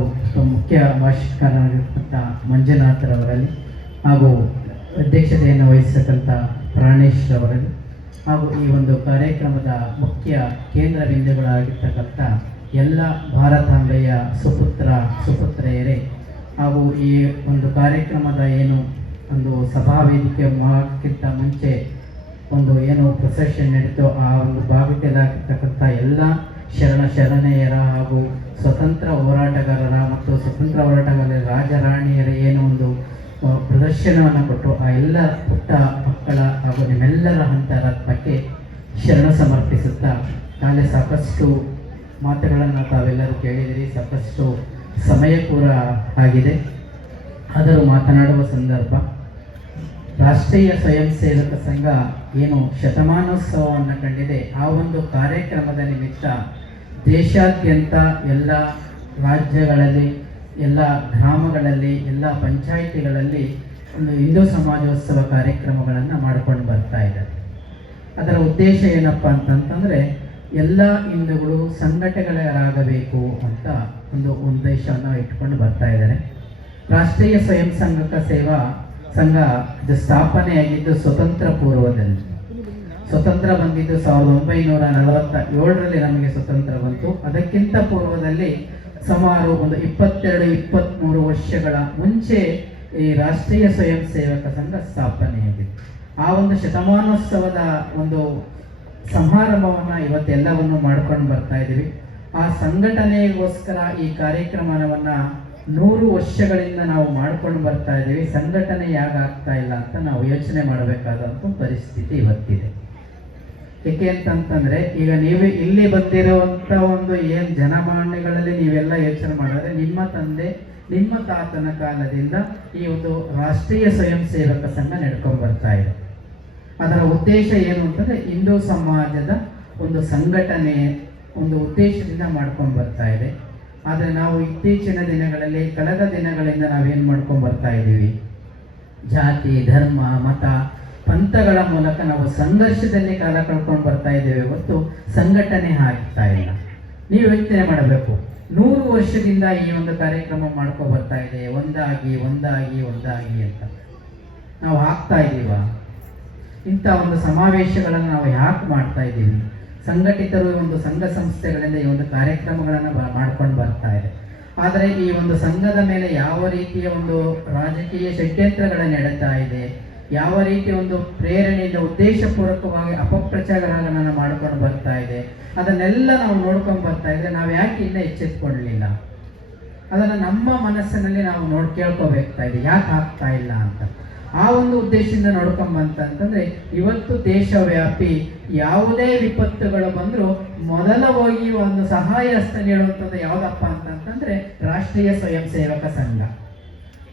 ಮುಖ್ಯ ಭಾಷಿಕರಾಗಿರ್ತಕ್ಕಂಥ ಮಂಜುನಾಥರವರಲ್ಲಿ ಹಾಗೂ ಅಧ್ಯಕ್ಷತೆಯನ್ನು ವಹಿಸತಕ್ಕಂಥ ಪ್ರಾಣೇಶ್ ಅವರಲ್ಲಿ ಹಾಗೂ ಈ ಒಂದು ಕಾರ್ಯಕ್ರಮದ ಮುಖ್ಯ ಕೇಂದ್ರ ಬಿಂದುಗಳಾಗಿರ್ತಕ್ಕಂಥ ಎಲ್ಲ ಭಾರತಾಂಬೆಯ ಸುಪುತ್ರೆಯರೇ ಹಾಗೂ ಈ ಒಂದು ಕಾರ್ಯಕ್ರಮದ ಒಂದು ಸಭಾ ವೇದಿಕೆ ಮಾಡೋಕ್ಕಿಂತ ಮುಂಚೆ ಏನು ಪ್ರೊಸೆಷನ್ ನಡೀತೋ ಆ ಒಂದು ಭಾಗದಲ್ಲಾಗಿರ್ತಕ್ಕಂಥ ಎಲ್ಲ ಶರಣೆಯರ ಹಾಗೂ ಸ್ವತಂತ್ರ ಹೋರಾಟಗಾರರ ಮತ್ತು ಸ್ವತಂತ್ರ ಹೋರಾಟಗಾರರ ರಾಜರಾಣಿಯರ ಒಂದು ಪ್ರದರ್ಶನವನ್ನು ಕೊಟ್ಟರು. ಆ ಎಲ್ಲ ಪುಟ್ಟ ಮಕ್ಕಳ ಹಾಗೂ ನಿಮ್ಮೆಲ್ಲರ ಅಂತರಾತ್ಮಕ್ಕೆ ಶರಣ ಸಮರ್ಪಿಸುತ್ತಾ, ನಾಳೆ ಸಾಕಷ್ಟು ಮಾತುಗಳನ್ನು ತಾವೆಲ್ಲರೂ ಕೇಳಿದಿರಿ, ಸಾಕಷ್ಟು ಸಮಯ ಕೂಡ ಆಗಿದೆ. ಆದರೂ ಮಾತನಾಡುವ ಸಂದರ್ಭ, ರಾಷ್ಟ್ರೀಯ ಸ್ವಯಂ ಸೇವಕ ಸಂಘ ಶತಮಾನೋತ್ಸವವನ್ನು ಕಂಡಿದೆ. ಆ ಒಂದು ಕಾರ್ಯಕ್ರಮದ ನಿಮಿತ್ತ ದೇಶಾದ್ಯಂತ ಎಲ್ಲ ರಾಜ್ಯಗಳಲ್ಲಿ ಎಲ್ಲ ಗ್ರಾಮಗಳಲ್ಲಿ ಎಲ್ಲ ಪಂಚಾಯಿತಿಗಳಲ್ಲಿ ಒಂದು ಹಿಂದೂ ಸಮಾಜೋತ್ಸವ ಕಾರ್ಯಕ್ರಮಗಳನ್ನು ಮಾಡ್ಕೊಂಡು ಬರ್ತಾ ಇದ್ದಾರೆ. ಅದರ ಉದ್ದೇಶ ಏನಪ್ಪ ಅಂತಂತಂದರೆ ಎಲ್ಲ ಹಿಂದೂಗಳು ಸಂಘಟನೆಗಳಾಗಬೇಕು ಅಂತ ಒಂದು ಉದ್ದೇಶವನ್ನು ಇಟ್ಕೊಂಡು ಬರ್ತಾ ಇದ್ದಾರೆ. ರಾಷ್ಟ್ರೀಯ ಸ್ವಯಂ ಸೇವಾ ಸಂಘ ಇದು ಸ್ಥಾಪನೆಯಾಗಿದ್ದು ಸ್ವತಂತ್ರ ಪೂರ್ವದಲ್ಲಿ. ಸ್ವತಂತ್ರ ಬಂದಿದ್ದು 1947ರಲ್ಲಿ ನಮಗೆ ಸ್ವತಂತ್ರ ಬಂತು. ಅದಕ್ಕಿಂತ ಪೂರ್ವದಲ್ಲಿ ಸುಮಾರು ಒಂದು 22-23 ವರ್ಷಗಳ ಮುಂಚೆ ಈ ರಾಷ್ಟ್ರೀಯ ಸ್ವಯಂ ಸೇವಕ ಸಂಘ ಸ್ಥಾಪನೆಯಾಗಿದೆ. ಆ ಒಂದು ಶತಮಾನೋತ್ಸವದ ಒಂದು ಸಮಾರಂಭವನ್ನು ಇವತ್ತೆಲ್ಲವನ್ನು ಮಾಡ್ಕೊಂಡು ಬರ್ತಾ ಇದ್ದೀವಿ. ಆ ಸಂಘಟನೆಗೋಸ್ಕರ ಈ ಕಾರ್ಯಕ್ರಮವನ್ನು 100 ವರ್ಷಗಳಿಂದ ನಾವು ಮಾಡ್ಕೊಂಡು ಬರ್ತಾ ಇದ್ದೀವಿ. ಸಂಘಟನೆ ಯಾಕಾಗ್ತಾ ಇಲ್ಲ ಅಂತ ನಾವು ಯೋಚನೆ ಮಾಡಬೇಕಾದಂಥ ಪರಿಸ್ಥಿತಿ ಇವತ್ತಿದೆ. ಏಕೆ ಅಂತಂತಂದ್ರೆ ಈಗ ನೀವು ಇಲ್ಲಿ ಬಂದಿರುವಂಥ ಒಂದು ಏನು ಜನಮಾನ್ಯಗಳಲ್ಲಿ ನೀವೆಲ್ಲ ಯೋಚನೆ ಮಾಡಿದ್ರೆ ನಿಮ್ಮ ತಂದೆ ನಿಮ್ಮ ತಾತನ ಕಾಲದಿಂದ ಈ ಒಂದು ರಾಷ್ಟ್ರೀಯ ಸ್ವಯಂ ಸೇವಕ ಸಂಘ ನಡ್ಕೊಂಡು ಬರ್ತಾ ಇದೆ. ಅದರ ಉದ್ದೇಶ ಏನು ಅಂತಂದ್ರೆ ಹಿಂದೂ ಸಮಾಜದ ಒಂದು ಸಂಘಟನೆ ಒಂದು ಉದ್ದೇಶದಿಂದ ಮಾಡ್ಕೊಂಡು ಬರ್ತಾ ಇದೆ. ಆದರೆ ನಾವು ಇತ್ತೀಚಿನ ದಿನಗಳಲ್ಲಿ ಕಳೆದ ದಿನಗಳಿಂದ ನಾವೇನು ಮಾಡ್ಕೊಂಡು ಬರ್ತಾ ಇದ್ದೀವಿ, ಜಾತಿ ಧರ್ಮ ಮತ ಪಂಥಗಳ ಮೂಲಕ ನಾವು ಸಂಘರ್ಷದಲ್ಲಿ ಕಾಲ ಕಳ್ಕೊಂಡು ಬರ್ತಾ ಇದ್ದೇವೆ ಹೊರತು ಸಂಘಟನೆ ಆಗ್ತಾ ಇಲ್ಲ. ನೀವು ಯೋಚನೆ ಮಾಡಬೇಕು, 100 ವರ್ಷದಿಂದ ಈ ಒಂದು ಕಾರ್ಯಕ್ರಮ ಮಾಡ್ಕೊ ಬರ್ತಾ ಇದೆ, ಒಂದಾಗಿ ಅಂತ ನಾವು ಆಗ್ತಾ ಇದ್ದೀವ? ಇಂಥ ಒಂದು ಸಮಾವೇಶಗಳನ್ನು ನಾವು ಯಾಕೆ ಮಾಡ್ತಾ ಇದ್ದೀವಿ? ಸಂಘಟಿತರು ಒಂದು ಸಂಘ ಸಂಸ್ಥೆಗಳಿಂದ ಈ ಒಂದು ಕಾರ್ಯಕ್ರಮಗಳನ್ನು ಮಾಡ್ಕೊಂಡು ಬರ್ತಾ ಇದೆ. ಆದರೆ ಈ ಒಂದು ಸಂಘದ ಮೇಲೆ ಯಾವ ರೀತಿಯ ಒಂದು ರಾಜಕೀಯ ಷಡ್ಯಂತ್ರಗಳು ನಡೀತಾ ಇದೆ, ಯಾವ ರೀತಿ ಒಂದು ಪ್ರೇರಣೆಯಿಂದ ಉದ್ದೇಶಪೂರ್ವಕವಾಗಿ ಅಪಪ್ರಚಾರಗಳನ್ನು ಮಾಡ್ಕೊಂಡು ಬರ್ತಾ ಇದೆ, ಅದನ್ನೆಲ್ಲ ನಾವು ನೋಡ್ಕೊಂಡು ಬರ್ತಾ ಇದ್ರೆ ನಾವು ಯಾಕೆ ಇನ್ನೂ ಎಚ್ಚೆತ್ಕೊಳ್ಳಲಿಲ್ಲ? ಅದನ್ನು ನಮ್ಮ ಮನಸ್ಸಿನಲ್ಲಿ ನಾವು ಕೇಳ್ಕೋಬೇಕಾ ಇದೆ, ಯಾಕೆ ಆಗ್ತಾ ಇಲ್ಲ ಅಂತ. ಆ ಒಂದು ಉದ್ದೇಶದಿಂದ ನೋಡ್ಕೊಂಬಂತಂತಂದ್ರೆ ಇವತ್ತು ದೇಶವ್ಯಾಪಿ ಯಾವುದೇ ವಿಪತ್ತುಗಳು ಬಂದರೂ ಮೊದಲ ಹೋಗಿ ಒಂದು ಸಹಾಯ ಹಸ್ತ ನೀಡುವಂಥದ್ದು ಯಾವುದಪ್ಪ ಅಂತಂತಂದ್ರೆ ರಾಷ್ಟ್ರೀಯ ಸ್ವಯಂ ಸೇವಕ ಸಂಘ.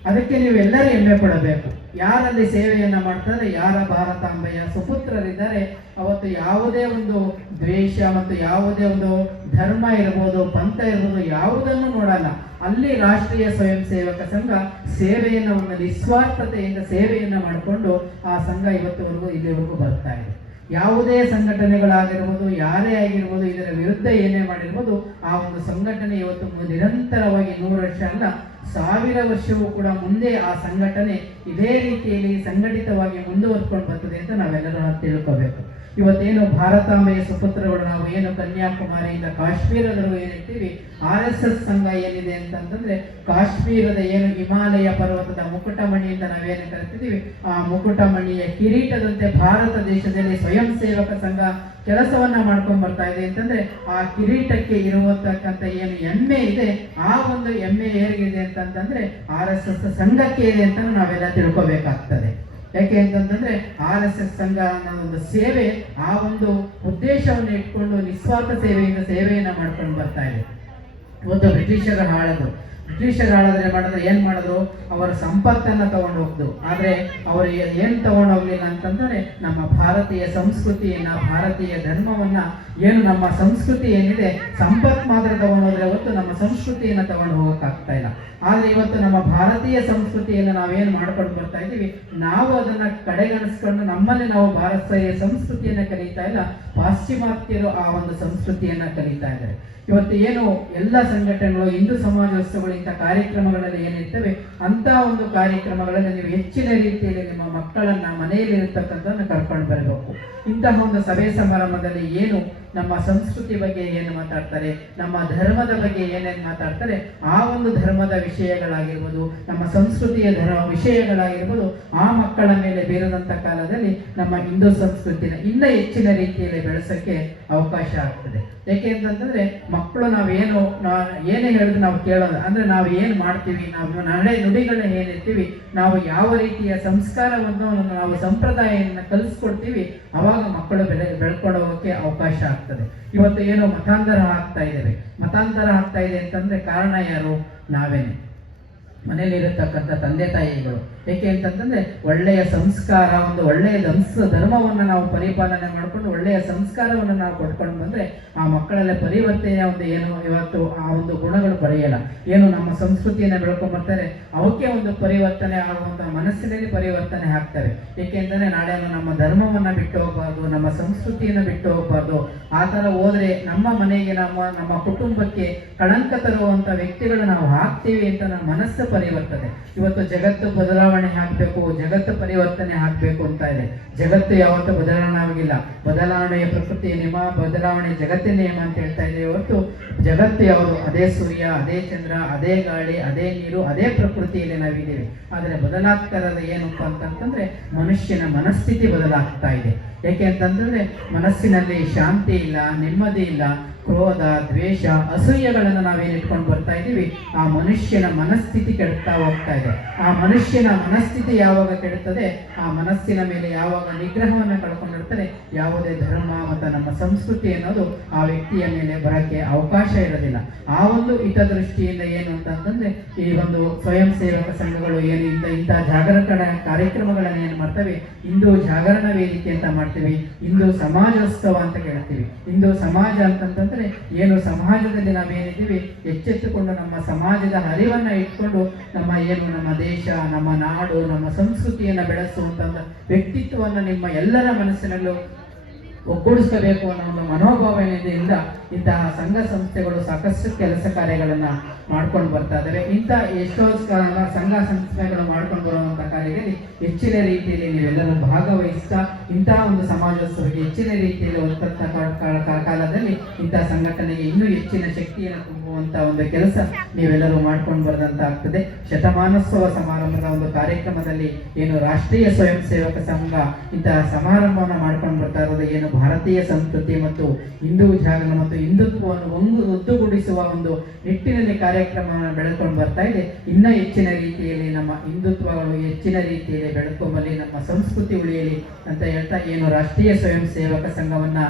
ಅದಕ್ಕೆ ನೀವೆಲ್ಲರೂ ಹೆಮ್ಮೆ ಪಡಬೇಕು. ಯಾರಲ್ಲಿ ಸೇವೆಯನ್ನ ಮಾಡ್ತಾರೆ, ಯಾರ ಭಾರತಾಂಬೆಯ ಸುಪುತ್ರರಿದ್ದಾರೆ, ಅವತ್ತು ಯಾವುದೇ ಒಂದು ದ್ವೇಷ ಮತ್ತು ಯಾವುದೇ ಒಂದು ಧರ್ಮ ಇರ್ಬೋದು ಪಂಥ ಇರ್ಬೋದು ಯಾವುದನ್ನು ನೋಡಲ್ಲ. ಅಲ್ಲಿ ರಾಷ್ಟ್ರೀಯ ಸ್ವಯಂ ಸೇವಕ ಸಂಘ ಸೇವೆಯನ್ನು ಒಂದು ನಿಸ್ವಾರ್ಥತೆಯಿಂದ ಸೇವೆಯನ್ನ ಮಾಡಿಕೊಂಡು ಆ ಸಂಘ ಇವತ್ತುವರೆಗೂ ಇಲ್ಲಿವರೆಗೂ ಬರ್ತಾ ಇದೆ. ಯಾವುದೇ ಸಂಘಟನೆಗಳಾಗಿರ್ಬೋದು ಯಾರೇ ಆಗಿರ್ಬೋದು ಇದರ ವಿರುದ್ಧ ಏನೇ ಮಾಡಿರ್ಬೋದು ಆ ಒಂದು ಸಂಘಟನೆ ಇವತ್ತು ನಿರಂತರವಾಗಿ 100 ವರ್ಷ ಅಲ್ಲ 1000 ವರ್ಷವೂ ಕೂಡ ಮುಂದೆ ಆ ಸಂಘಟನೆ ಇದೇ ರೀತಿಯಲ್ಲಿ ಸಂಘಟಿತವಾಗಿ ಮುಂದುವರ್ಕೊಂಡು ಬರ್ತದೆ ಅಂತ ನಾವೆಲ್ಲರೂ ತಿಳ್ಕೋಬೇಕು. ಇವತ್ತೇನು ಭಾರತಾಂಬೆಯ ಸುಪುತ್ರಗಳು ನಾವು ಏನು ಕನ್ಯಾಕುಮಾರಿಯಿಂದ ಕಾಶ್ಮೀರದವರೆಗೂ ಏನಿರ್ತೀವಿ, RSS ಸಂಘ ಏನಿದೆ ಅಂತಂದ್ರೆ ಕಾಶ್ಮೀರದ ಏನು ಹಿಮಾಲಯ ಪರ್ವತದ ಮುಕುಟಮಣಿಯಿಂದ ನಾವೇನು ಕರಿತಿದ್ದೀವಿ ಆ ಮುಕುಟಮಣಿಯ ಕಿರೀಟದಂತೆ ಭಾರತ ದೇಶದಲ್ಲಿ ಸ್ವಯಂ ಸೇವಕ ಸಂಘ ಕೆಲಸವನ್ನ ಮಾಡ್ಕೊಂಡು ಬರ್ತಾ ಇದೆ ಅಂತಂದ್ರೆ ಆ ಕಿರೀಟಕ್ಕೆ ಇರುವತಕ್ಕಂಥ ಏನು ಹೆಮ್ಮೆ ಇದೆ ಆ ಒಂದು ಹೆಮ್ಮೆ ಹೇಗಿದೆ ಅಂತಂದ್ರೆ RSS ಸಂಘಕ್ಕೆ ಇದೆ ಅಂತ ನಾವೆಲ್ಲ ತಿಳ್ಕೋಬೇಕಾಗ್ತದೆ. ಯಾಕೆ ಅಂತಂದ್ರೆ RSS ಸಂಘ ಅನ್ನೋ ಒಂದು ಸೇವೆ ಆ ಒಂದು ಉದ್ದೇಶವನ್ನು ಇಟ್ಕೊಂಡು ನಿಸ್ವಾರ್ಥ ಸೇವೆಯಿಂದ ಸೇವೆಯನ್ನ ಮಾಡ್ಕೊಂಡು ಬರ್ತಾ ಇದೆ. ಒಂದು ಬ್ರಿಟಿಷರ ಆಳಿದ್ರೆ ಮಾಡಿದ್ರೆ ಏನ್ ಮಾಡಿದ್ರು, ಅವರ ಸಂಪತ್ತನ್ನ ತಗೊಂಡು ಹೋಗ್ದು. ಆದ್ರೆ ಅವರು ಏನ್ ತಗೊಂಡು ಹೋಗ್ಲಿಲ್ಲ ಅಂತಂದ್ರೆ ನಮ್ಮ ಭಾರತೀಯ ಸಂಸ್ಕೃತಿಯನ್ನ ಭಾರತೀಯ ಧರ್ಮವನ್ನ ಏನು ನಮ್ಮ ಸಂಸ್ಕೃತಿ ಏನಿದೆ ಸಂಪತ್ ಮಾತ್ರ ತಗೊಂಡೋದ್ರೆ ಹೊತ್ತು ನಮ್ಮ ಸಂಸ್ಕೃತಿಯನ್ನ ತಗೊಂಡು ಹೋಗಕ್ಕಾಗ್ತಾ ಇಲ್ಲ. ಆದ್ರೆ ಇವತ್ತು ನಮ್ಮ ಭಾರತೀಯ ಸಂಸ್ಕೃತಿಯನ್ನು ನಾವೇನು ಮಾಡ್ಕೊಂಡು ಬರ್ತಾ ಇದ್ದೀವಿ, ನಾವು ಅದನ್ನ ಕಡೆಗಣಿಸ್ಕೊಂಡು ನಮ್ಮಲ್ಲಿ ನಾವು ಭಾರತೀಯ ಸಂಸ್ಕೃತಿಯನ್ನ ಕಲಿತಾ ಇಲ್ಲ, ಪಾಶ್ಚಿಮಾತ್ಯರು ಆ ಒಂದು ಸಂಸ್ಕೃತಿಯನ್ನ ಕಲಿತಾ ಇದ್ದಾರೆ. ಇವತ್ತು ಏನು ಎಲ್ಲ ಸಂಘಟನೆಗಳು ಹಿಂದೂ ಸಮಾಜೋತ್ಸವಗಳು ಇಂಥ ಕಾರ್ಯಕ್ರಮಗಳಲ್ಲಿ ಏನಿರ್ತವೆ ಅಂತ ಒಂದು ಕಾರ್ಯಕ್ರಮಗಳಲ್ಲಿ ನೀವು ಹೆಚ್ಚಿನ ರೀತಿಯಲ್ಲಿ ನಿಮ್ಮ ಮಕ್ಕಳನ್ನ ಮನೆಯಲ್ಲಿ ಇರತಕ್ಕಂಥದ್ದನ್ನು ಕರ್ಕೊಂಡು ಬರಬೇಕು. ಇಂತಹ ಒಂದು ಸಭೆ ಸಮಾರಂಭದಲ್ಲಿ ಏನು ನಮ್ಮ ಸಂಸ್ಕೃತಿ ಬಗ್ಗೆ ಏನು ಮಾತಾಡ್ತಾರೆ, ನಮ್ಮ ಧರ್ಮದ ಬಗ್ಗೆ ಏನೇನು ಮಾತಾಡ್ತಾರೆ, ಆ ಒಂದು ಧರ್ಮದ ವಿಷಯಗಳಾಗಿರ್ಬೋದು ನಮ್ಮ ಸಂಸ್ಕೃತಿಯ ವಿಷಯಗಳಾಗಿರ್ಬೋದು ಆ ಮಕ್ಕಳ ಮೇಲೆ ಬೀರದಂಥ ಕಾಲದಲ್ಲಿ ನಮ್ಮ ಹಿಂದೂ ಸಂಸ್ಕೃತಿನ ಇನ್ನೂ ಹೆಚ್ಚಿನ ರೀತಿಯಲ್ಲಿ ಬೆಳೆಸೋಕ್ಕೆ ಅವಕಾಶ ಆಗ್ತದೆ. ಯಾಕೆ ಅಂತಂದ್ರೆ ಮಕ್ಕಳು ಏನೇ ಹೇಳಿದ್ರು ನಾವು ಕೇಳೋದು ಅಂದ್ರೆ ನಾವು ಏನು ಮಾಡ್ತೀವಿ, ನಾವು ನಡೆ ನುಡಿಗಳನ್ನ ಏನಿರ್ತೀವಿ, ನಾವು ಯಾವ ರೀತಿಯ ಸಂಸ್ಕಾರವನ್ನು ನಾವು ಸಂಪ್ರದಾಯವನ್ನು ಕಲಿಸ್ಕೊಡ್ತೀವಿ, ಅವಾಗ ಮಕ್ಕಳು ಬೆಳ್ಕೊಂಡು ಹೋಗೋಕ್ಕೆ ಅವಕಾಶ ಆಗ್ತದೆ. ಇವತ್ತು ಏನು ಮತಾಂತರ ಆಗ್ತಾ ಇದೆ ಅಂತಂದ್ರೆ ಕಾರಣ ಯಾರು? ನಾವೇನೆ. ಮನೆಯಲ್ಲಿರತಕ್ಕಂಥ ತಂದೆ ತಾಯಿಗಳು. ಏಕೆ ಅಂತಂತಂದ್ರೆ ಒಳ್ಳೆಯ ಸಂಸ್ಕಾರ, ಒಂದು ಒಳ್ಳೆಯ ಧರ್ಮವನ್ನು ನಾವು ಪರಿಪಾಲನೆ ಮಾಡಿಕೊಂಡು ಒಳ್ಳೆಯ ಸಂಸ್ಕಾರವನ್ನು ನಾವು ಕೊಟ್ಕೊಂಡು ಬಂದ್ರೆ ಆ ಮಕ್ಕಳಲ್ಲೇ ಪರಿವರ್ತನೆ ಒಂದು ಏನು ಇವತ್ತು ಆ ಒಂದು ಗುಣಗಳು ಬರೆಯಲ್ಲ. ಏನು ನಮ್ಮ ಸಂಸ್ಕೃತಿಯನ್ನು ಬೆಳ್ಕೊಂಡ್ ಬರ್ತಾರೆ ಅವಕ್ಕೆ ಒಂದು ಪರಿವರ್ತನೆ ಆಗುವಂತ ಮನಸ್ಸಿನಲ್ಲಿ ಪರಿವರ್ತನೆ ಆಗ್ತವೆ. ಏಕೆಂತಂದ್ರೆ ನಾಳೆ ನಮ್ಮ ಧರ್ಮವನ್ನ ಬಿಟ್ಟು ಹೋಗಬಾರ್ದು, ನಮ್ಮ ಸಂಸ್ಕೃತಿಯನ್ನು ಬಿಟ್ಟು ಹೋಗಬಾರ್ದು. ಆ ತರ ಹೋದ್ರೆ ನಮ್ಮ ಮನೆಗೆ ನಮ್ಮ ಕುಟುಂಬಕ್ಕೆ ಕಳಂಕ ತರುವಂತ ವ್ಯಕ್ತಿಗಳು ನಾವು ಆಗ್ತೀವಿ ಅಂತ ನಮ್ಮ ಮನಸ್ಸು ಪರಿವರ್ತನೆ. ಇವತ್ತು ಜಗತ್ತು ಬದಲಾವಣೆ ಆಗ್ಬೇಕು, ಜಗತ್ತು ಪರಿವರ್ತನೆ ಆಗ್ಬೇಕು ಅಂತ ಇದೆ. ಜಗತ್ತು ಯಾವತ್ತೂ ಬದಲಾವಣೆ ಆಗಿಲ್ಲ. ಬದಲಾವಣೆಯ ಪ್ರಕೃತಿಯ ನಿಯಮ, ಬದಲಾವಣೆ ಜಗತ್ತಿನ ನಿಯಮ ಅಂತ ಹೇಳ್ತಾ ಇದೆ. ಇವತ್ತು ಜಗತ್ತು ಯಾವುದು? ಅದೇ ಸೂರ್ಯ, ಅದೇ ಚಂದ್ರ, ಅದೇ ಗಾಳಿ, ಅದೇ ನೀರು, ಅದೇ ಪ್ರಕೃತಿಯಲ್ಲಿ ನಾವಿದ್ದೀವಿ. ಆದರೆ ಬದಲಾಗ್ತಾ ಇರೋದು ಏನಪ್ಪ ಅಂತಂತಂದ್ರೆ ಮನುಷ್ಯನ ಮನಸ್ಥಿತಿ ಬದಲಾಗ್ತಾ ಇದೆ. ಯಾಕೆ ಅಂತಂದ್ರೆ ಮನಸ್ಸಿನಲ್ಲಿ ಶಾಂತಿ ಇಲ್ಲ, ನೆಮ್ಮದಿ ಇಲ್ಲ, ಕ್ರೋಧ, ದ್ವೇಷ, ಅಸೂಯೆಗಳನ್ನು ನಾವೇನು ಇಟ್ಕೊಂಡು ಬರ್ತಾ ಇದ್ದೀವಿ. ಆ ಮನುಷ್ಯನ ಮನಸ್ಥಿತಿ ಕೆಡ್ತಾ ಹೋಗ್ತಾ ಇದೆ. ಆ ಮನುಷ್ಯನ ಮನಸ್ಥಿತಿ ಯಾವಾಗ ಕೆಡುತ್ತದೆ, ಆ ಮನಸ್ಸಿನ ಮೇಲೆ ಯಾವಾಗ ನಿಗ್ರಹವನ್ನು ಕಳ್ಕೊಂಡಿರ್ತಾರೆ, ಯಾವುದೇ ಧರ್ಮ ಮತ್ತು ನಮ್ಮ ಸಂಸ್ಕೃತಿ ಅನ್ನೋದು ಆ ವ್ಯಕ್ತಿಯ ಮೇಲೆ ಬರಕ್ಕೆ ಅವಕಾಶ ಇರೋದಿಲ್ಲ. ಆ ಒಂದು ಹಿತದೃಷ್ಟಿಯಿಂದ ಏನು ಅಂತಂದ್ರೆ ಈ ಒಂದು ಸ್ವಯಂ ಸೇವಕ ಸಂಘಗಳು ಏನು ಇಂಥ ಜಾಗರಣ ಕಾರ್ಯಕ್ರಮಗಳನ್ನು ಏನು ಮಾಡ್ತವೆ, ಹಿಂದೂ ಜಾಗರಣ ವೇದಿಕೆ ಅಂತ ಮಾಡ್ತೀವಿ, ಹಿಂದೂ ಸಮಾಜೋತ್ಸವ ಅಂತ ಕೇಳ್ತೀವಿ. ಹಿಂದೂ ಸಮಾಜ ಅಂತಂತಂದ್ರೆ ಏನು ಸಮಾಜದಲ್ಲಿ ನಾವೇನಿದ್ದೀವಿ ಎಚ್ಚೆತ್ತುಕೊಂಡು ನಮ್ಮ ಸಮಾಜದ ಅರಿವನ್ನ ಇಟ್ಕೊಂಡು ನಮ್ಮ ದೇಶ, ನಮ್ಮ ನಾಡು, ನಮ್ಮ ಸಂಸ್ಕೃತಿಯನ್ನ ಬೆಳೆಸುವಂತ ವ್ಯಕ್ತಿತ್ವವನ್ನು ನಿಮ್ಮ ಎಲ್ಲರ ಮನಸ್ಸಿನಲ್ಲೂ ಒಗ್ಗೂಡಿಸಬೇಕು ಅನ್ನೋ ಒಂದು ಮನೋಭಾವನೆಯಿಂದ ಇಂತಹ ಸಂಘ ಸಂಸ್ಥೆಗಳು ಸಾಕಷ್ಟು ಕೆಲಸ ಕಾರ್ಯಗಳನ್ನ ಮಾಡ್ಕೊಂಡು ಬರ್ತಾ ಇದ್ದಾವೆ. ಇಂಥ ಎಷ್ಟೋ ಸಂಘ ಸಂಸ್ಥೆಗಳು ಮಾಡ್ಕೊಂಡು ಬರುವಂತಹ ಕಾರ್ಯದಲ್ಲಿ ಹೆಚ್ಚಿನ ರೀತಿಯಲ್ಲಿ ನೀವೆಲ್ಲರೂ ಭಾಗವಹಿಸ್ತಾ ಇಂತಹ ಒಂದು ಸಮಾಜೋತ್ಸವಕ್ಕೆ ಹೆಚ್ಚಿನ ರೀತಿಯಲ್ಲಿ ಒತ್ತಡ ಕಾಲದಲ್ಲಿ ಇಂತಹ ಸಂಘಟನೆಗೆ ಇನ್ನೂ ಹೆಚ್ಚಿನ ಶಕ್ತಿಯನ್ನು ತುಂಬುವಂತ ಒಂದು ಕೆಲಸ ನೀವೆಲ್ಲರೂ ಮಾಡ್ಕೊಂಡು ಬರದಂತ ಆಗ್ತದೆ. ಶತಮಾನೋತ್ಸವ ಸಮಾರಂಭದ ಒಂದು ಕಾರ್ಯಕ್ರಮದಲ್ಲಿ ಏನು ರಾಷ್ಟ್ರೀಯ ಸ್ವಯಂ ಸೇವಕ ಸಂಘ ಇಂತಹ ಸಮಾರಂಭವನ್ನು ಮಾಡ್ಕೊಂಡು ಬರ್ತಾ ಇರೋದು ಏನು ಭಾರತೀಯ ಸಂಸ್ಕೃತಿ ಮತ್ತು ಹಿಂದೂ ಜಾಗರಣ ಮತ್ತು ಹಿಂದುತ್ವವನ್ನು ಒತ್ತುಗೂಡಿಸುವ ಒಂದು ನಿಟ್ಟಿನಲ್ಲಿ ಕಾರ್ಯಕ್ರಮವನ್ನು ಬೆಳೆದುಕೊಂಡು ಬರ್ತಾ ಇದೆ. ಇನ್ನ ಹೆಚ್ಚಿನ ರೀತಿಯಲ್ಲಿ ನಮ್ಮ ಹಿಂದುತ್ವಗಳು ಹೆಚ್ಚಿನ ರೀತಿಯಲ್ಲಿ ಬೆಳೆದುಕೊಂಬಲ್ಲಿ ನಮ್ಮ ಸಂಸ್ಕೃತಿ ಉಳಿಯಲಿ ಅಂತ ಹೇಳ್ತಾ ಏನು ರಾಷ್ಟ್ರೀಯ ಸ್ವಯಂ ಸೇವಕ ಸಂಘವನ್ನ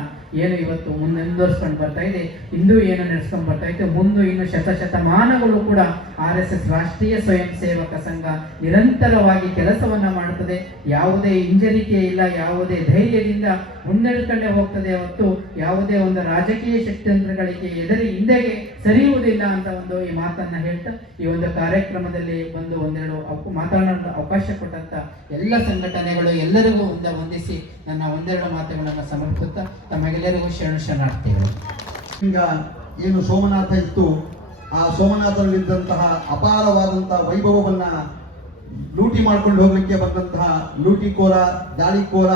ಏನು ಇವತ್ತು ಮುಂದುವರಿಸ್ಕೊಂಡು ಬರ್ತಾ ಇದೆ, ಇಂದು ಏನು ನಡೆಸ್ಕೊಂಡು ಬರ್ತಾ ಇದೆ, ಮುಂದೆ ಇನ್ನು ಶತಮಾನಗಳು ಕೂಡ RSS ರಾಷ್ಟ್ರೀಯ ಸ್ವಯಂ ಸೇವಕ ಸಂಘ ನಿರಂತರವಾಗಿ ಕೆಲಸವನ್ನ ಮಾಡುತ್ತದೆ. ಯಾವುದೇ ಹಿಂಜರಿಕೆ ಇಲ್ಲ, ಯಾವುದೇ ಧೈರ್ಯದಿಂದ ಮುನ್ನಡೆದುಕೊಂಡೇ ಹೋಗ್ತದೆ ಹೊತ್ತು ಯಾವುದೇ ಒಂದು ರಾಜಕೀಯ ಶಕ್ತಿಯಂತ್ರಗಳಿಗೆ ಎದುರಿ ಹಿಂದೆಗೆ ಸರಿಯುವುದಿಲ್ಲ ಅಂತ ಒಂದು ಈ ಮಾತನ್ನ ಹೇಳ್ತಾ ಈ ಒಂದು ಕಾರ್ಯಕ್ರಮದಲ್ಲಿ ಬಂದು ಒಂದೆರಡು ಮಾತನಾಡಲು ಅವಕಾಶ ಕೊಟ್ಟಂತ ಎಲ್ಲ ಸಂಘಟನೆಗಳು ಎಲ್ಲರಿಗೂ ವಂದಿಸಿ ನನ್ನ ಒಂದೆರಡು ಮಾತುಗಳನ್ನು ಸಮರ್ಪಿಸುತ್ತಾ ತಮಗೆಲ್ಲರಿಗೂ ಶರಣಾರ್ಥಿಗಳು. ಈಗ ಏನು ಸೋಮನಾಥ ಇತ್ತು, ಆ ಸೋಮನಾಥನಲ್ಲಿದ್ದಂತಹ ಅಪಾರವಾದಂತಹ ವೈಭವವನ್ನ ಲೂಟಿ ಮಾಡ್ಕೊಂಡು ಹೋಗ್ಲಿಕ್ಕೆ ಬಂದಂತಹ ಲೂಟಿಕೋರ, ದಾಳಿಕೋರ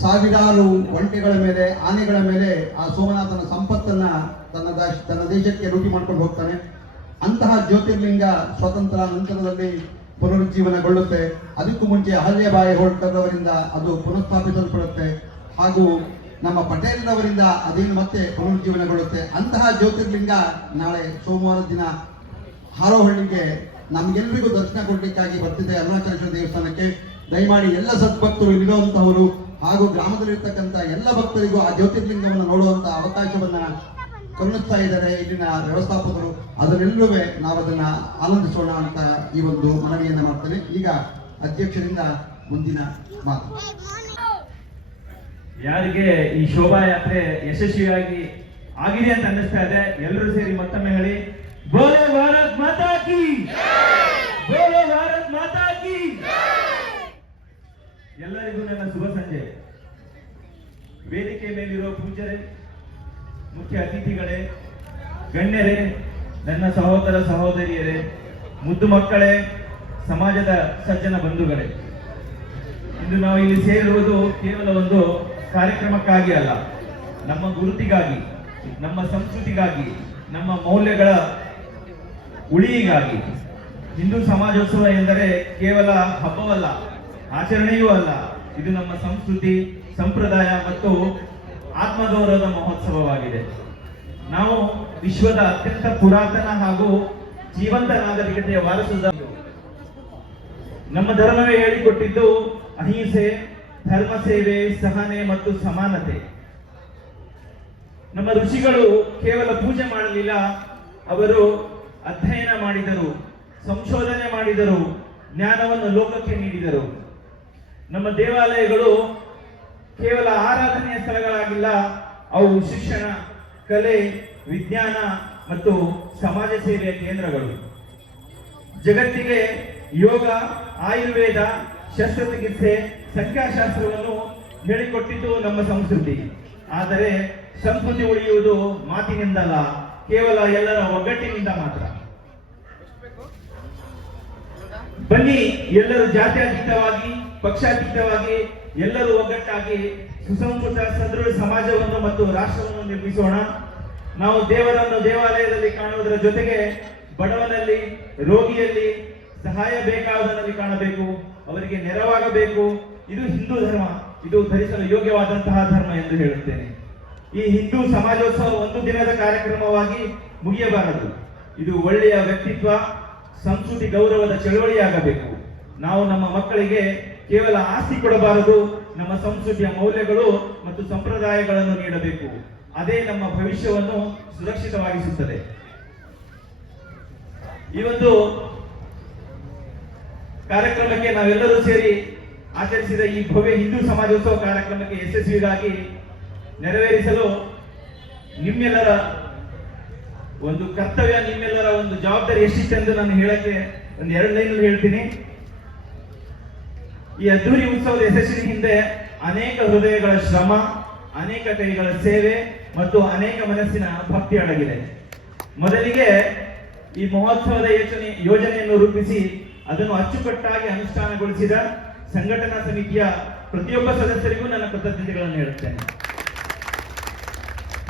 ಸಾವಿರಾರು ಒಂಟೆಗಳ ಮೇಲೆ, ಆನೆಗಳ ಮೇಲೆ ಆ ಸೋಮನಾಥನ ಸಂಪತ್ತನ್ನ ತನ್ನ ದೇಶಕ್ಕೆ ಲೂಟಿ ಮಾಡ್ಕೊಂಡು ಹೋಗ್ತಾನೆ. ಅಂತಹ ಜ್ಯೋತಿರ್ಲಿಂಗ ಸ್ವಾತಂತ್ರ್ಯ ನಂತರದಲ್ಲಿ ಪುನರುಜ್ಜೀವನಗೊಳ್ಳುತ್ತೆ. ಅದಕ್ಕೂ ಮುಂಚೆ ಅಹಲ್ಯಬಾಯಿ ಹೋಳ್ಕರ್ ಅವರಿಂದ ಅದು ಪುನಃಸ್ಥಾಪಿಸಲ್ಪಡುತ್ತೆ. ಹಾಗೂ ನಮ್ಮ ಪಟೇಲ್ರವರಿಂದ ಅದೇನು ಮತ್ತೆ ಪುನರುಜ್ಜೀವನಗೊಳ್ಳುತ್ತೆ. ಅಂತಹ ಜ್ಯೋತಿರ್ಲಿಂಗ ನಾಳೆ ಸೋಮವಾರ ದಿನ ಹಾರೋಹಳ್ಳಿಗೆ ನಮ್ಗೆಲ್ಲರಿಗೂ ದರ್ಶನ ಕೊಡ್ಲಿಕ್ಕಾಗಿ ಬರ್ತಿದೆ ಅರುಣಾಚಲೇಶ್ವರ ದೇವಸ್ಥಾನಕ್ಕೆ. ದಯಮಾಡಿ ಎಲ್ಲ ಸದ್ಭಕ್ತರು ಇರುವಂತಹವರು ಹಾಗೂ ಗ್ರಾಮದಲ್ಲಿರ್ತಕ್ಕಂಥ ಎಲ್ಲ ಭಕ್ತರಿಗೂ ಆ ಜ್ಯೋತಿರ್ಲಿಂಗವನ್ನು ನೋಡುವಂತ ಅವಕಾಶವನ್ನ ಕರುಣಿಸ್ತಾ ಇದ್ದಾರೆ ಇಲ್ಲಿನ ವ್ಯವಸ್ಥಾಪಕರು. ಅದನ್ನೆಲ್ಲರೂ ನಾವು ಅದನ್ನ ಆನಂದಿಸೋಣ ಅಂತ ಈ ಒಂದು ಮನವಿಯನ್ನ ಮಾಡ್ತೇನೆ. ಈಗ ಅಧ್ಯಕ್ಷರಿಂದ ಮುಂದಿನ ಮಾತು. ಯಾರಿಗೆ ಈ ಶೋಭಾಯಾತ್ರೆ ಯಶಸ್ವಿಯಾಗಿ ಆಗಿದೆ ಅಂತ ಅನ್ನಿಸ್ತಾ ಇದೆ, ಎಲ್ಲರೂ ಸೇರಿ ಮತ್ತೊಮ್ಮೆ ಹೇಳಿ ಬೋಲೋ ಭಾರತ್ ಮಾತಾ ಕಿ, ಬೋಲೋ ಭಾರತ್ ಮಾತಾ ಕಿ. ಎಲ್ಲರಿಗೂ ನನ್ನ ಶುಭ ಸಂಜೆ. ವೇದಿಕೆ ಮೇಲಿರುವ ಪೂಜ್ಯರೇ, ಮುಖ್ಯ ಅತಿಥಿಗಳೇ, ಗಣ್ಯರೇ, ನನ್ನ ಸಹೋದರ ಸಹೋದರಿಯರೇ, ಮುದ್ದು ಮಕ್ಕಳೇ, ಸಮಾಜದ ಸಜ್ಜನ ಬಂಧುಗಳೇ, ಇಂದು ನಾವು ಇಲ್ಲಿ ಸೇರಿರುವುದು ಕೇವಲ ಒಂದು ಕಾರ್ಯಕ್ರಮಕ್ಕಾಗಿ ಅಲ್ಲ, ನಮ್ಮ ಗುರುತಿಗಾಗಿ, ನಮ್ಮ ಸಂಸ್ಕೃತಿಗಾಗಿ, ನಮ್ಮ ಮೌಲ್ಯಗಳ ಉಳಿಗಾಗಿ. ಹಿಂದೂ ಸಮಾಜೋತ್ಸವ ಎಂದರೆ ಕೇವಲ ಹಬ್ಬವಲ್ಲ, ಆಚರಣೆಯೂ ಅಲ್ಲ. ಇದು ನಮ್ಮ ಸಂಸ್ಕೃತಿ, ಸಂಪ್ರದಾಯ ಮತ್ತು ಆತ್ಮಗೌರವದ ಮಹೋತ್ಸವವಾಗಿದೆ. ನಾವು ವಿಶ್ವದ ಅತ್ಯಂತ ಪುರಾತನ ಹಾಗೂ ಜೀವಂತ ನಾಗರಿಕತೆಯ ವಾರಸುದಾರ. ನಮ್ಮ ಧರ್ಮವೇ ಹೇಳಿಕೊಟ್ಟಿದ್ದು ಅಹಿಂಸೆ, ಧರ್ಮ ಸೇವೆ, ಸಹನೆ ಮತ್ತು ಸಮಾನತೆ. ನಮ್ಮ ಋಷಿಗಳು ಕೇವಲ ಪೂಜೆ ಮಾಡಲಿಲ್ಲ, ಅವರು ಅಧ್ಯಯನ ಮಾಡಿದರು, ಸಂಶೋಧನೆ ಮಾಡಿದರು, ಜ್ಞಾನವನ್ನು ಲೋಕಕ್ಕೆ ನೀಡಿದರು. ನಮ್ಮ ದೇವಾಲಯಗಳು ಕೇವಲ ಆರಾಧನೆಯ ಸ್ಥಳಗಳಾಗಿಲ್ಲ, ಅವು ಶಿಕ್ಷಣ, ಕಲೆ, ವಿಜ್ಞಾನ ಮತ್ತು ಸಮಾಜ ಸೇವೆಯ ಕೇಂದ್ರಗಳು. ಜಗತ್ತಿಗೆ ಯೋಗ, ಆಯುರ್ವೇದ, ಶಸ್ತ್ರಚಿಕಿತ್ಸೆ, ಸಂಖ್ಯಾಶಾಸ್ತ್ರವನ್ನು ಹೇಳಿಕೊಟ್ಟಿದ್ದು ನಮ್ಮ ಸಂಸ್ಕೃತಿ. ಆದರೆ ಸಂಸ್ಕೃತಿ ಉಳಿಯುವುದು ಮಾತಿನಿಂದಲ್ಲ, ಕೇವಲ ಎಲ್ಲರ ಒಗ್ಗಟ್ಟಿನಿಂದ ಮಾತ್ರ. ಬನ್ನಿ, ಎಲ್ಲರೂ ಜಾತ್ಯತೀತವಾಗಿ, ಪಕ್ಷಾತೀತವಾಗಿ ಎಲ್ಲರೂ ಒಗ್ಗಟ್ಟಾಗಿ ಸುಸಂಸ್ಕೃತ ಸದೃಢ ಸಮಾಜವನ್ನು ಮತ್ತು ರಾಷ್ಟ್ರವನ್ನು ನಿರ್ಮಿಸೋಣ. ನಾವು ದೇವರನ್ನು ದೇವಾಲಯದಲ್ಲಿ ಕಾಣುವುದರ ಜೊತೆಗೆ ಬಡವನಲ್ಲಿ, ರೋಗಿಯಲ್ಲಿ, ಸಹಾಯ ಬೇಕಾದವರಲ್ಲಿ ಕಾಣಬೇಕು, ಅವರಿಗೆ ನೆರವಾಗಬೇಕು. ಇದು ಹಿಂದೂ ಧರ್ಮ, ಇದು ಧರಿಸಲು ಯೋಗ್ಯವಾದಂತಹ ಧರ್ಮ ಎಂದು ಹೇಳುತ್ತೇನೆ. ಈ ಹಿಂದೂ ಸಮಾಜೋತ್ಸವ ಒಂದು ದಿನದ ಕಾರ್ಯಕ್ರಮವಾಗಿ ಮುಗಿಯಬಾರದು. ಇದು ಒಳ್ಳೆಯ ವ್ಯಕ್ತಿತ್ವ, ಸಂಸ್ಕೃತಿ ಗೌರವದ ಚಳವಳಿಯಾಗಬೇಕು. ನಾವು ನಮ್ಮ ಮಕ್ಕಳಿಗೆ ಕೇವಲ ಆಸ್ತಿ ಕೊಡಬಾರದು, ನಮ್ಮ ಸಂಸ್ಕೃತಿಯ ಮೌಲ್ಯಗಳು ಮತ್ತು ಸಂಪ್ರದಾಯಗಳನ್ನು ನೀಡಬೇಕು. ಅದೇ ನಮ್ಮ ಭವಿಷ್ಯವನ್ನು ಸುರಕ್ಷಿತವಾಗಿಸುತ್ತದೆ. ಈ ಒಂದು ಕಾರ್ಯಕ್ರಮಕ್ಕೆ ನಾವೆಲ್ಲರೂ ಸೇರಿ ಆಚರಿಸಿದ ಈ ಭವ್ಯ ಹಿಂದೂ ಸಮಾಜೋತ್ಸವ ಕಾರ್ಯಕ್ರಮಕ್ಕೆ ಯಶಸ್ವಿಗಾಗಿ ನೆರವೇರಿಸಲು ನಿಮ್ಮೆಲ್ಲರ ಒಂದು ಕರ್ತವ್ಯ, ನಿಮ್ಮೆಲ್ಲರ ಒಂದು ಜವಾಬ್ದಾರಿ ಎಷ್ಟಿತ್ತೆಂದು ನಾನು ಹೇಳಕ್ಕೆ ಒಂದು 2 ಲೈನ್ ಹೇಳ್ತೀನಿ. ಈ ಅದ್ದೂರಿ ಉತ್ಸವದ ಯಶಸ್ಸಿನ ಹಿಂದೆ ಅನೇಕ ಹೃದಯಗಳ ಶ್ರಮ, ಅನೇಕ ಕೈಗಳ ಸೇವೆ ಮತ್ತು ಅನೇಕ ಮನಸ್ಸಿನ ಭಕ್ತಿ ಅಡಗಿದೆ. ಮೊದಲಿಗೆ ಈ ಮಹೋತ್ಸವದ ಯೋಜನೆಯನ್ನು ರೂಪಿಸಿ ಅದನ್ನು ಅಚ್ಚುಕಟ್ಟಾಗಿ ಅನುಷ್ಠಾನಗೊಳಿಸಿದ ಸಂಘಟನಾ ಸಮಿತಿಯ ಪ್ರತಿಯೊಬ್ಬ ಸದಸ್ಯರಿಗೂ ನನ್ನ ಕೃತಜ್ಞತೆಗಳನ್ನು ಹೇಳುತ್ತೇನೆ.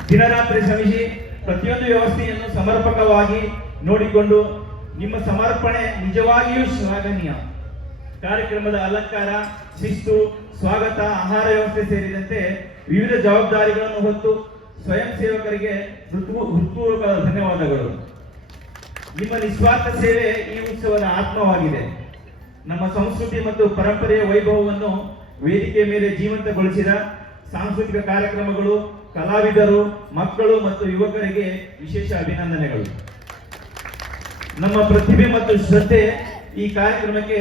ದಿನರಾತ್ರಿ ಶ್ರಮಿಸಿ ಪ್ರತಿಯೊಂದು ವ್ಯವಸ್ಥೆಯನ್ನು ಸಮರ್ಪಕವಾಗಿ ನೋಡಿಕೊಂಡು ನಿಮ್ಮ ಸಮರ್ಪಣೆ ನಿಜವಾಗಿಯೂ ಶ್ಲಾಘನೀಯ. ಕಾರ್ಯಕ್ರಮದ ಅಲಂಕಾರ, ಶಿಸ್ತು, ಸ್ವಾಗತ, ಆಹಾರ ವ್ಯವಸ್ಥೆ ಸೇರಿದಂತೆ ವಿವಿಧ ಜವಾಬ್ದಾರಿಗಳನ್ನು ಹೊತ್ತು ಸ್ವಯಂ ಸೇವಕರಿಗೆ ಹೃತ್ಪೂರ್ವಕ ಧನ್ಯವಾದಗಳು. ನಿಮ್ಮ ನಿಸ್ವಾರ್ಥ ಸೇವೆ ಈ ಉತ್ಸವದ ಆತ್ಮವಾಗಿದೆ. ನಮ್ಮ ಸಂಸ್ಕೃತಿ ಮತ್ತು ಪರಂಪರೆಯ ವೈಭವವನ್ನು ವೇದಿಕೆ ಮೇಲೆ ಜೀವಂತಗೊಳಿಸಿದ ಸಾಂಸ್ಕೃತಿಕ ಕಾರ್ಯಕ್ರಮಗಳು, ಕಲಾವಿದರು, ಮಕ್ಕಳು ಮತ್ತು ಯುವಕರಿಗೆ ವಿಶೇಷ ಅಭಿನಂದನೆಗಳು. ನಮ್ಮ ಪ್ರತಿಭೆ ಮತ್ತು ಶ್ರದ್ಧೆ ಈ ಕಾರ್ಯಕ್ರಮಕ್ಕೆ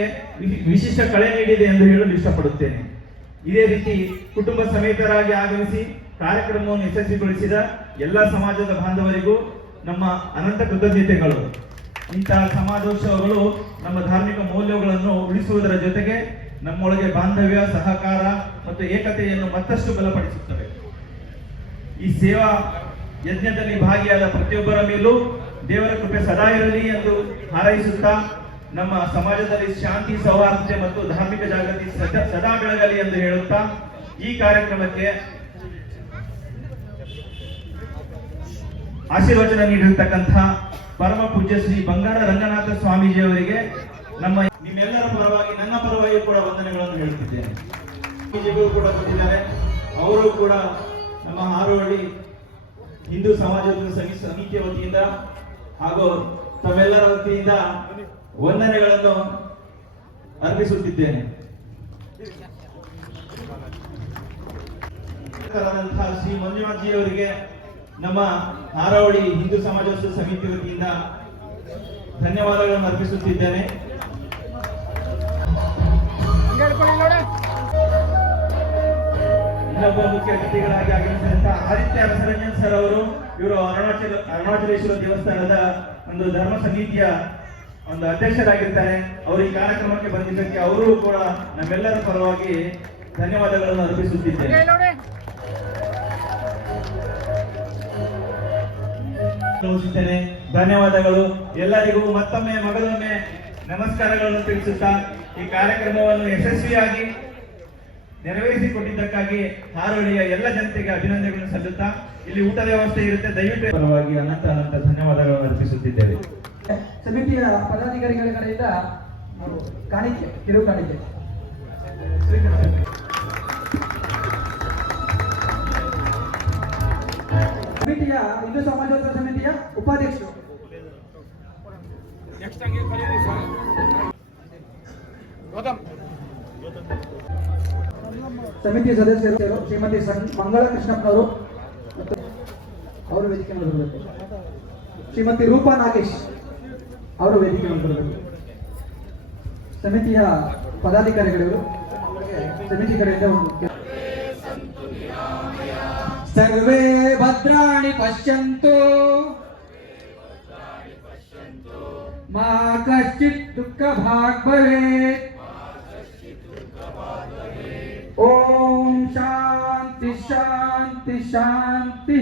ವಿಶಿಷ್ಟ ಕಳೆ ನೀಡಿದೆ ಎಂದು ಹೇಳಲು ಇಷ್ಟಪಡುತ್ತೇನೆ. ಇದೇ ರೀತಿ ಕುಟುಂಬ ಸಮೇತರಾಗಿ ಆಗಮಿಸಿ ಕಾರ್ಯಕ್ರಮವನ್ನು ಯಶಸ್ವಿಗೊಳಿಸಿದ ಎಲ್ಲ ಸಮಾಜದ ಬಾಂಧವರಿಗೂ ನಮ್ಮ ಅನಂತ ಕೃತಜ್ಞತೆಗಳು. ಇಂತಹ ಸಮಾಜೋತ್ಸವಗಳು ನಮ್ಮ ಧಾರ್ಮಿಕ ಮೌಲ್ಯಗಳನ್ನು ಉಳಿಸುವುದರ ಜೊತೆಗೆ ನಮ್ಮೊಳಗೆ ಬಾಂಧವ್ಯ, ಸಹಕಾರ ಮತ್ತು ಏಕತೆಯನ್ನು ಮತ್ತಷ್ಟು ಬಲಪಡಿಸುತ್ತವೆ. ಈ ಸೇವಾ ಯಜ್ಞದಲ್ಲಿ ಭಾಗಿಯಾದ ಪ್ರತಿಯೊಬ್ಬರ ಮೇಲೂ ದೇವರ ಕೃಪೆ ಸದಾ ಇರಲಿ ಎಂದು ಹಾರೈಸುತ್ತಾ, ನಮ್ಮ ಸಮಾಜದಲ್ಲಿ ಶಾಂತಿ, ಸೌಹಾರ್ದತೆ ಮತ್ತು ಧಾರ್ಮಿಕ ಜಾಗೃತಿ ಸದಾ ಬೆಳಗಲಿ ಎಂದು ಹೇಳುತ್ತಾ, ಈ ಕಾರ್ಯಕ್ರಮಕ್ಕೆ ಆಶೀರ್ವಚನ ನೀಡಿರತಕ್ಕಂತಹ ಪರಮ ಪೂಜ್ಯ ಶ್ರೀ ಬಂಗಾರ ರಂಗನಾಥ ಸ್ವಾಮೀಜಿಯವರಿಗೆ ನಿಮ್ಮೆಲ್ಲರ ಪರವಾಗಿ, ನನ್ನ ಪರವಾಗಿ ಕೂಡ ವಂದನೆಗಳನ್ನು ಹೇಳುತ್ತಿದ್ದೇನೆ. ಸ್ವಾಮೀಜಿಗಳು ಕೂಡ ಬಂದಿದ್ದಾರೆ. ಅವರು ಕೂಡ ನಮ್ಮ ಹಾರೋಹಳ್ಳಿ ಹಿಂದೂ ಸಮಾಜೋತ್ಸವ ಸಮಿತಿಯ ವತಿಯಿಂದ ಹಾಗೂ ತಮ್ಮೆಲ್ಲರ ವತಿಯಿಂದ ವಂದನೆಗಳನ್ನು ಅರ್ಪಿಸುತ್ತಿದ್ದೇನೆ. ಶ್ರೀ ಮಂಜುನಾಥ್ ಜಿ ಅವರಿಗೆ ನಮ್ಮ ಹಾರೋಹಳ್ಳಿ ಹಿಂದೂ ಸಮಾಜೋತ್ಸವ ಸಮಿತಿ ವತಿಯಿಂದ ಧನ್ಯವಾದಗಳನ್ನು ಅರ್ಪಿಸುತ್ತಿದ್ದೇನೆ. ಇನ್ನೊಬ್ಬ ಮುಖ್ಯ ಅತಿಥಿಗಳಾಗಿ ಆಗಮಿಸಿದಂತಹ ಆದಿತ್ಯ ರಸರಂಜನ್ ಸರ್ ಅವರು, ಇವರು ಅರುಣಾಚಲೇಶ್ವರ ದೇವಸ್ಥಾನದ ಒಂದು ಧರ್ಮ ಸಮಿತಿಯ ಒಂದು ಅಧ್ಯಕ್ಷರಾಗಿರ್ತಾರೆ. ಅವರು ಈ ಕಾರ್ಯಕ್ರಮಕ್ಕೆ ಬಂದಿದ್ದಕ್ಕೆ ಅವರು ಕೂಡ ನಮ್ಮೆಲ್ಲರ ಪರವಾಗಿ ಧನ್ಯವಾದಗಳನ್ನು ಅರ್ಪಿಸುತ್ತಿದ್ದೇನೆ. ಧನ್ಯವಾದಗಳು. ಎಲ್ಲರಿಗೂ ಮತ್ತೊಮ್ಮೆ ಮಗದೊಮ್ಮೆ ನಮಸ್ಕಾರಗಳನ್ನು ತಿಳಿಸುತ್ತಾ ಈ ಕಾರ್ಯಕ್ರಮವನ್ನು ಯಶಸ್ವಿಯಾಗಿ ನೆರವೇರಿಸಿಕೊಟ್ಟಿದ್ದಕ್ಕಾಗಿ ಹಾರೋಹಳ್ಳಿಯ ಎಲ್ಲ ಜನತೆಗೆ ಅಭಿನಂದನೆಗಳನ್ನು ಸಲ್ಲುತ್ತಾ, ಇಲ್ಲಿ ಊಟದ ವ್ಯವಸ್ಥೆ ಇರುತ್ತೆ, ದಯವಿಟ್ಟು ಪರವಾಗಿ ಅನಂತ ಧನ್ಯವಾದಗಳನ್ನು ಅರ್ಪಿಸುತ್ತಿದ್ದೇವೆ. ಸಮಿತಿಯ ಪದಾಧಿಕಾರಿಗಳ ಕಡೆಯಿಂದ ಕಾಣಿಕೆ, ಕಿರು ಕಾಣಿಕೆ. ಸಮಿತಿಯ ಹಿಂದೂ ಸಮಾಜೋತ್ಸವ ಸಮಿತಿಯ ಉಪಾಧ್ಯಕ್ಷರು ಸಮಿತಿಯ ಸದಸ್ಯರು ಶ್ರೀಮತಿ ಮಂಗಳ ಕೃಷ್ಣಪ್ಪನವರು ಅವರು ವೇದಿಕೆ ಬರಬೇಕು. ಶ್ರೀಮತಿ ರೂಪಾ ನಾಗೇಶ್ ಅವರು ವೇದಿಕೆ ಬರಬೇಕು. ಸಮಿತಿಯ ಪದಾಧಿಕಾರಿಗಳು ಅವರಿಗೆ ಸಮಿತಿ ಕಡೆಯಿಂದ ಒಂದು ಸರ್ವೇ ಭದ್ರಾಣಿ ಪಶ್ಯಂತು ಮಾ ಕಶ್ಚಿತ್ ದುಃಖ ಭಾಗ್ ಭವೇತ್. ಓಂ ಶಾಂತಿ ಶಾಂತಿ ಶಾಂತಿ.